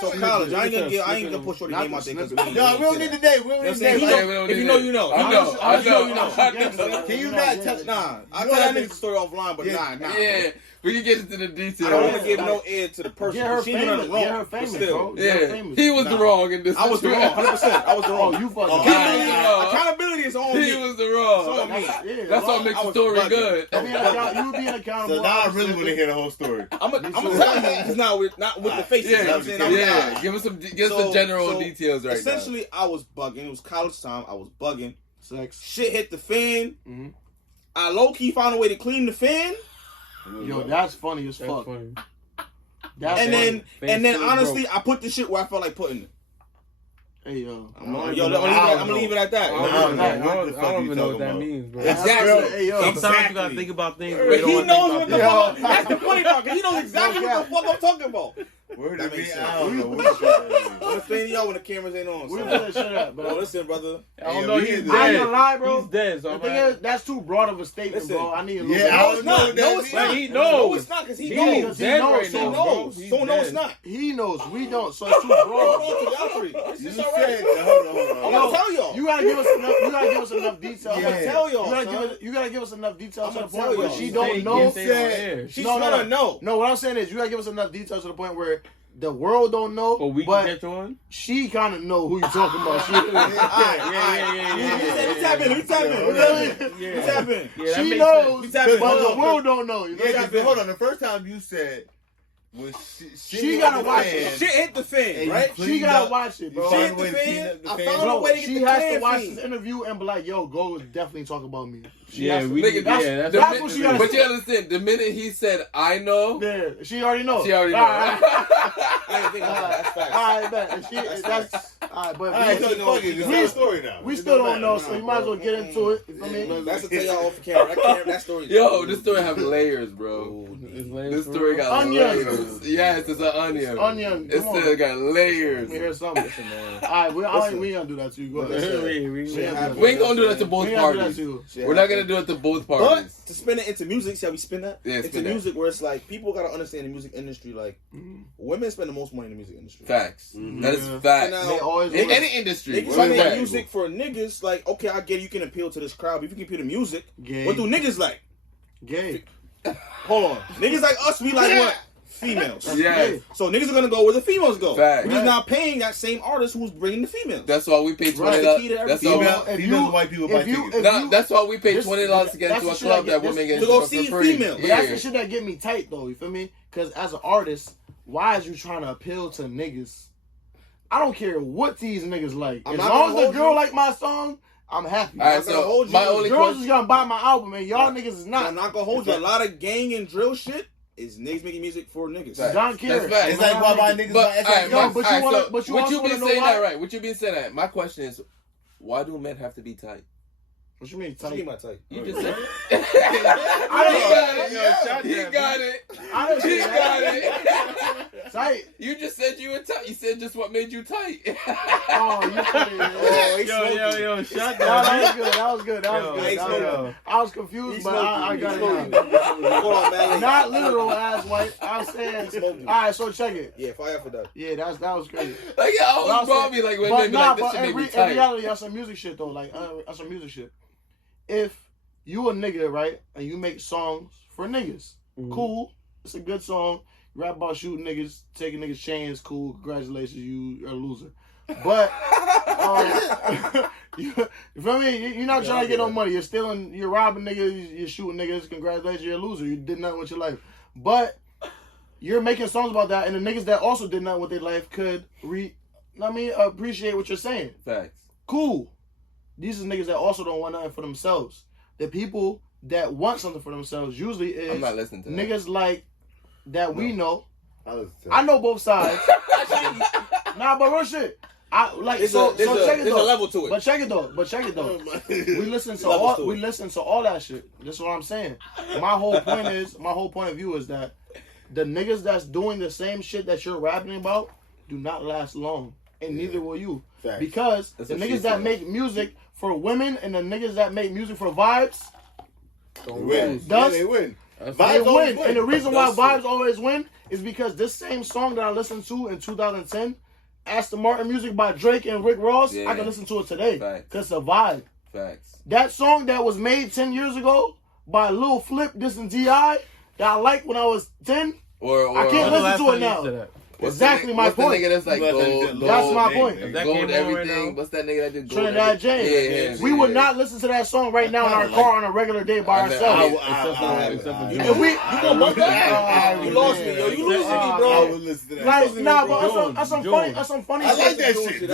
So college, I ain't gonna push your name out there because we don't need the name. We don't need the name. If you know, you know. I know. Can you not tell? Nah, I'll tell that nigga the story offline, but nah. Yeah. We can get into the details. I don't want to give no air to the person. Get her She ain't famous. wrong. Get her famous, bro. Get her famous. He was the wrong in this. I was the wrong, 100%. I was the wrong. Oh, you fucking. Accountability is on me. He was the wrong. So me. Yeah, That's what makes the story good. You being accountable. So now I really want to hear the whole story. I'm gonna tell you, it's not with the faces. Yeah, You know what I'm saying? yeah. Give us some general details right essentially, I was bugging. It was college time. I was bugging. Sex. Shit hit the fan. Mm-hmm. I low key found a way to clean the fan. Yo, that's funny as fuck. Funny. And then honestly, I put the shit where I felt like putting it. Hey yo, I'm gonna leave it at that. I don't even know what that means, bro. Exactly. Hey, yo. Sometimes you gotta think about things. He knows what the fuck. That's the funny part. He knows exactly what the fuck I'm talking about. Word That to makes me, sense. I don't know. I'm explaining y'all when the cameras ain't on. We So. put that shit up, bro. Bro, listen, brother. I don't know. He's I ain't dead. gonna lie, bro. He's dead. So The thing is, that's too broad of a statement, Listen. bro. I need a little Yeah, I No, don't it's know not. what No, that it's means. not. He No, knows. it's not, because he He knows. knows. dead knows, right he So now, knows. bro. no, He's so no, it's dead. not. He knows. We don't. So it's too Hold broad. on to y'all three. It's You just said, all right. hold on. I'm gonna tell y'all. You gotta give us enough. You gotta give us enough details. I'm gonna tell y'all. You gotta give us enough details to I'ma the point tell where y'all. she You don't know. said- She's No, gonna know. No, what I'm saying is you gotta give us enough details to the point where the world don't know, But we but can get you on. she kind of know who you talking about. She, Let me tap in. Yeah. We tap in. Yeah, that she makes knows, sense. Tap in. but Hold the on. world don't know. You know? Yeah, because hold on. The first time you said when She gotta watch it. Shit hit the fan, right? She gotta watch it, bro. Shit hit the fan. I found a way to get She the has can to watch feed. this interview and be like, "Yo, go definitely talk about me." She Yeah, has to- we Nigga, can. that's what she gotta But say. you understand, the minute he said, "I know," Yeah, she already knows. she already know. All right. I didn't think about that. That's facts. All right, bet. That's all right, but All right, so fuck it. It's our story now. we still don't know, so you might as well get into it. You feel me? That's to tell y'all off the camera. That story. Yo, this story have layers, bro. This story got Onion. layers. Yes, it's an onion. Onion. It Come still on. got layers. Here's something. All right, we ain't gonna do that to you. Go ahead. We ain't gonna do that to both We ain't gonna do that parties. to you. We're not gonna do it to both But parties. to spin it into music, see how we spin that? Yeah, into spin that. music where it's like people gotta understand the music industry. Like women spend the most money in the music industry. Facts. Mm-hmm. That is And fact. now, They always In want- any industry. niggas women make valuable. music for niggas. Like, okay, I get it, you can appeal to this crowd. But if you can appeal to music, Gay. what do niggas like? Gay. Hold on, niggas like us, we like what? Females. Yes. So niggas are gonna go where the females go. Fact. We're just not paying that same artist who's bringing the females. That's why we pay $20. Right. The key to That's everything. all. Females and white people buy tickets. No, that's why we pay This- $20 to get that's into a the shit club I get- that this- women get to go into see for free. females. But Yeah. that's the shit that get me tight though. You feel me? Because as an artist, why is you trying to appeal to niggas? I don't care what these niggas like. I'm As not long gonna as the hold girl you. like my song, I'm happy. All right, I'm gonna so hold you. my only Girls is question. gonna buy my album, and y'all niggas is I'm not. not gonna hold you. A lot of gang and drill shit is niggas making music for niggas. Facts. Don't care. That's facts. It's like why my niggas But, buy alright, SX. Yo, but, but you alright, wanna- so but you what also you been wanna know saying why? that right? What you been saying that? My question is, why do men have to be tight? What you mean What you mean tight? by tight? You just said. I He got it. I didn't He say got that. it. Tight. You just said you were tight. You said just what made you tight. Oh, you funny. Oh, he's smoking. Yo, shut No, down. that was good. That was good. That was Yo, good. he's That was smoking. good. I was confused, He's but smoking. I got He's it smoking. now. Hold on, man. Not literal ass white. I'm saying. Smoking. All right, so check it. Yeah, fire for that. Yeah, that was crazy. Like, it But I always was brought saying- me like when But they be nah, like, this but shit made me in tight. reality, that's some music shit though. Like, that's some music shit. If you a nigga, right, and you make songs for niggas, cool. It's a good song. You rap about shooting niggas, taking niggas' chains, cool. Congratulations, you're a loser. But you feel me? You're not trying to get no money. You're stealing. You're robbing niggas. You're shooting niggas. Congratulations, you're a loser. You did nothing with your life. But you're making songs about that, and the niggas that also did nothing with their life could appreciate what you're saying. Facts. Cool. These are niggas that also don't want nothing for themselves. The people that want something for themselves usually is I'm not listening to that. niggas like that we know. I I know both sides. Nah, but real shit. I like There's so a check it though. level to it. But check it though. We listen to Levels all to we it. listen to all that shit. That's what I'm saying. My whole point of view is that the niggas that's doing the same shit that you're rapping about do not last long, and neither will you. Facts. Because That's the what she niggas that said. make music for women and the niggas that make music for vibes, They win. Does- Yeah, they win. they Vibes always win. And the reason why That's vibes always win is because this same song that I listened to in 2010, Aston Martin music by Drake and Rick Ross, Yeah. I can listen to it today. Facts. Because it's a vibe. Facts. That song that was made 10 years ago by Lil Flip, this and D.I., that I liked when I was 10, or I can't listen to it now. Exactly my point. What's the nigga that's like gold? That's my point. Gold everything. What's that nigga that did gold? Trinidad James. We would not listen to that song right now in our car on a regular day by ourselves. You gonna bump that? You lost me, yo. You losing me, bro. I would listen to that. Like, nah, but that's some funny shit. I like that shit.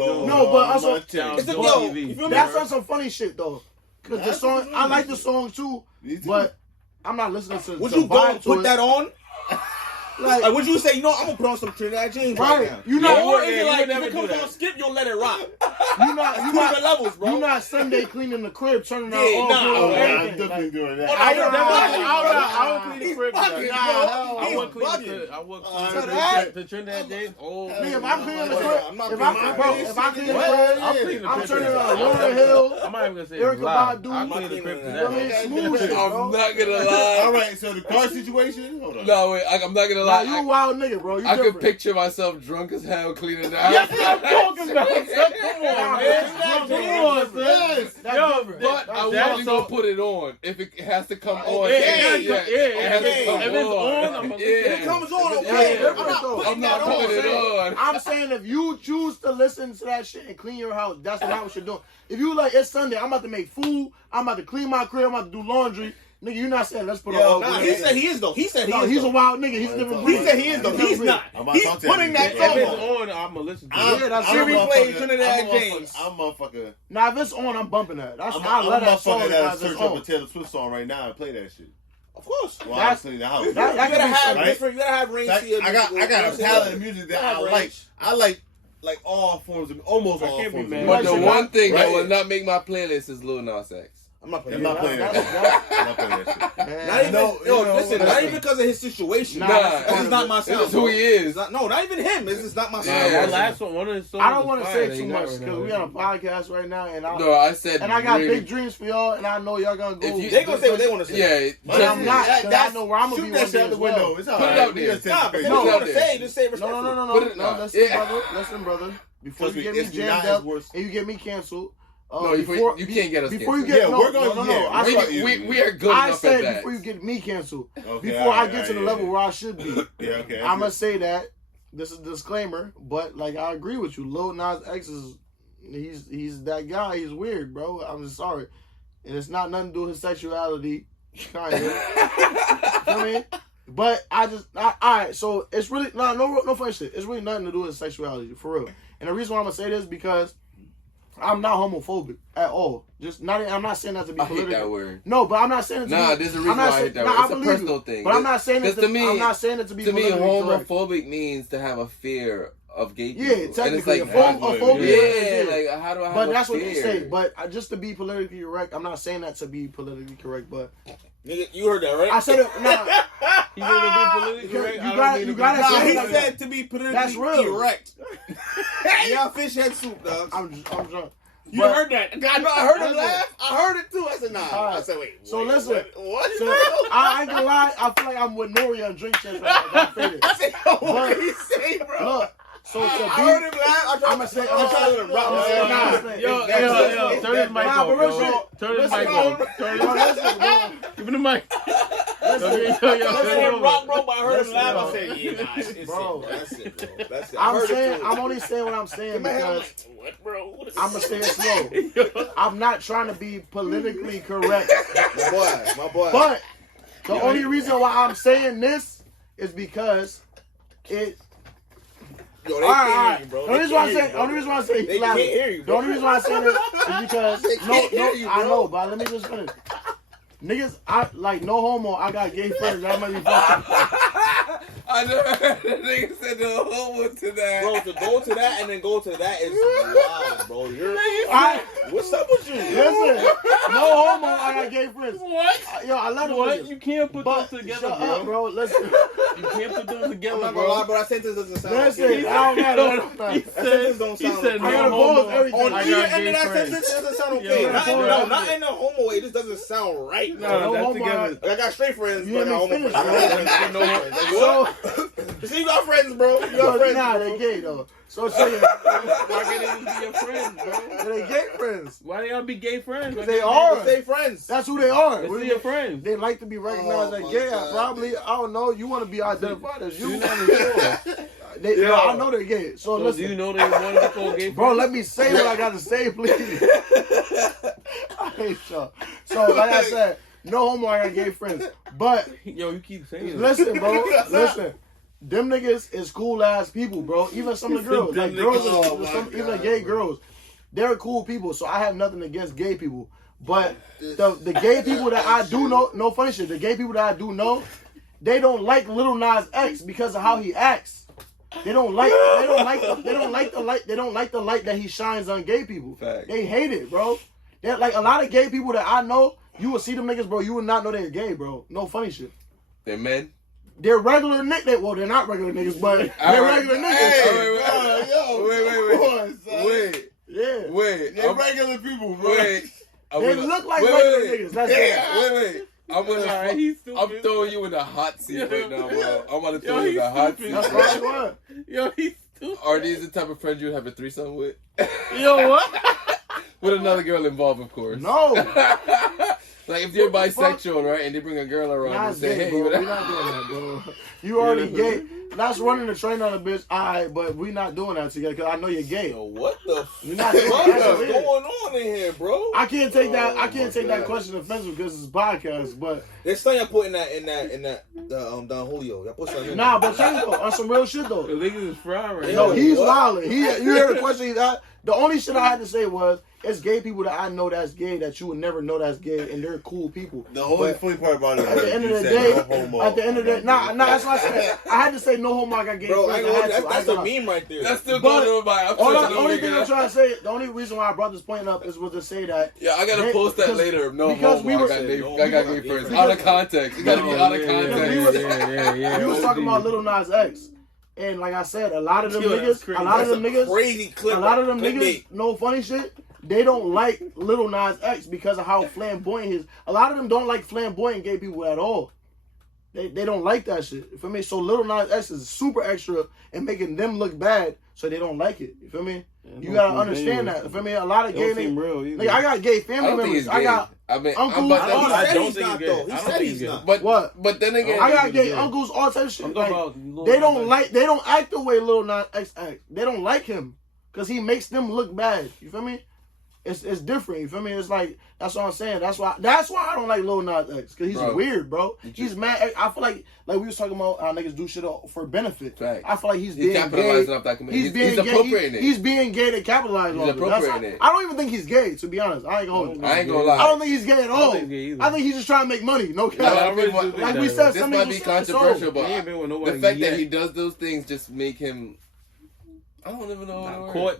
No, but that's on some funny shit though. Cause the song, I like the song too, but I'm not listening to. Would you go and put that on? Like, would you say, you know, I'm gonna put on some Trinidad James right now? You know, or is it like if it comes on skip, you'll let it rock. You not levels, bro. You not Sunday cleaning the crib, turning out all I'm definitely doing that. I would clean the crib. I would clean the Trinidad James. If I'm cleaning the crib, if I clean the crib, I'm turning on Lauryn Hill. I'm not even gonna say Erykah Badu. I'm cleaning the crib to that. I'm not gonna lie. All right, so the car situation. Hold on. No, wait, I'm not gonna lie. Nah, you a wild nigga, bro. I could picture myself drunk as hell cleaning the house. Yes, I'm talking about. Come on, man. But I won't gonna put it on if it has to come on. It has to come if it's on, if it comes on, okay. I'm not putting it on. I'm saying if you choose to listen to that shit and clean your house, that's not what you're doing. If you like, it's Sunday, I'm about to make food, I'm about to clean my crib, I'm about to do laundry. Nigga, you not saying let's put on. Nah, he said he is though. He said he is. He's a wild nigga. He's different. He said he is though. He's not. He's putting that song on. If it's on, I'm gonna listen to it. Yeah, that's Siri plays Trinidad James. I'm motherfucker. Now if it's on, I'm bumping that. That's I love that song. I'm search up a Taylor Swift song right now and play that shit. Of course. While I'm cleaning the house. You gotta have different. You gotta have range. I got a palette of music that I like. I like all forms of almost all forms of music. But the one thing that will not make my playlist is Lil Nas X. I'm not playing that shit. Not even because of his situation. This is not my sound. This is who he is. Not even him. This is not my sound. That last one of his songs. I don't want to say too much because we on a podcast right now, and I got big dreams for y'all, and I know y'all gonna go. They gonna say what they want to say. Yeah, but I'm not. I know where I'm gonna be one day as well. It's all right. Put it out there. No, just say respectful. No. Listen, brother. Before you get me jammed up and you get me canceled. No, you can't get us before canceled. You get we're going. We are good enough at that. I said before you get me canceled. Before I get to the level where I should be. Okay. I'm gonna say that. This is a disclaimer, but like I agree with you. Lil Nas X is he's that guy. He's weird, bro. I'm just sorry, and it's not nothing to do with his sexuality, kind of. You know what I mean? But all right. So it's really no funny shit. It's really nothing to do with his sexuality, for real. And the reason why I'm gonna say this because I'm not homophobic at all. I'm not saying that to be political. I hate that word. No, but I'm not saying it to be. There's a reason why I hate that word. It's a personal thing. But I'm not saying it to me. I'm not saying it to be politically correct. To me, homophobic means to have a fear of gay people. Yeah, technically, and it's like, a phobia. Yeah, like how do I have But a that's fear? what you say. But just to be politically correct, I'm not saying that to be politically correct. But nigga, you heard that right? I said it. Nah. You said to be politically correct. You gotta. He said to be politically correct. Yeah, fish head soup, dog. I'm drunk. You heard that? I heard him laugh. I heard it too. I said, nah. I said, wait. So listen. What? So, I ain't gonna lie. I feel like I'm with Nori on drink champs right now. I said, what did he say, bro? Look. So I heard him laugh. I'm gonna say, I'm trying to rock. Yo, turn his mic off, bro. Turn his mic off. Give him the mic. Listen, rock, bro. But I heard him laugh. I said, yeah, nah, it's bro. That's it, bro. That's it. I'm only saying what I'm saying because what, bro? I'm gonna say it slow. I'm not trying to be politically correct. My boy. But the only reason why I'm saying this is because it. Yo, they can't hear you, bro. The only reason why I'm saying they can't hear you, bro. The only reason why I'm saying it is because I know, but let me just finish. Niggas, no homo. I got gay friends. That might be fucking. I never heard a nigga say no homo to that. Bro, to go to that and then go to that is wild, bro. What's up with you? Listen, no homo. I got gay friends. What? I love them. What? You can't put those together, shut up, bro. Listen. You can't put them together, I'm not bro. gonna lie, but that sentence doesn't sound Listen, okay. I don't know. That sentence don't sound okay. I got balls, everything. On either end of that sentence, it doesn't sound okay. Not in a homo way. It just doesn't sound right. No, that's together. I got straight friends, You but not ain't homo finished, friends. bro. See, you got friends, bro. You got friends. Nah, they gay though. So say why can't they just be your friends, bro? they gay friends. Why they gotta be gay friends? They are are. Stay friends. That's who they are. Let's see your friends. They like to be recognized as gay. Probably, I don't know. You want to be identified as you. I know they're gay. So listen. Do you know they want to be called gay? Bro, let me say what I got to say, please. I hate y'all. So, like I said, no homo, I got gay friends. But, yo, you keep saying it. Listen, bro. Listen. Them niggas is cool ass people, bro. Even some of the girls. Like, girls, even the gay girls. They're cool people. So, I have nothing against gay people. But, the gay people that I do know, no funny shit, the gay people that I do know, they don't like Lil Nas X because of how he acts. They don't like the light that he shines on gay people. Fact. They hate it, bro. They're like a lot of gay people that I know, you will see them niggas, bro, you would not know they're gay, bro. No funny shit. They're men? They're regular niggas. Well, they're not regular niggas, but they're regular niggas. Wait. Yeah. Wait. They're regular people, bro. Wait. They look like regular niggas. That's it. Wait. I'm throwing you in the hot seat right now, bro. I'm about to throw you in the hot seat. That's right, what? Yo, he's stupid. Are these the type of friends you would have a threesome with? Yo, what? With another girl involved, of course. No. Like if you're bisexual, right, and they bring a girl around and say, "Hey, we're not doing that, bro. You already gay. That's running the train on a bitch. Alright, but we not doing that together because I know you're gay. Yo, what the We're not doing fuck that. is going on in here, bro? I can't take that. I can't take that question offensive because it's a podcast. But there's something I put in that Don Julio. Y'all put something in nah, but check though, on some real shit though. The niggas is fried right No, now. he's wilding. You heard the question he's asked. The only shit I had to say was, it's gay people that I know that's gay that you would never know that's gay, and they're cool people. The only funny part about it at the end of the day, that's what I said. I had to say no homo, I got gay bro, friends. that's a meme right there. That's still going on by. The only thing I'm trying to say, the only reason why I brought this point up is to say that. Yeah, I gotta post that later. No because homo, I got gay friends. Out of context. You gotta be out of context. We was talking about Lil Nas X. And like I said, a lot of them niggas, crazy clip. A lot of them niggas, no funny shit, they don't like Lil Nas X because of how flamboyant he is. A lot of them don't like flamboyant gay people at all. They don't like that shit. You feel me? So Lil Nas X is super extra and making them look bad, so they don't like it. You feel me? You gotta understand that. You feel me? A lot of gay niggas. Like, I got gay family members. I got uncles. I don't think he's gay. He said he's not. But then again, I got gay uncles, all type of shit. They don't act the way Lil Nas X act. They don't like him because he makes them look bad. You feel me? It's different. You feel me? It's like, that's what I'm saying. That's why I don't like Lil Nas X, because he's weird, bro. He's mad. I feel like we was talking about how niggas do shit for benefit. Right. I feel like he's being capitalizing gay. off that He's being appropriating it. He's being gay to capitalize on it. Appropriating it. I don't even think he's gay, to be honest. I ain't gonna lie. I don't think he's gay at all. I think he's just trying to make money. No cap. Like we said, this might be controversial, but the fact that he does those things just make him. I don't even know.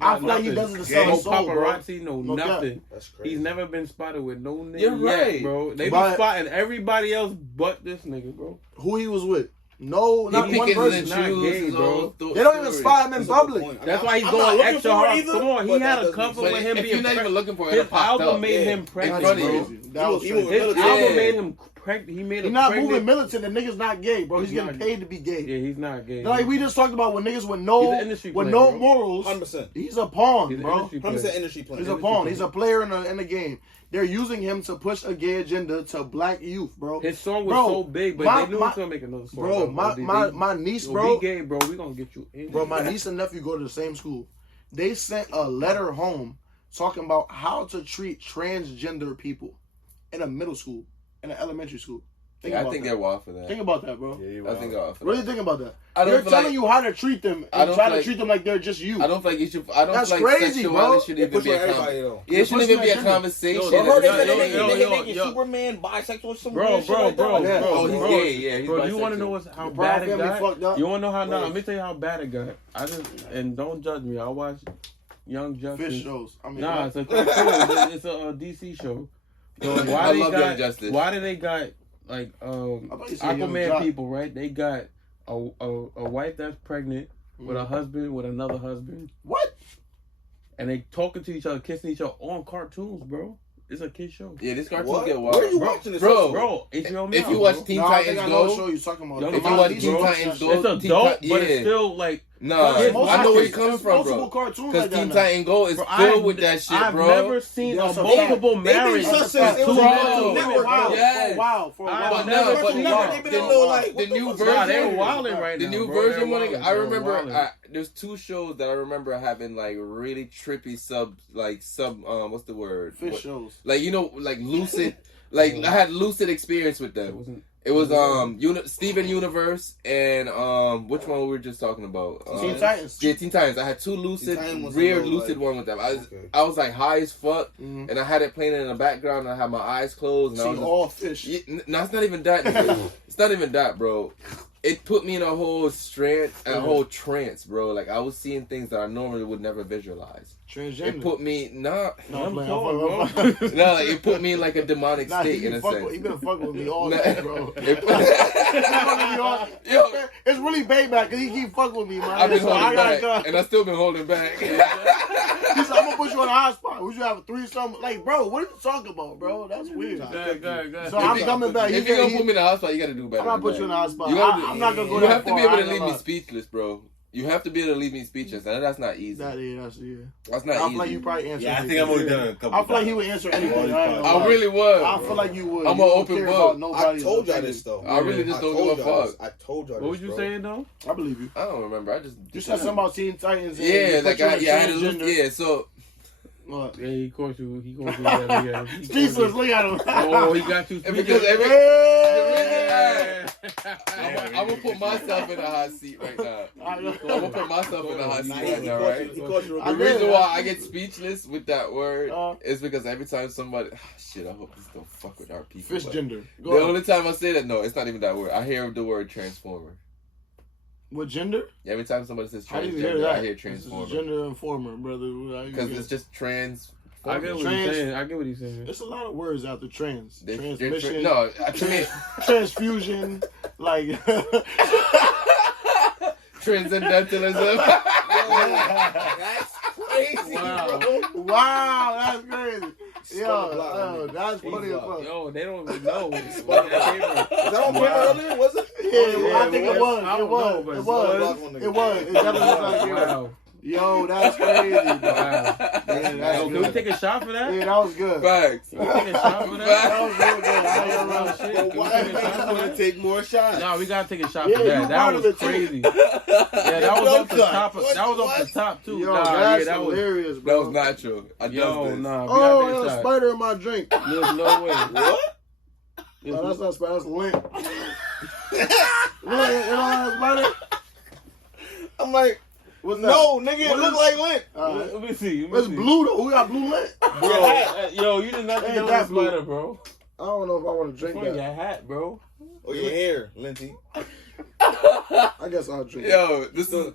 I feel like he does it to sell his soul, paparazzi, bro. Nothing. That's crazy. He's never been spotted with no nigga You're right, yet, bro. They be spotting everybody else but this nigga, bro. Who he was with? No, not one person. Not gay, bro. They don't even spot him in public. That's why he's going extra hard. Come on, he had a cover with him being pregnant. If you're not even looking for it, his album made him pregnant, bro. His album made him pregnant. He made him not pregnant. moving militant. The nigga's not gay, bro. He's getting paid to be gay. Yeah, he's not gay. Like we just talked about with niggas with no morals. 100%. He's a pawn, bro. 100% industry player. He's a pawn. He's a player in the game. They're using him to push a gay agenda to black youth, bro. His song was so big, but they knew he was gonna make another song. Bro, my niece, bro. Be gay, bro. We gonna get you in. Bro, my niece and nephew go to the same school. They sent a letter home talking about how to treat transgender people in a middle school, in an elementary school. I think they're wild for that. Think about that, bro. I think they're wild for that. Really think about that. They're telling you how to treat them and try to treat them like they're just you. I don't think you should. I don't That's like crazy, bro. Should even be a conversation. It shouldn't even be a conversation. They making Superman bisexual. Some bro. Oh, he's gay. Yeah, he's bro. bisexual. You want to know how bad it got? You want to know how? No, let me tell you how bad it got. And don't judge me. I watch Young Justice. Fish shows. I mean, it's a DC show. So why did they got like Aquaman people, right? They got a wife that's pregnant with a husband with another husband. What? And they talking to each other, kissing each other on cartoons, bro. It's a kid show. Yeah, this cartoons get wild. Where are you watching this, bro? HBO if you watch Teen Titans Go, show you talking about. If you watch Teen Titans Go, it's adult, but it's still like No, I know where you're coming from, bro. Because Teen Titan Go is filled with that shit, bro. I've never seen a multiple marriage. It was a network, bro. For a while. The new version, they're wilding right now. The new version, I remember. There's two shows that I remember having like really trippy what's the word? Fish shows. Like like lucid. Like I had lucid experience with them. It was Steven Universe and which one we were just talking about? Teen Titans. Yeah, Teen Titans. I had two lucid, lucid one with them. I was like high as fuck, and I had it playing in the background. And I had my eyes closed. And I was all fish. No, it's not even that. It's not even that, bro. It put me in a whole trance, bro. Like I was seeing things that I normally would never visualize. Transgender. It put me it put me in like a demonic state in a sense. He been fucking with me all day, bro. It's really payback because he keep fucking with me, man. I've been holding back, and I still been holding back. He said, I'm gonna put you on a hot spot. Would you have a threesome? Like, bro, what are you talking about, bro? That's weird. Go. So I'm coming back. If you're gonna put me in a hot spot, you gotta do better. I'm gonna put you in a hot spot. I'm not gonna go. You have to be able to leave me speechless, bro. You have to be able to leave me speechless, and that's not easy. That's not easy. I feel like you probably answer. Yeah, I think I've already done it a couple I feel like he would answer anything. I really would. I feel like you would. I'm an open book. I told y'all this though. I really just don't give a fuck. I told y'all this. What was you saying though? I believe you. I don't remember. You said something about Teen Titans. Yeah, like I had to look. Yeah, so. What? Yeah, he caught you. Yeah, Speechless, look at him. Oh, he got you. Because I'm gonna put myself in a hot seat right now. I'm gonna put myself in a hot seat right now, right? The reason why I get speechless with that word is because every time somebody, I hope this don't fuck with our people. Fish gender. The only time I say that, no, it's not even that word. I hear the word transformer. What gender? Every time somebody says transgender, I hear transformer. Gender informer, brother. Because it's just trans. I get what he's saying. There's a lot of words out there. Transmission. Transfusion. Like. Transcendentalism. That's crazy, bro. Wow, that's crazy. Yo, that's funny as fuck. Yo, they don't even know. Was that on camera earlier? Was it? Yeah, I think it was. It was. It definitely was. Wow. Yo, that's crazy. Wow. Yeah, can we take a shot for that? Yeah, that was good. Facts. Can we take a shot for that? That was real good. I want to take more shots. No, we gotta take a shot for that. That was crazy. Yeah, that was off the top. That was off the top too. Yo, that's hilarious, bro. That was natural. Oh, there's a spider in my drink. There's no way. What? No, that's not spider. That's lint. You know spider? I'm like, no, nigga, it look like lint. Let me see. It's blue though. We got blue lint. Bro, yo, you did not think that was a spider, bro. I don't know if I want to drink that. Your hat, bro. Oh, your hair, Lindsay. I guess I'll drink. Yo, this is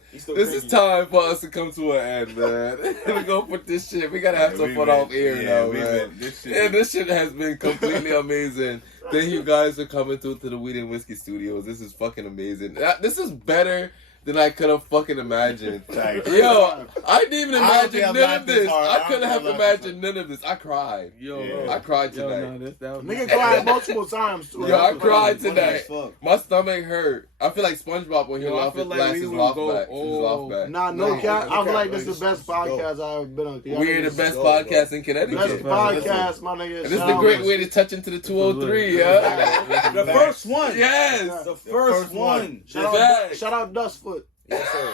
time for us to come to an end, man. We're gonna put this shit. We gotta have some fun off air now, man. This shit has been completely amazing. Thank you guys for coming through to the Weed and Whiskey Studios. This is fucking amazing. This is better than I could have fucking imagined. Yo, I didn't even imagine none of this. I couldn't have imagined none of this. I cried. I cried tonight. Nigga cried multiple times too. Yo, I cried tonight. My stomach hurt. I feel like SpongeBob when he lost his glasses off back. Nah, no cap. I feel like this is the best podcast I've ever been on. We're the best podcast in Connecticut. Best podcast, my nigga. And this is a great way to touch into the 203, yeah. The first one. Yes. The first one. Shout out Dustfoot. Yes, sir.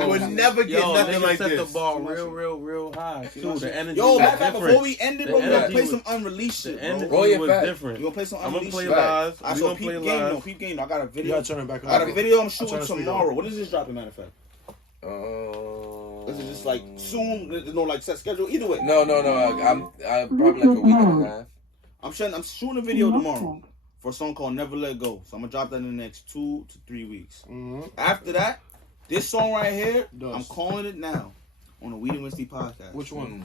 You would never get nothing like this. Set the bar real high too. The energy. Yo, matter of fact, before we end it, bro, we're gonna play some unreleased shit. The energy was different. We're gonna play some unreleased shit. I'm gonna play live. So peep game. I got a video. You gotta turn it back on. I got a video I'm shooting tomorrow. When is this dropping, matter of fact? This is just like soon. There's no like set schedule. Either way. No. I'm probably like a week and a half. I'm shooting a video tomorrow for a song called Never Let Go. So I'm gonna drop that in the next 2 to 3 weeks. After that, this song right here, I'm calling it now on the Weed and Whiskey podcast. Which one?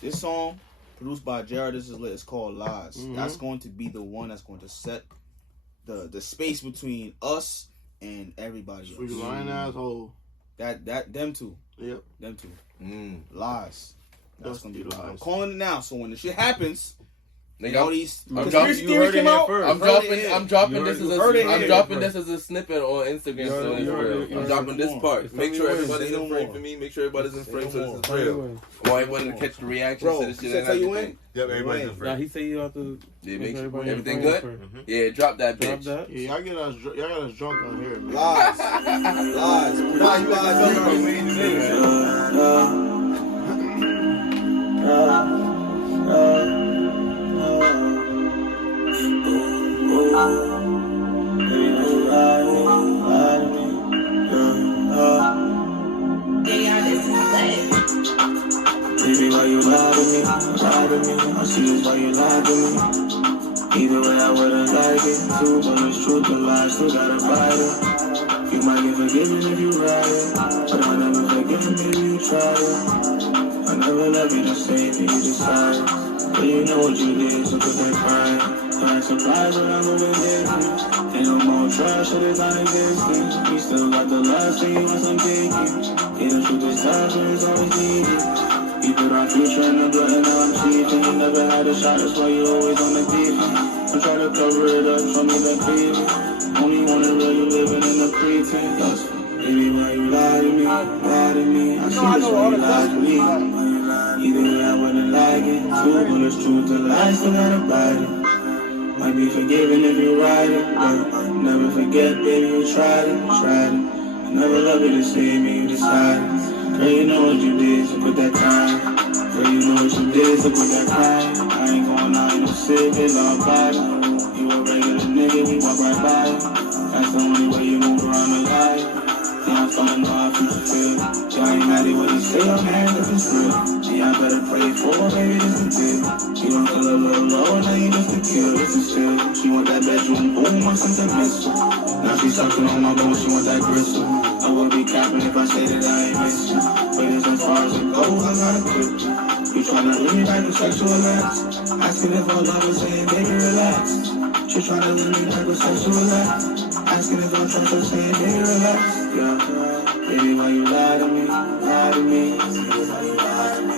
This song, produced by Jared, this is lit. It's called Lies. That's going to be the one that's going to set the space between us and everybody else. Lying asshole. Them two. Yep. Them two. Lies. That's gonna be the one. I'm Lies. calling it now. So when the shit happens, Nigga, all these I'm conspiracy theories came out. I'm dropping this as a snippet on Instagram. I'm dropping this part. Make sure everybody's in frame for me. Make sure everybody's in frame so this is real. I wanted to catch the reaction to this shit. Tell you in? Yep, everybody's in frame. Nah, he said you have to. Yeah, make sure everything good. Yeah, drop that bitch. Yeah, y'all got us drunk on here. Man. Lies. Baby, why you lie to me? I see it's why you lie to me. Either way, I wouldn't like it. Too, but it's truth and lies, still gotta fight it. You might get forgiven if you ride it, but I'll never forgive him if you try it. I never love you the same if you decide. But you know what you did, so put that crying. I'm surprised when I'm moving different. Ain't no more trash, shit is non-existent. We still got the last thing you want some taking. Yeah, the truth is tough, but it's always needed. You put our future in the blood and now I'm cheating. You never had a shot, that's why you always on the defense. I'm trying to cover it up, show me that feeling. Only one that really living in the pretense. Baby, why you lie to me? Lie to me. I see this why you lie to me. Either way, I wouldn't like it. True, but it's truth and lies, still gotta bite it. Might be forgiven if you ride it, but never forget, baby, you tried it. I never love you the same, and you decided. Girl, you know what you did, so put that time. Girl, you know what you did, so put that crime. I ain't going out, you know, sick, it's all body. You a regular nigga, we walk right by you. That's the only way you move around the life. Yeah, I'm falling off, you feel. Yeah, I ain't mad at what you say, I'm mad if it's real. Yeah, I better pray for her, baby, this is it. She don't feel a little low, now you just a kill, this is chill. She want that bedroom, boom, I sent that missile. Now she sucking on my bone, she want that gristle. I would be capping if I say that I ain't miss you. But it's as far as it goes, I'm not a clip. You tryna leave me back to sexual acts. Asking if all love is saying, baby, relax. She tryna leave me back with sexual acts. Asking if I'm trust her, saying, baby, relax. Yeah, baby, why you lie to me? Lie to me. Baby, why you lie to me?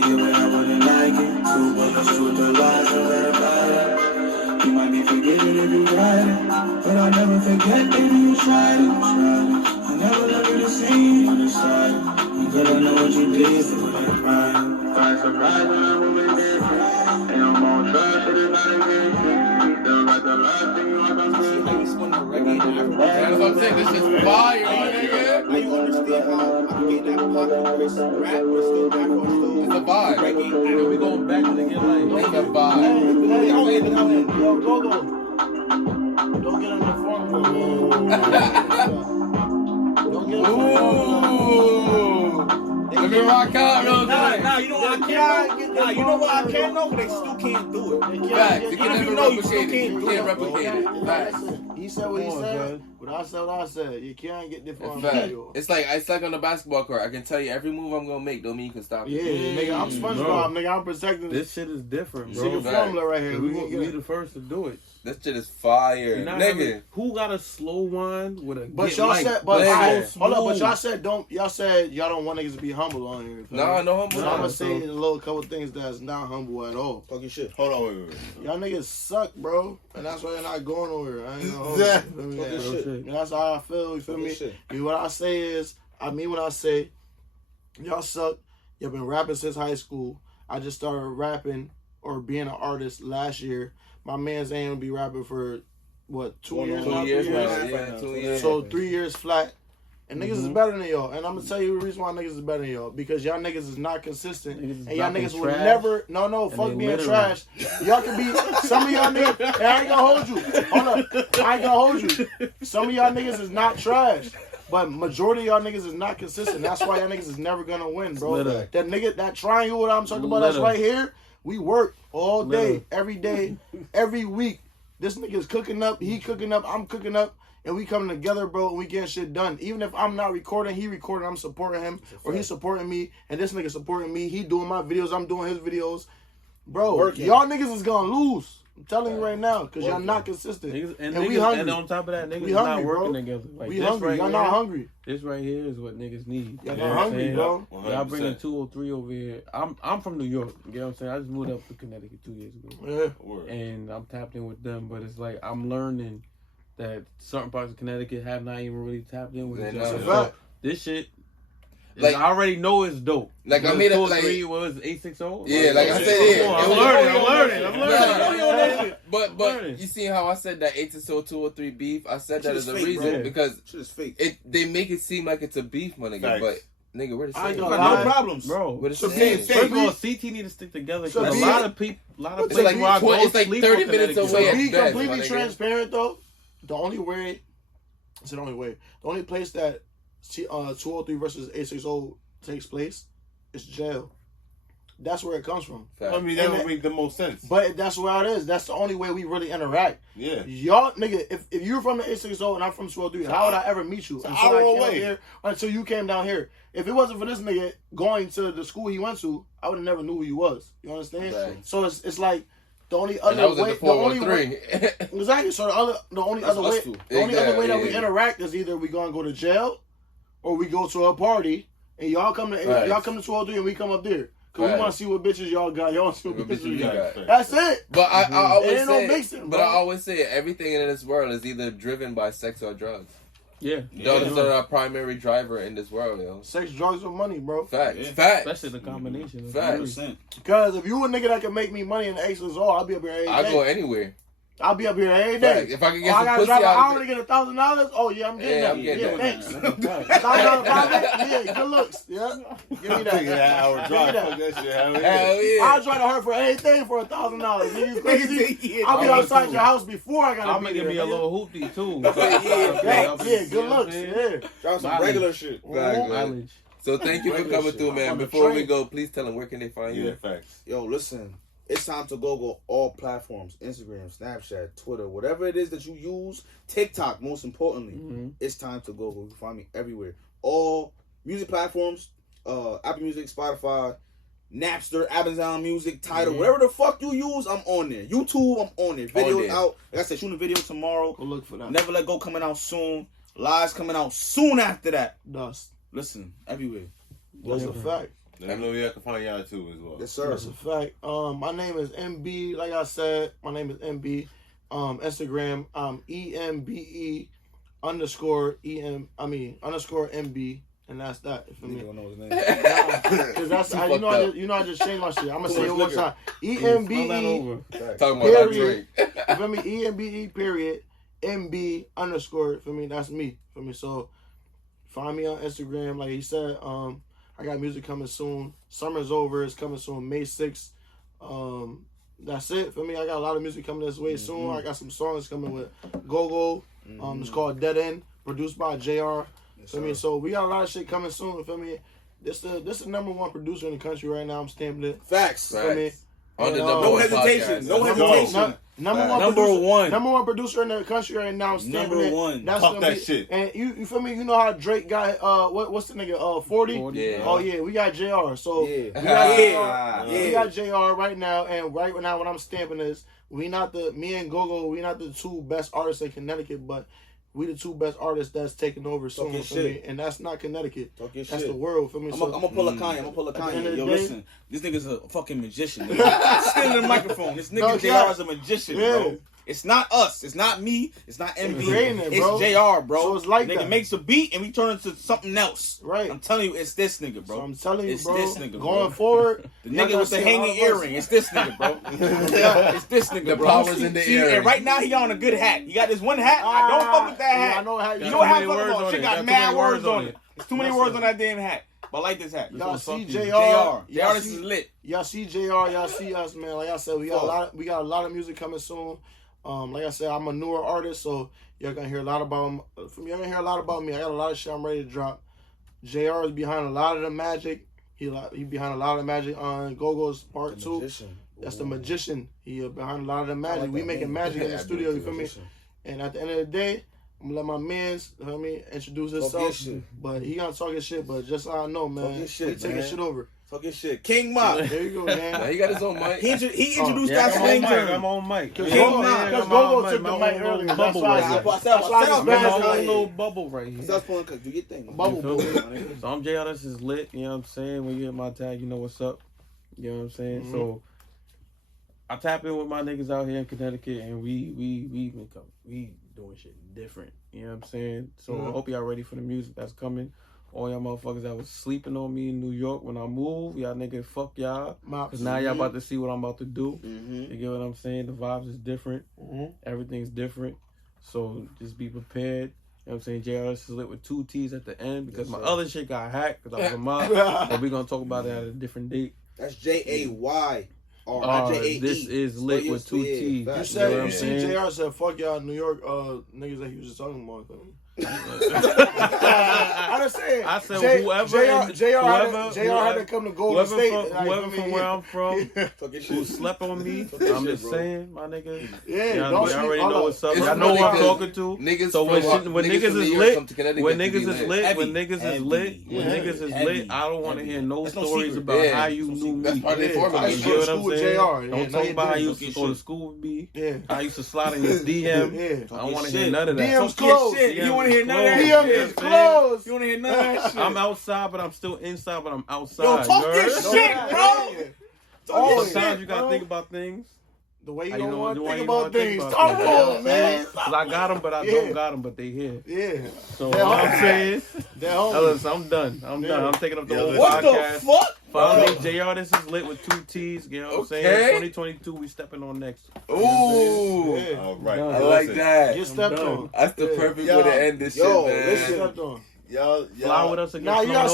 Either way, I wouldn't like it. True, but it's truth or lies, no better about it. You might be forgiven if you ride it, but I'll never forget, baby, you tried it. I never love you the same, you decided. You gotta know what you did, so like crying. I'm surprised when I'm moving different. Ain't no more trust, it is not existent. You still got the last thing you want to see. How you spun the reggae in Africa? That's what I'm saying. This shit's fire, nigga. Now you understand how I can get that pocket where it's rap, but still Afro, still It's a vibe. reggae. And we going back to the get like. It's a vibe. Yo, GOGO. Don't get on the phone, Don't get on the phone. Let me rock out, real quick. Nah, you know what I can't know? You know what I can't know? They still can't do it. Facts. You Even can if never you know, you replicate still it. You can't replicate it. Facts. He said what he said, but I said what I said. You can't get different on Fact. video. It's like on the basketball court. I can tell you every move I'm gonna make don't mean you can stop it. Yeah, nigga, I'm SpongeBob, nigga. I'm protecting This shit is different, See the bro. formula right here. We the first to do it. This shit is fire, You're not nigga. having- who got a slow one with a? But get y'all light? said, but nigga. hold up, but y'all said y'all said y'all don't want niggas to be humble on here. Nah, no humble. So I'm Nah. gonna say a little couple things that's not humble at all. Talk your shit. Hold on, wait. Y'all niggas suck, bro, and that's why you're not going nowhere. I ain't gonna hold Yeah. you. Feel me? Talk your Yeah. shit. And that's how I feel. You feel Talk your me? shit. And what I say is, I mean when I say y'all suck. Y'all been rapping since high school. I just started rapping or being an artist last year. My man's aim to be rapping for what 2 years? 2 now, years, 3 years? man. Yeah, 2 years. So 3 years flat. And niggas is better than y'all. And I'm gonna tell you the reason why niggas is better than y'all. Because y'all niggas is not consistent. Niggas is And y'all dropping niggas will trash, never fuck they being littering. trash. Y'all can be some of y'all niggas, and I ain't gonna hold you. Hold up. I ain't gonna hold you. Some of y'all niggas is not trash. But majority of y'all niggas is not consistent. That's why y'all niggas is never gonna win, bro. Litter. That nigga, that triangle that I'm talking about, that's Litter. right here. We work all day, Litter. every week. This nigga's cooking up, he cooking up, I'm cooking up, and we coming together, bro, and we getting shit done. Even if I'm not recording, he recording, I'm supporting him, or he's supporting me, and this nigga supporting me. He doing my videos, I'm doing his videos. Bro, Working. y'all niggas is gonna lose. I'm telling you right now, because y'all not consistent. And we hungry. And on top of that, niggas we not working together. Like, we hungry. Right, y'all not hungry. This right here is what niggas need. Y'all not hungry, bro. Y'all bringing 203 over here. I'm from New York. You know what I'm saying? I just moved up to Connecticut 2 years ago. Yeah. And I'm tapped in with them, but it's like I'm learning that certain parts of Connecticut have not even really tapped in with each other. So this shit, like, I already know it's dope. Like, I made it like, what was it, 860? Yeah, like I said, yeah. I'm learning. But you see how I said that 860 203 beef? I said that as a reason because they make it seem like it's a beef, my nigga, but nigga, we're the same. I got no problems, bro. We're the same. First of all, CT need to stick together because a lot of people, it's like 30 minutes away. To be completely transparent, though, the only place that 203 versus 860 takes place is jail. That's where it comes from. I mean, that would make the most sense. But that's where it is. That's the only way we really interact. Yeah. Y'all, nigga, if you're from the 860 and I'm from 203, how would I ever meet you? Until you came down here. If it wasn't for this nigga going to the school he went to, I would have never knew who he was. You understand? Right. So it's like the only other way. The only way. Exactly. So the only other way that we interact is either we gonna go to jail, or we go to a party, and y'all come to 203 and we come up there. Cause we want to see what bitches y'all got. Y'all want to see what bitches we got. That's it. But I always say, mixing, but I always say everything in this world is either driven by sex or drugs. Yeah. Those are our primary driver in this world, yo. Sex, drugs, or money, bro. Facts. Yeah. Facts. That's just a combination. Facts. Because if you a nigga that can make me money in the XSO, I'll be up here every day. I'll go anywhere. I'll be up here every day. If I can get some I gotta pussy drive an out hour to get $1,000. Oh yeah, I'm getting that. I'm getting that. Thanks. $1,000 yeah, good looks. Yeah, give me that. That hour drive. Give me that shit. Hell yeah. I'll try to hurt for anything for $1,000. You crazy? I'll be outside your house before I gotta. I'm making me a little hoopty too. Yeah, good looks. Yeah, drop some regular shit. Mileage. So thank you for coming through, man. Before we go, please tell them where can they find you. Yeah, facts. Yo, listen. It's time to GOGO all platforms. Instagram, Snapchat, Twitter, whatever it is that you use. TikTok, most importantly. It's time to GOGO. You can find me everywhere. All music platforms. Apple Music, Spotify, Napster, Amazon Music, Tidal. Whatever the fuck you use, I'm on there. YouTube, I'm on there. Videos out. Like I said, shooting a video tomorrow. Go look for that. Never Let Go coming out soon. Lies coming out soon after that. Dust. Listen, everywhere. That's a fact. I know y'all can find y'all too as well. Yes, sir. That's a fact. My name is MB. Like I said, my name is MB. Instagram, EMBE _underscore MB, and that's that. You feel me? Don't know his name. Because that's I just changed my shit. I'm gonna say it one time. EMBE. Talking about that drink. You feel me? EMBE period MB _ for me. That's me. For me. So find me on Instagram. Like he said, I got music coming soon. Summer's over. It's coming soon. May 6th. That's it for me. I got a lot of music coming this way soon. I got some songs coming with GOGO. It's called Dead End. Produced by JR. For me. So we got a lot of shit coming soon. For me. This the #1 producer in the country right now. I'm stamping it. Facts. For me. No hesitation. No hesitation. Number one producer in the country right now. Number one. That's talk that shit. And you feel me? You know how Drake got what's the nigga 40? Yeah. Oh yeah, we got JR. So we got JR right now, and right now when I'm stamping this, me and GOGO, we not the two best artists in Connecticut, but we the two best artists that's taking over soon for me, and that's not Connecticut. That's the world for me. I'm gonna pull a Kanye. Yo, listen, this nigga's a fucking magician. Stealing the microphone. This nigga JR is a magician, bro. It's not us. It's not me. It's not MB. It's JR, bro. So it's like nigga that. Makes a beat and we turn into something else. Right. I'm telling you, it's this nigga, bro. So I'm telling you, it's bro. This nigga, going forward, the nigga with the hanging earring. It's this nigga, bro. It's this nigga, the bro. Powers in the earring. And right now he on a good hat. He got this one hat. I don't fuck with that hat. I know how you know what hat fucking on? Shit got mad words on it. There's too many words on that damn hat. But I like this hat. Y'all see JR. JR, this is lit. Y'all see JR. Y'all see us, man. Like I said, we got a lot of music coming soon. Like I said, I'm a newer artist, so y'all gonna hear a lot about me. Y'all gonna hear a lot about me. I got a lot of shit I'm ready to drop. JR is behind a lot of the magic. He behind a lot of the magic on GOGO's Part 2. That's the magician. He behind a lot of the magic. Like we making magic in the studio. You feel me? And at the end of the day, I'm gonna let my man's, introduce himself. But he gonna talk his shit. But just so I know, man, we taking shit over. Talking shit. King Mop. There you go, man. He got his own mic. He introduced that slang term. I'm on mic. Because GOGO took the mic earlier. That's why I my little bubble right here. Stop pulling, do your thing. Bubble. So I'm JR, this is lit. You know what I'm saying? When you hit my tag, you know what's up. You know what I'm saying? Mm-hmm. So I tap in with my niggas out here in Connecticut, and we doing shit different. You know what I'm saying? So I hope y'all ready for the music that's coming. All y'all motherfuckers that was sleeping on me in New York when I moved, y'all niggas, fuck y'all. Because now y'all about to see what I'm about to do. You get what I'm saying? The vibes is different. Everything's different. So just be prepared. You know what I'm saying? JRS is lit with 2 T's at the end because my other shit got hacked because I was a mob. But we're going to talk about it at a different date. That's Jay. This is lit with 2 T's. You said, you see JR said, fuck y'all New York niggas that he was just talking about. I said whoever JR had to come to Golden State. Whoever from where I'm from who slept on me, I'm just saying, my nigga. Yeah, y'all already know what's up. I know who I'm talking to. So when niggas is lit, I don't want to hear no stories about how you knew me. You get what I'm saying? Don't talk about how you used to go to school with me. I used to slide in your DM. I don't want to hear none of that. DM's closed. You want to hear none of that? DM is closed. You want to hear none of that shit? I'm outside, but I'm still inside, but I'm outside. Yo, talk this shit, bro. Sometimes you gotta think about things. The way you don't want to think about things. Talk on, man. Cause I got them, but I don't got them, but they here. Yeah. So what I'm saying, I'm done. I'm taking up the whole podcast. What the fuck? Follow me, JR. This is lit with 2 T's. You know what I'm saying? 2022, we stepping on next. Ooh. All right. I like that. Get stepped on. That's the perfect way to end this shit, man. Listen. Stepped on. Y'all. Fly with us again. Nah, you gotta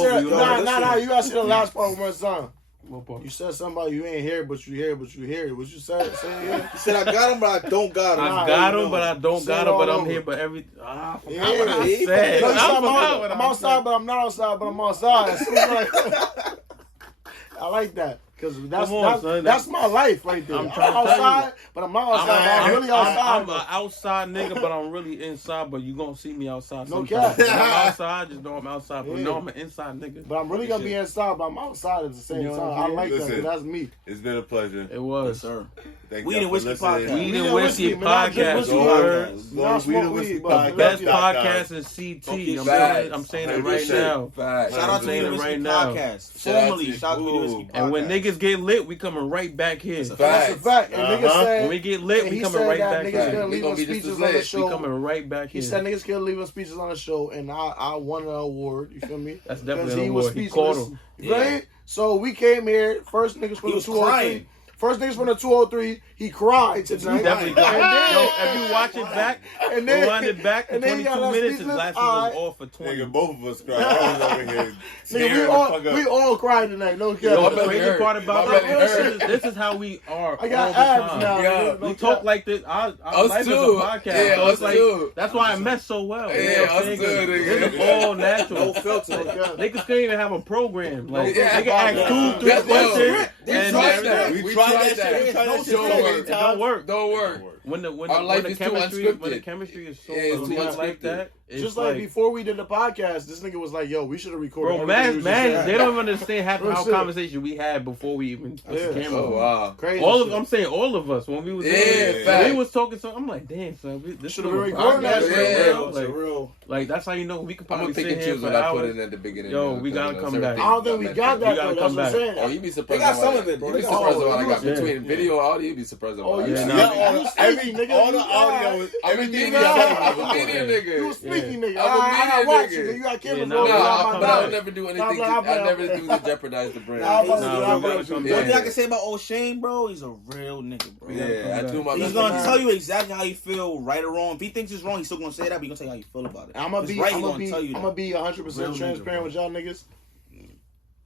say the last part one more time. You said somebody you ain't here, but you hear. What you said? Say it again. You said I got him, but I don't got him. I got him, but I don't got him. But I'm here, but every. I forgot what I said. I'm outside, but I'm not outside, but I'm outside. I like that. Because that's my life right there. I'm outside, but I'm not outside. I'm really outside. I'm an outside nigga, but I'm really inside. But you gonna see me outside. No cap. I'm outside, just know I'm outside. But no, I'm an inside nigga. But I'm really gonna be inside, but I'm outside at the same time. I like that. That's me. It's been a pleasure. It was, yes, sir. Weed and Whiskey Podcast. Weed and Whiskey Podcast. The best podcast in CT. I'm saying it right now. Shout out to Weed and Whiskey Podcast. Formerly, shout out to Weed and Whiskey Podcast. And when niggas get lit, we coming right back here. That's a fact. And niggas said when we get lit, we coming right back here. Niggas couldn't leave us speeches on the show. We coming right back here. He said niggas couldn't leave us speeches on the show, and I won an award. You feel me? That's definitely an award. He caught him. Right? So we came here. First niggas from the 203. First niggas from the 203, he cried tonight. He definitely cried. Yo, if you watch it back, and then rewind it back, in 22 minutes, his glasses was off for 20. Nigga, both of us cried. I was over here. Nigga, we all cried tonight. No cap. Yo, the crazy part about this is how we are. I got abs now. Yeah. We talk like this. Our life is a podcast. Yeah, so it's like, that's why I mess so well. Yeah, us too. This is all natural. No filter. Niggas can't even have a program. Like, they can ask 2-3 questions. We tried that. It don't work. Don't work. When the chemistry is so much like that, it's just like before we did the podcast, this nigga was like, "Yo, we should have recorded." Bro, man, they don't understand half of our conversation we had before we even put the camera. Oh wow, crazy! I'm saying all of us when we was we was talking. So I'm like, damn, son, this should have been recorded. Real. Like that's how you know we could probably sit here for hours. I put it at the beginning. Yo, we gotta come back. I don't think we got that. That's what I'm saying. Oh, you be surprised. They got some of it, bro. You be surprised what I got between video and audio. You be surprised about. Oh, yeah, all the audio was. I'm a media nigga. You a sneaky nigga. I'm a media nigga. You got cameras on. I'll never do anything. I never do to jeopardize the brand. One thing I can say about O'Shane, bro, he's a real nigga, bro. Yeah, I do my best. He's gonna tell you exactly how you feel, right or wrong. If he thinks it's wrong, he's still gonna say that, but he's gonna tell you how you feel about it. I'm gonna be 100% transparent with y'all niggas.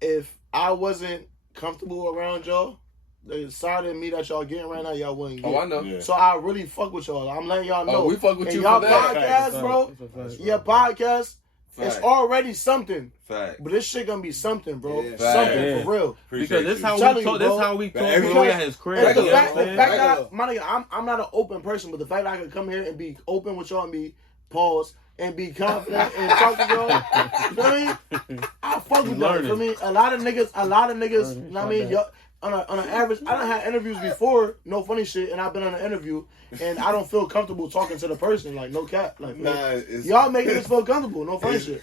If I wasn't comfortable around y'all, the side of me that y'all getting right now, y'all wouldn't get. Oh, I know. Yeah. So I really fuck with y'all. I'm letting y'all know. Oh, we fuck with you y'all for that. podcast, bro. Your podcast, it's already something. Fact. But this shit gonna be something, bro. Yeah. Something for real. Because this how we talk. This how we talk. We at his crib. The fact that my nigga, I'm not an open person, but the fact that I can come here and be open with y'all and be pause and be confident and talk to girls. You know what I mean? I fuck with that. For me, a lot of niggas, you know what I mean? On an average, I done had interviews before, no funny shit, and I've been on an interview, and I don't feel comfortable talking to the person, like, no cap. Like, y'all making us feel comfortable, no funny shit.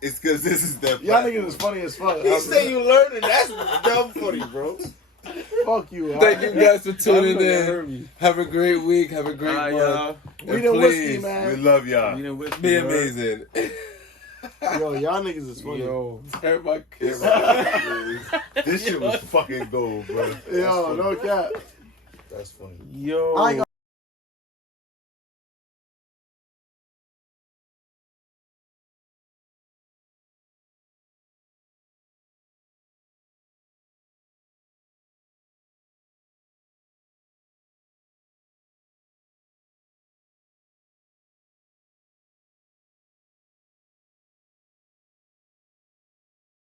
It's because this is the y'all niggas is funny as fuck. He say you learning, that's dumb funny, bro. Fuck you. Thank you guys for tuning in. Have a great week. Have a great month. We the whiskey, man. We love y'all. Be amazing. Yo, y'all niggas is funny. Yo, everybody. This shit was fucking gold, bro. Yo, no cap. That's funny. Yo.